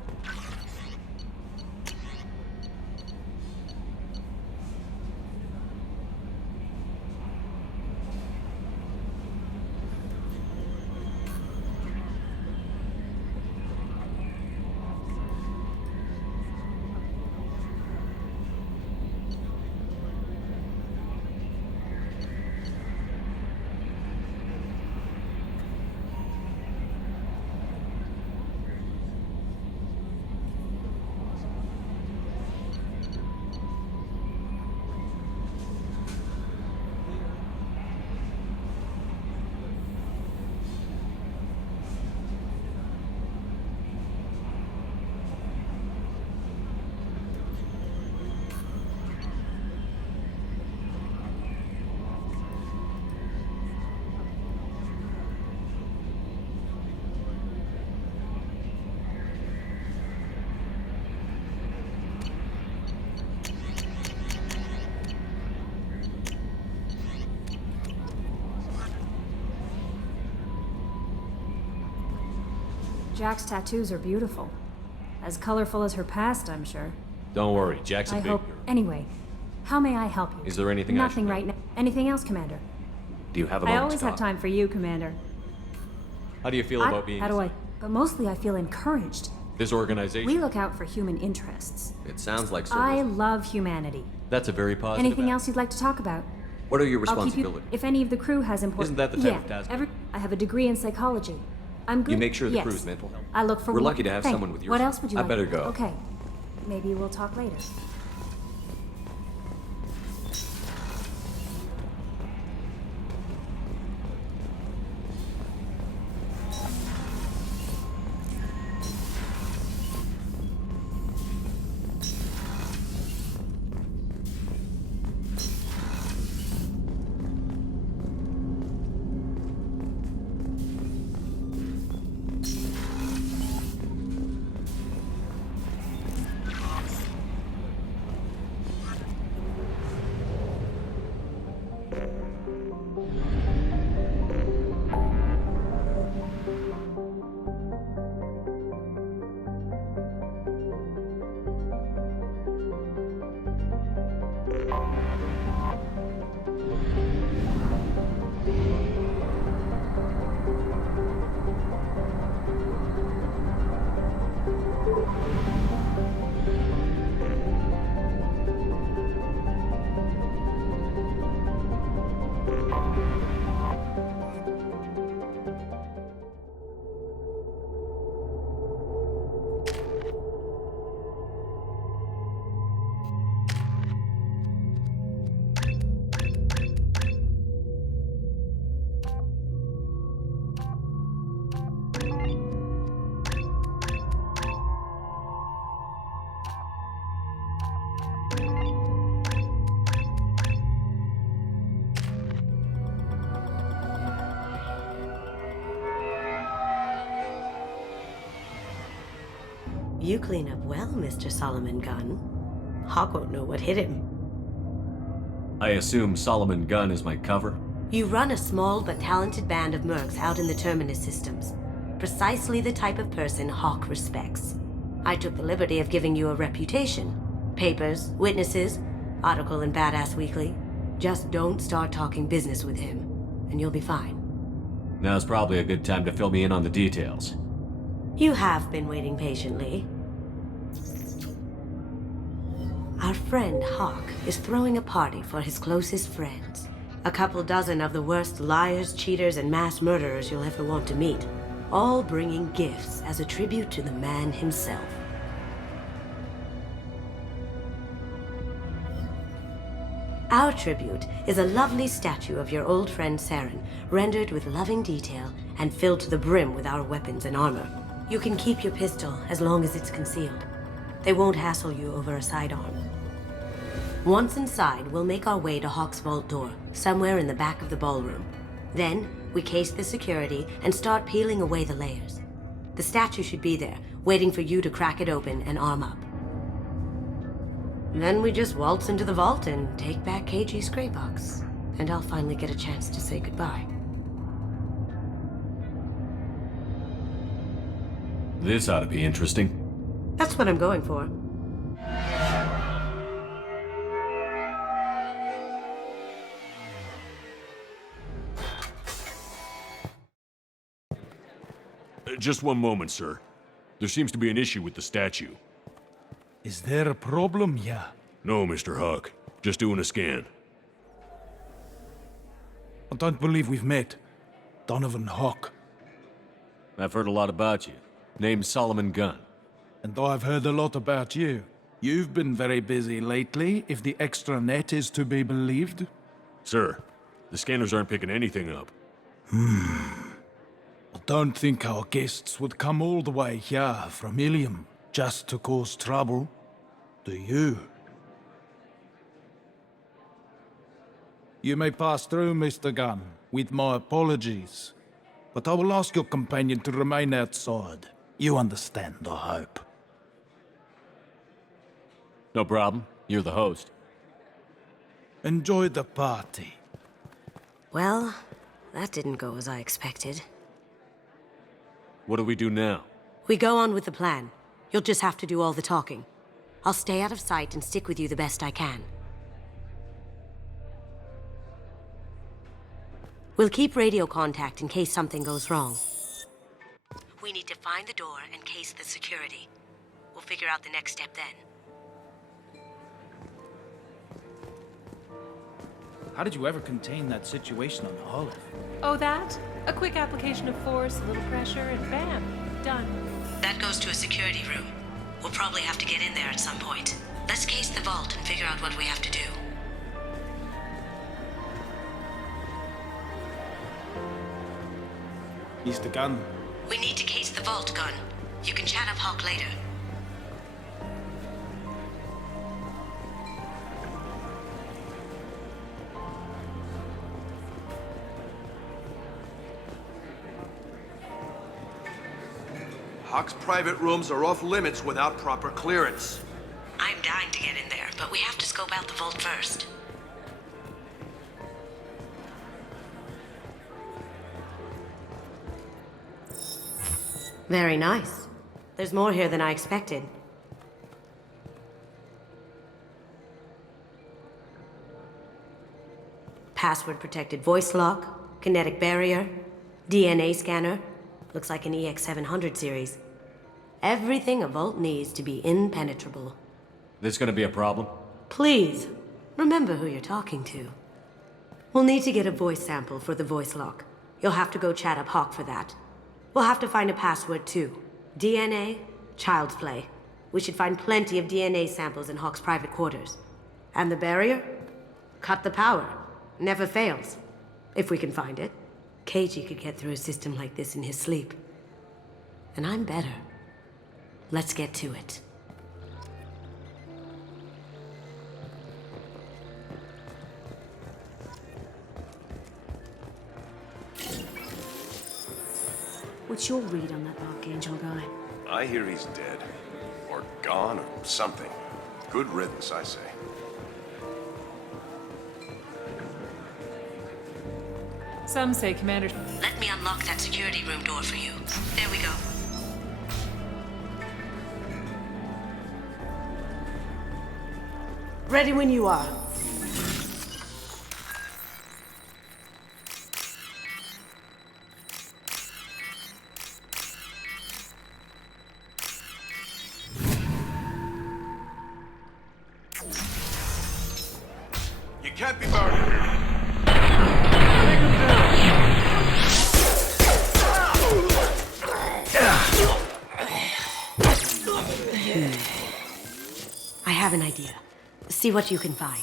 Jack's tattoos are beautiful. As colorful as her past, I'm sure. Don't worry, Jack's a I big hope. girl. Anyway, how may I help you? Is there anything Nothing right now. Anything else, Commander? Do you have a I moment always to have talk? time for you, Commander. How do you feel about being How do I? But mostly I feel encouraged. this organization? We look out for human interests. It sounds like service. I love humanity. That's a very positive. Anything else you'd like to talk about? What are your I'll keep you. responsibilities? If any of the crew has important. Isn't that the type yeah, of task? I have a degree in psychology. I'm good. You make sure the yes. crew's mental health. I look for. We're lucky to have Thank someone you. with your. What else would you I like? better go. Okay. Maybe we'll talk later. You clean up well, Mr. Solomon Gunn. Hawk won't know what hit him. I assume Solomon Gunn is my cover? You run a small but talented band of mercs out in the Terminus systems. Precisely the type of person Hawk respects. I took the liberty of giving you a reputation. Papers, witnesses, article in Badass Weekly. Just don't start talking business with him, and you'll be fine. Now's probably a good time to fill me in on the details. You have been waiting patiently. Our friend Hawk is throwing a party for his closest friends. A couple dozen of the worst liars, cheaters, and mass murderers you'll ever want to meet. All bringing gifts as a tribute to the man himself. Our tribute is a lovely statue of your old friend Saren, rendered with loving detail and filled to the brim with our weapons and armor. You can keep your pistol as long as it's concealed. They won't hassle you over a sidearm. Once inside, we'll make our way to Hawk's vault door, somewhere in the back of the ballroom. Then, we case the security and start peeling away the layers. The statue should be there, waiting for you to crack it open and arm up. Then we just waltz into the vault and take back KG's gray box. And I'll finally get a chance to say goodbye. This ought to be interesting. That's what I'm going for. Just one moment, sir. There seems to be an issue with the statue. Is there a problem here? No, Mr. Hawk. Just doing a scan. I don't believe we've met. Donovan Hawk. I've heard a lot about you. Name's Solomon Gunn. And I've heard a lot about you. You've been very busy lately, if the extranet is to be believed. Sir, the scanners aren't picking anything up. I don't think our guests would come all the way here from Ilium just to cause trouble. Do you? You may pass through, Mr. Gunn, with my apologies. But I will ask your companion to remain outside. You understand, I hope. No problem. You're the host. Enjoy the party. Well, that didn't go as I expected. What do we do now? We go on with the plan. You'll just have to do all the talking. I'll stay out of sight and stick with you the best I can. We'll keep radio contact in case something goes wrong. We need to find the door and case the security. We'll figure out the next step then. How did you ever contain that situation on Olive? Oh, that? A quick application of force, a little pressure, and bam, done. That goes to a security room. We'll probably have to get in there at some point. Let's case the vault and figure out what we have to do. Mr. Gunn. We need to case the vault, Gunn. You can chat up Hawk later. Hawk's private rooms are off limits without proper clearance. I'm dying to get in there, but we have to scope out the vault first. Very nice. There's more here than I expected. Password-protected voice lock, kinetic barrier, DNA scanner. Looks like an EX700 series. Everything a vault needs to be impenetrable. This gonna be a problem? Please, remember who you're talking to. We'll need to get a voice sample for the voice lock. You'll have to go chat up Hawk for that. We'll have to find a password too. DNA, child's play. We should find plenty of DNA samples in Hawk's private quarters. And the barrier? Cut the power. Never fails. If we can find it. KG could get through a system like this in his sleep. And I'm better. Let's get to it. What's your read on that Archangel guy? I hear he's dead. Or gone, or something. Good riddance, I say. Some say Commander... Let me unlock that security room door for you. There we go. Ready when you are. You can't be buried. I have an idea. See what you can find.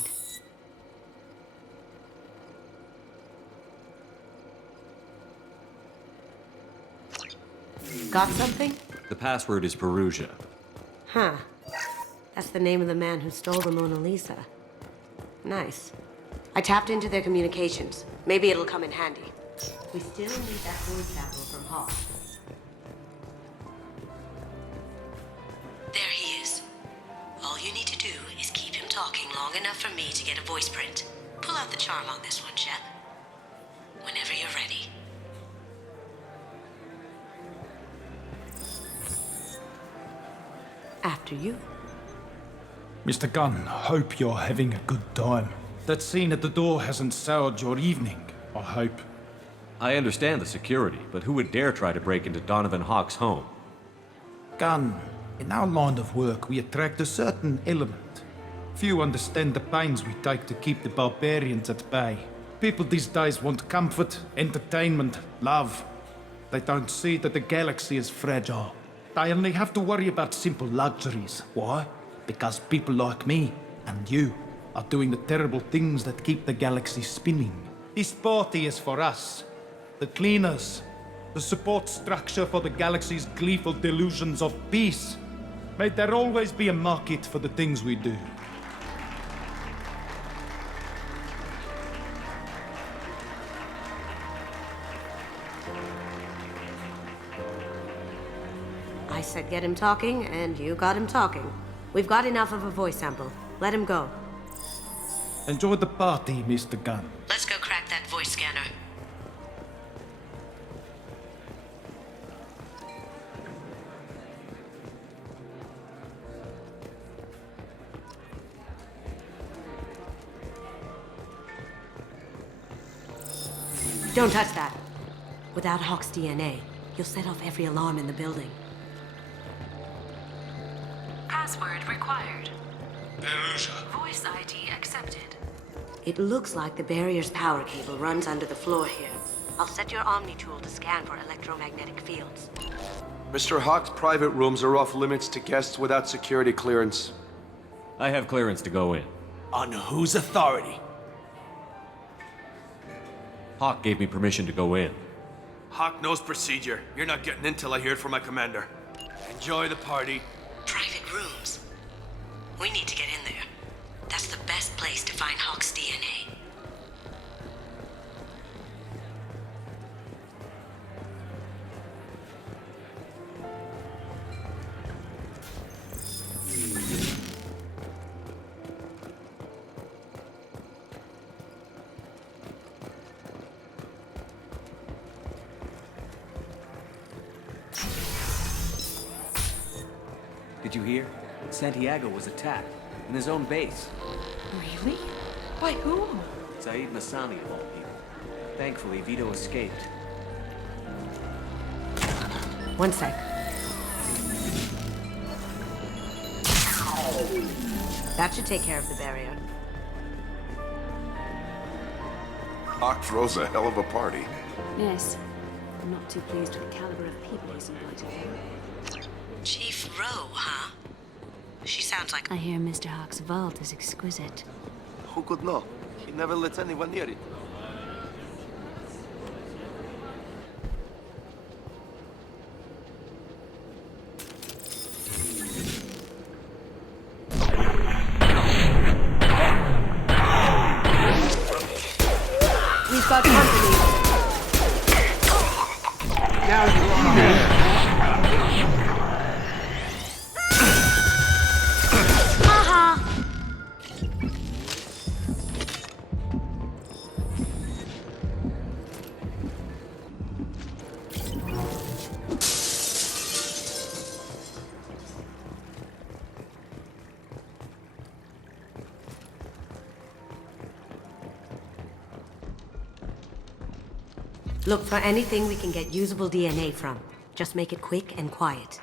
Got something? The password is Perugia. Huh. That's the name of the man who stole the Mona Lisa. Nice. I tapped into their communications. Maybe it'll come in handy. We still need that voice sample from Hawk. There he is. All you need to do is keep him talking long enough for me to get a voice print. Pull out the charm on this one, Shep. Whenever you're ready. After you. Mr. Gunn, hope you're having a good time. That scene at the door hasn't soured your evening, I hope. I understand the security, but who would dare try to break into Donovan Hawk's home? Gunn, in our line of work, we attract a certain element. Few understand the pains we take to keep the barbarians at bay. People these days want comfort, entertainment, love. They don't see that the galaxy is fragile. They only have to worry about simple luxuries. Why? Because people like me and you are doing the terrible things that keep the galaxy spinning. This party is for us, the cleaners, the support structure for the galaxy's gleeful delusions of peace. May there always be a market for the things we do. I said get him talking, and you got him talking. We've got enough of a voice sample. Let him go. Enjoy the party, Mr. Gunn. Let's go crack that voice scanner. Don't touch that. Without Hawk's DNA, you'll set off every alarm in the building. Password required. Voice ID accepted. It looks like the barrier's power cable runs under the floor here. I'll set your Omni tool to scan for electromagnetic fields. Mr. Hawk's private rooms are off limits to guests without security clearance. I have clearance to go in. On whose authority? Hawk gave me permission to go in. Hawk knows procedure. You're not getting in till I hear it from my commander. Enjoy the party. Private rooms. We need to get in there. That's the best place to find Hawk's DNA. Did you hear? Santiago was attacked. In his own base. Really? By whom? Saeed Masami of all people. Thankfully, Vito escaped. One sec. That should take care of the barrier. Hawk throws a hell of a party. Yes. I'm not too pleased with the caliber of people he's invited. Chief Rowe, huh? She sounds like... I hear Mr. Hawk's vault is exquisite. Who could know? He never lets anyone near it. We've got company. Now you are. Look for anything we can get usable DNA from. Just make it quick and quiet.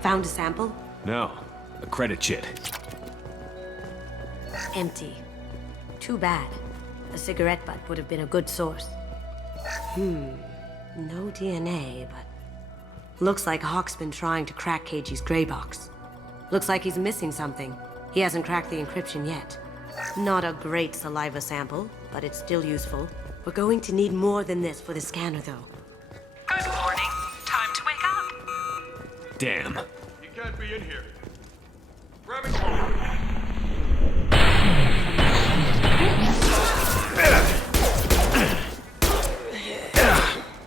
Found a sample? No. A credit chit. Empty. Too bad. A cigarette butt would have been a good source. No DNA, but... Looks like Hawk's been trying to crack KG's gray box. Looks like he's missing something. He hasn't cracked the encryption yet. Not a great saliva sample, but it's still useful. We're going to need more than this for the scanner, though. Good morning. Time to wake up. Damn. You can't be in here. Grab it.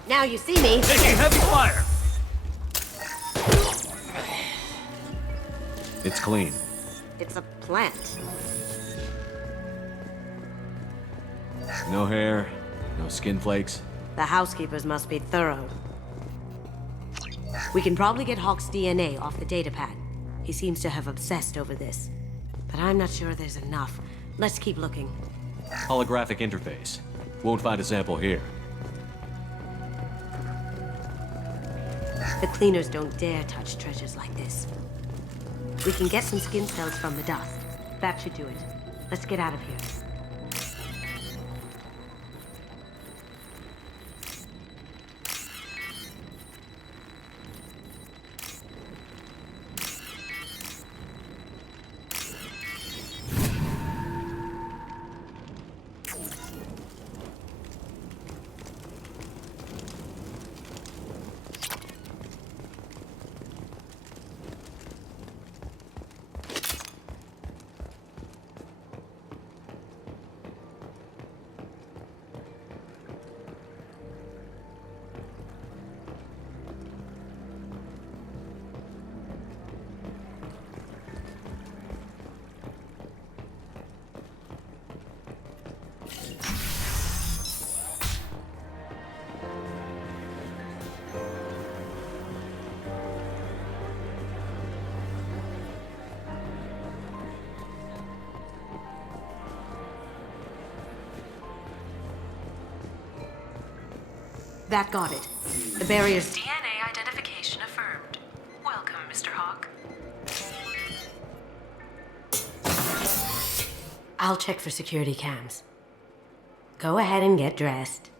Now you see me. Taking heavy fire! It's clean. It's a plant. No hair, no skin flakes. The housekeepers must be thorough. We can probably get Hawk's DNA off the datapad. He seems to have obsessed over this. But I'm not sure there's enough. Let's keep looking. Holographic interface. Won't find a sample here. The cleaners don't dare touch treasures like this. We can get some skin cells from the dust. That should do it. Let's get out of here. That got it. The barrier's... DNA identification affirmed. Welcome, Mr. Hawk. I'll check for security cams. Go ahead and get dressed.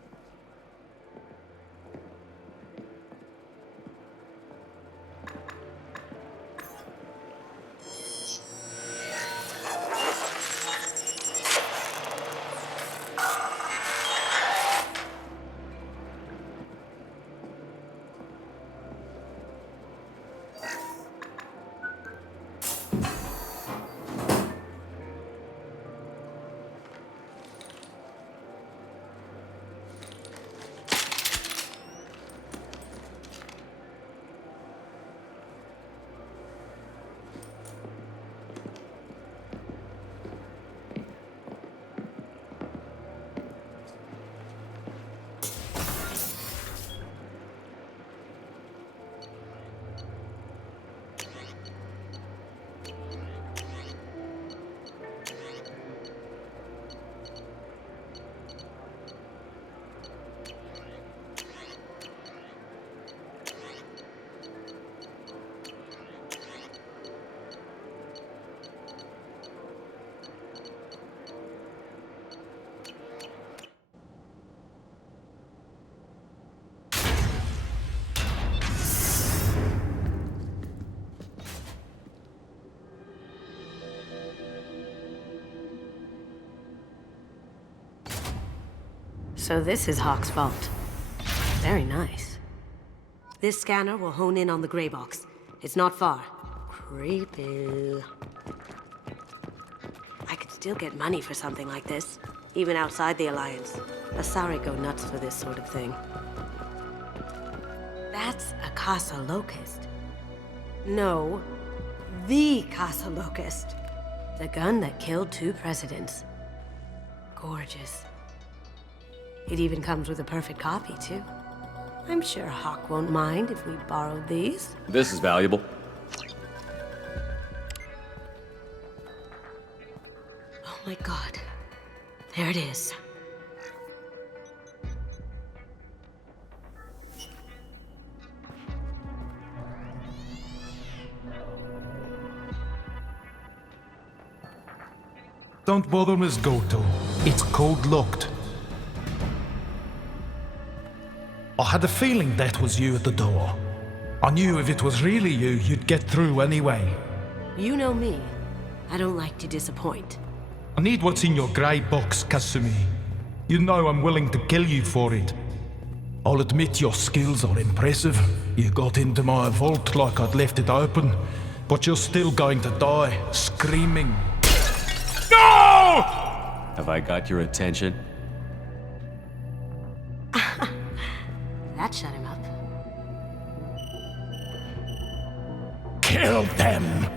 So this is Hawk's vault. Very nice. This scanner will hone in on the gray box. It's not far. Creepy. I could still get money for something like this, even outside the Alliance. Asari go nuts for this sort of thing. That's a Casa Locust. No, the Casa Locust. The gun that killed 2 presidents. Gorgeous. It even comes with a perfect copy, too. I'm sure Hawk won't mind if we borrowed these. This is valuable. Oh my god. There it is. Don't bother, Miss Goto. It's code-locked. I had a feeling that was you at the door. I knew if it was really you, you'd get through anyway. You know me. I don't like to disappoint. I need what's in your grey box, Kasumi. You know I'm willing to kill you for it. I'll admit your skills are impressive. You got into my vault like I'd left it open, but you're still going to die, screaming. No! Have I got your attention? That shut him up. Kill them!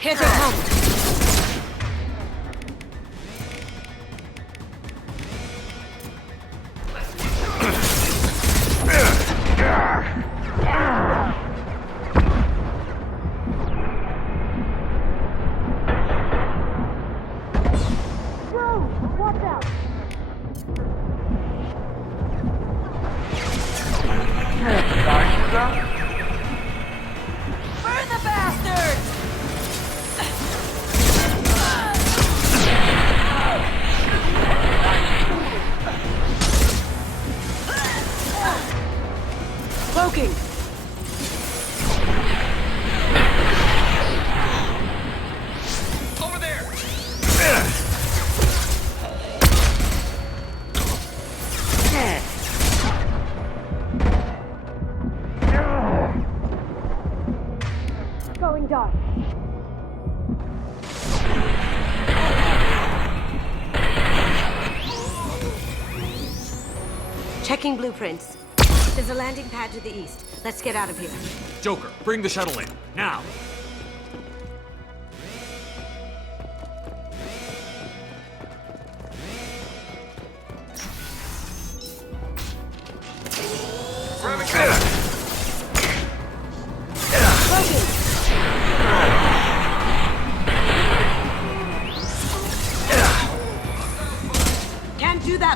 Here they come! Where the bastards? Cloaking! Over there! Going dark. Checking blueprints. There's a landing pad to the east. Let's get out of here. Joker, bring the shuttle in. Now! Can't do that!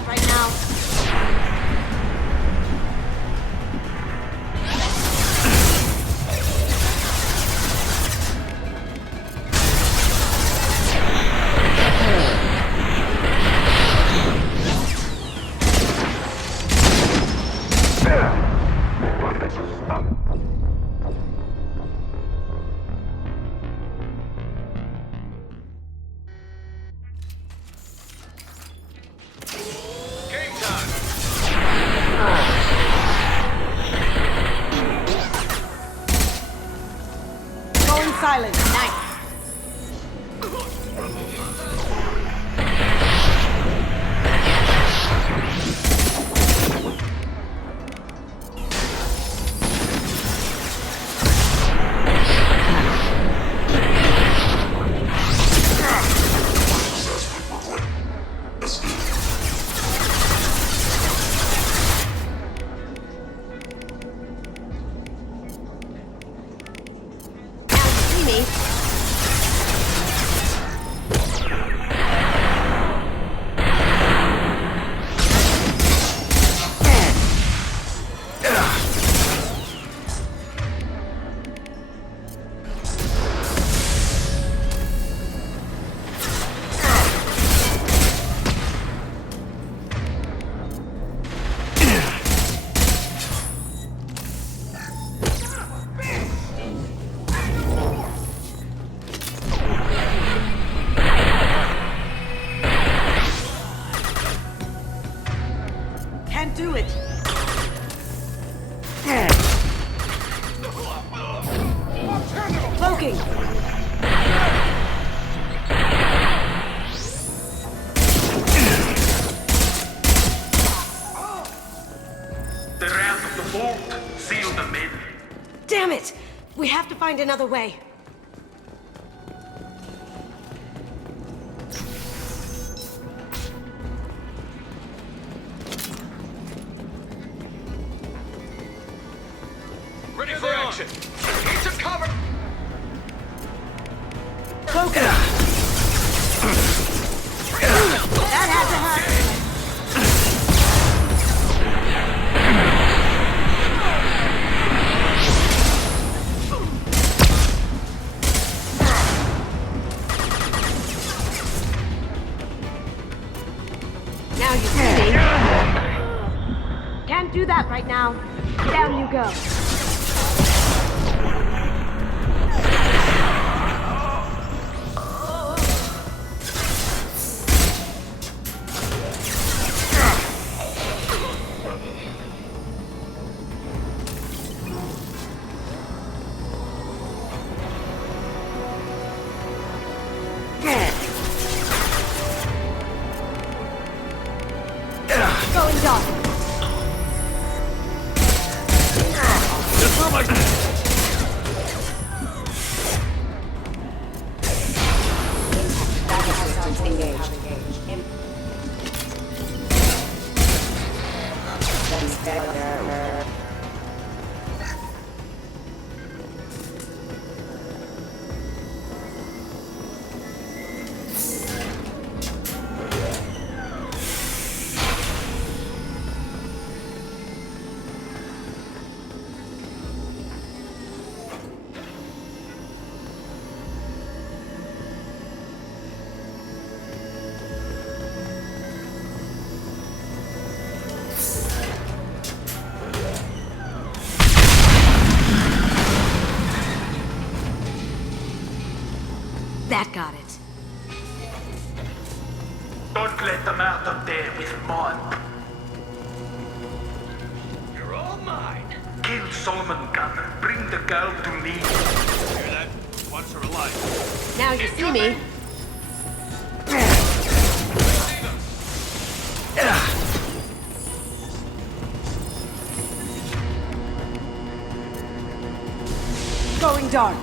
silence. Nice. Do it. Cloaking. The wrath of the vault sealed them in. Damn it! We have to find another way. Ready for action. Need some cover. That had to hurt. Now you see me. Can't do that right now. Down you go. Going dark. That got it. Don't let them out up there with mud. You're all mine. Kill Solomon Gunner. Bring the girl to me. Hear that? Wants her alive. Now you see me. Going dark.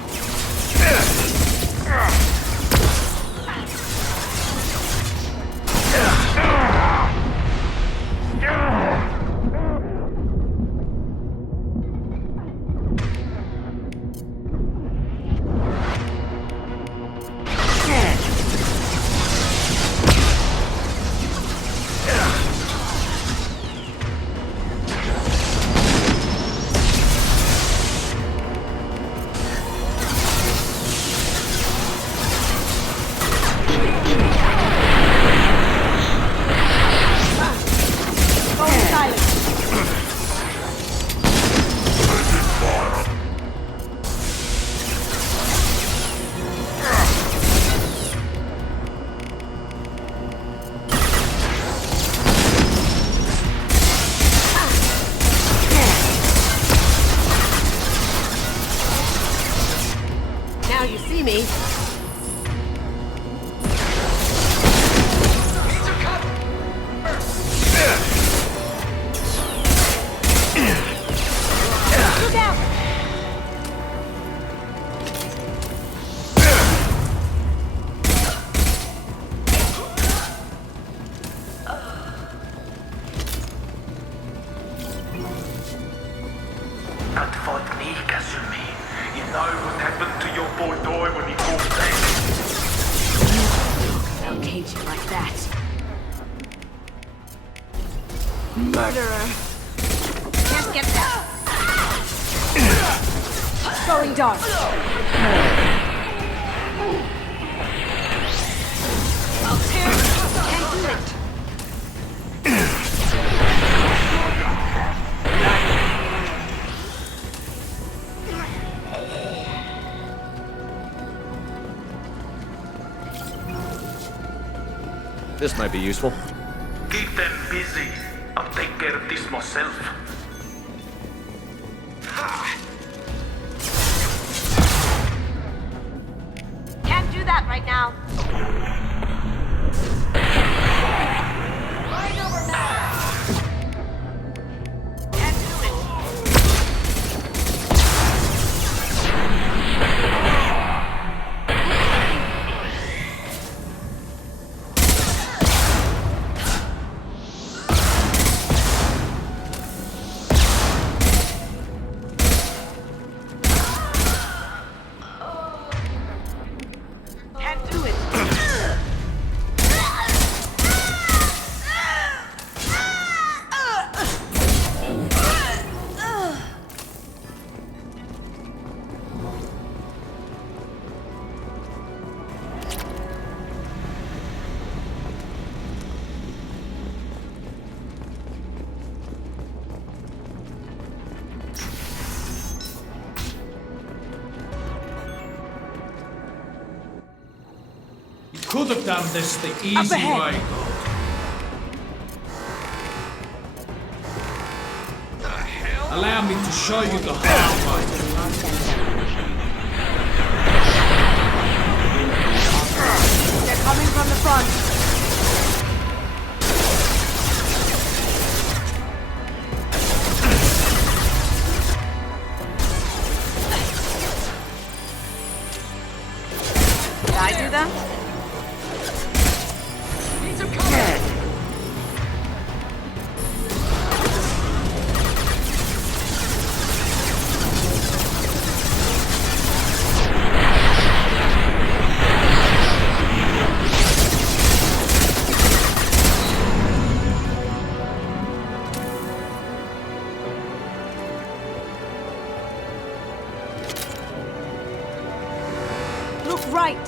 see me. Look out! Not fault me, Kasumi. You know what happened to your boy Doi when he fought back? I'll cage you like that. Murderer! Can't get that! Going dark! I'll tear it! Can't do it! This might be useful. Keep them busy. I'll take care of this myself. Can't do that right now. Right over now. Can't do it. Can't do it. You could have done this the easy way. Allow me to show you the hard way. They're coming from the front. Did I do them? Need some cover! Look right!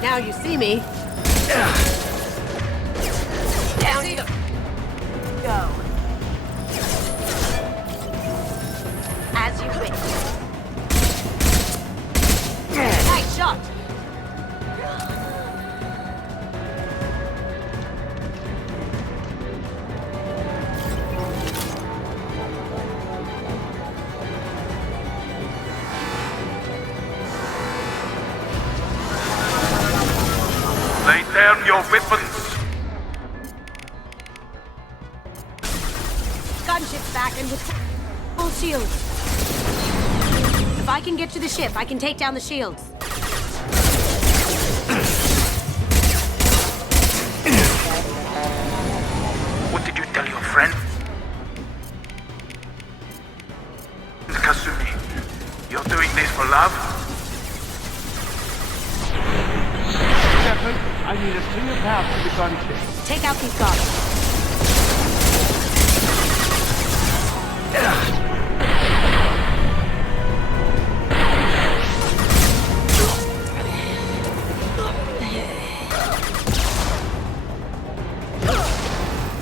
Now you see me. Down you go. As you wish. Nice shot. Lay down your weapons. Gunship's back and with full shields. If I can get to the ship, I can take down the shields. What did you tell your friend? Kasumi, you're doing this for love? Shepard, I need a clear path to the gunship. Take out these guards.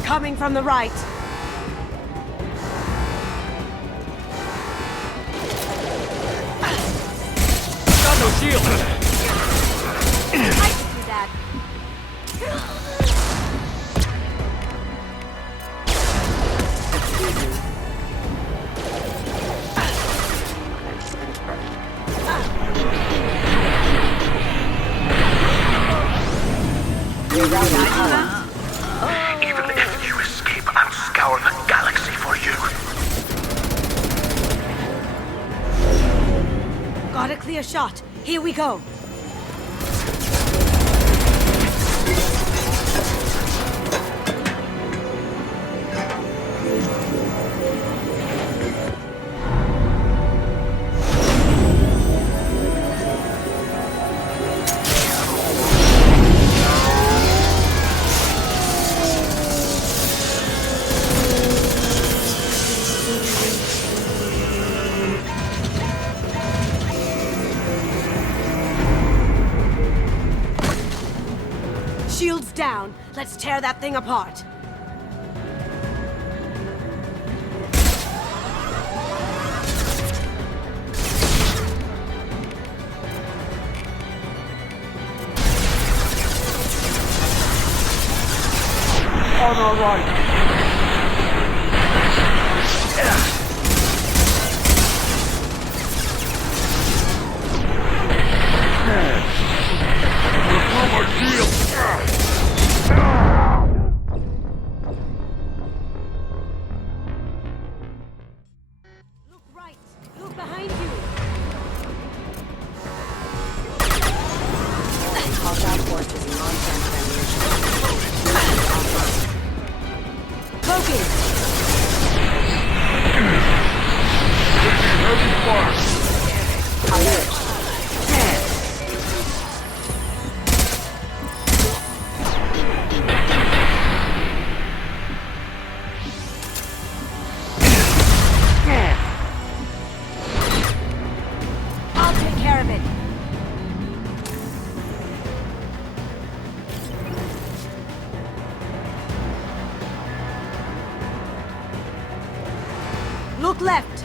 Coming from the right. Got no shield! I can do that. a shot. Here we go. Shields down. Let's tear that thing apart. On our right. Look right. Look behind you. Hostile forces in long-term Cloaking. I'll take care of it. Look left.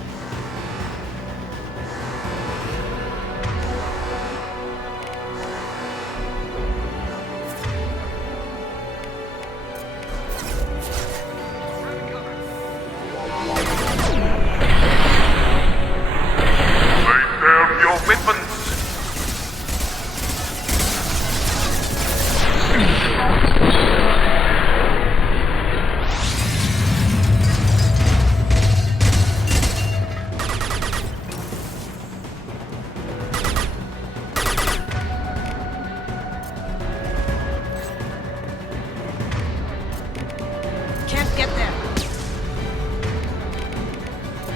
Can't get there.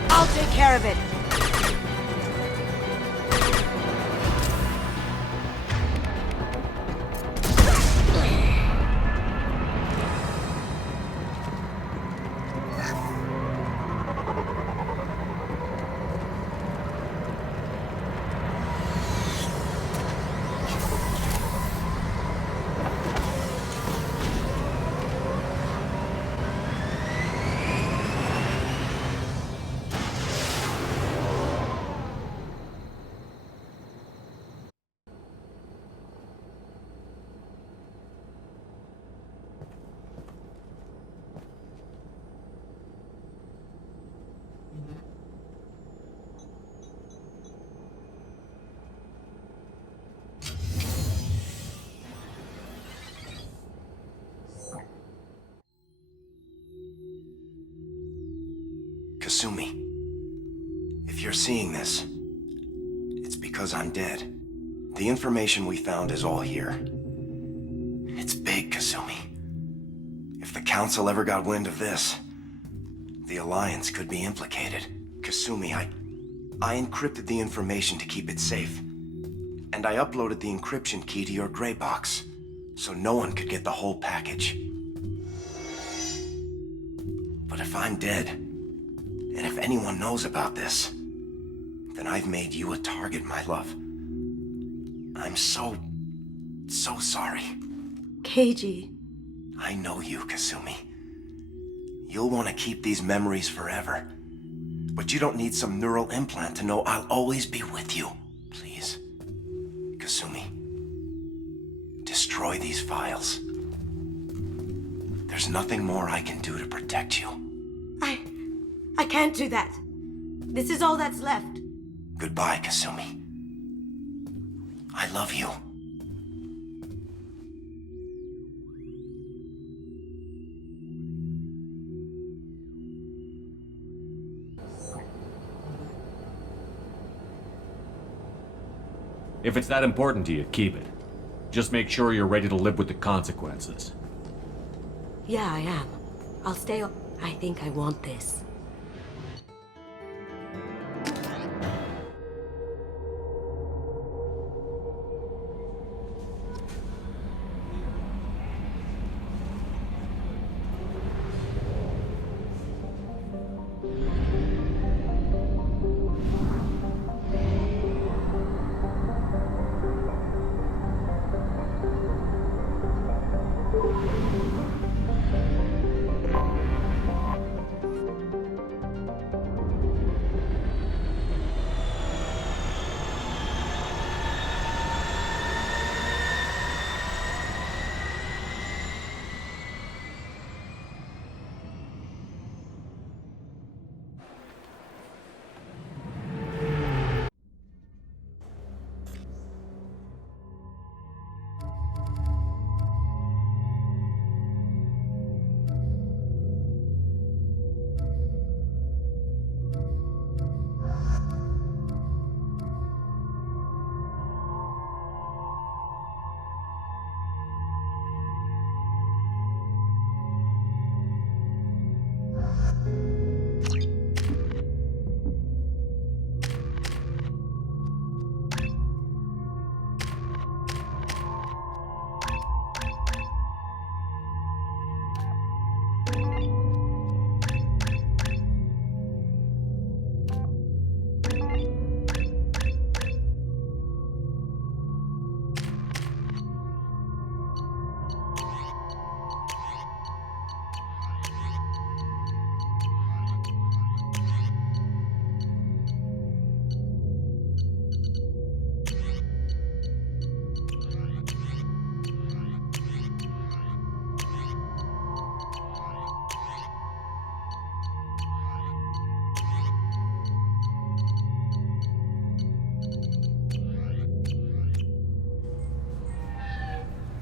I'll take care of it. Kasumi, if you're seeing this, it's because I'm dead. The information we found is all here. It's big, Kasumi. If the Council ever got wind of this, the Alliance could be implicated. Kasumi, I encrypted the information to keep it safe. And I uploaded the encryption key to your gray box, so no one could get the whole package. But if I'm dead, and if anyone knows about this, then I've made you a target, my love. I'm so sorry. Keiji. I know you, Kasumi. You'll want to keep these memories forever. But you don't need some neural implant to know I'll always be with you. Please, Kasumi, destroy these files. There's nothing more I can do to protect you. I can't do that. This is all that's left. Goodbye, Kasumi. I love you. If it's that important to you, keep it. Just make sure you're ready to live with the consequences. Yeah, I am. I'll stay. I think I want this.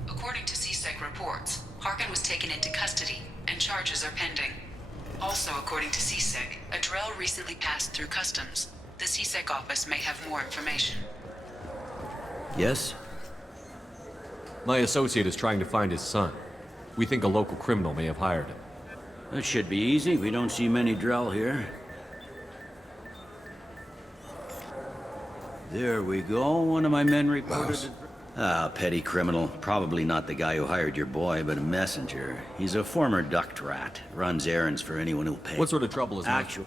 According to CSEC reports, Harkin was taken into custody, and charges are pending. Also, according to CSEC, a Drell recently passed through customs. The CSEC office may have more information. Yes? My associate is trying to find his son. We think a local criminal may have hired him. That should be easy. We don't see many Drell here. There we go. One of my men reported... Ah, petty criminal. Probably not the guy who hired your boy, but a messenger. He's a former duct rat. Runs errands for anyone who'll pay. What sort of trouble is actual?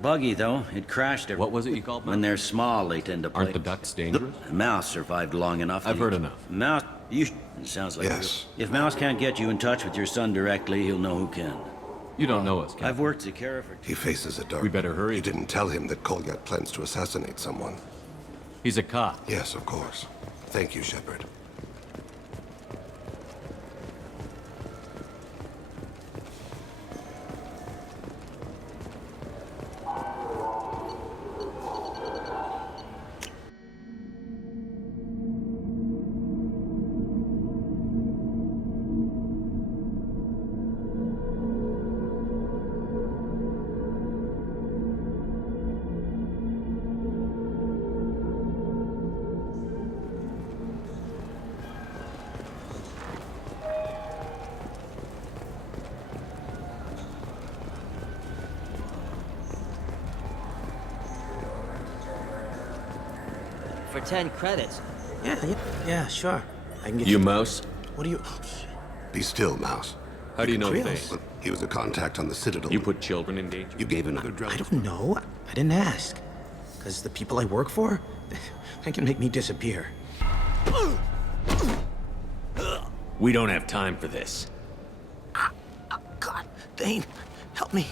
Buggy, though. It crashed. What was it you called? When they're small, they tend to play. Aren't the ducts dangerous? Mouse survived long enough. I've heard enough. Mouse, you... It sounds like... Yes. If Mouse can't get you in touch with your son directly, he'll know who can. You don't know us, Captain. I've worked Zakara for... He faces a dark... We better hurry. You didn't tell him that Kolyat plans to assassinate someone. He's a cop. Yes, of course. Thank you, Shepard. For 10 credits. Yeah, sure. I can get you. Mouse? What do you... Be still, Mouse. How do you know Trails? Faye? He was a contact on the Citadel. You put children in danger? You gave another drug. I don't know. I didn't ask. Because the people I work for, they can make me disappear. We don't have time for this. God, Dane, help me.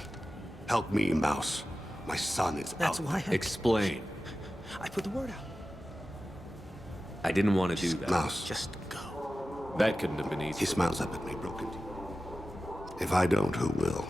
Help me, Mouse. My son is That's out. why I... Explain. I put the word out. I didn't want to do that. Mouse. Just go. That couldn't have been easy. He smiles up at me, broken. If I don't, who will?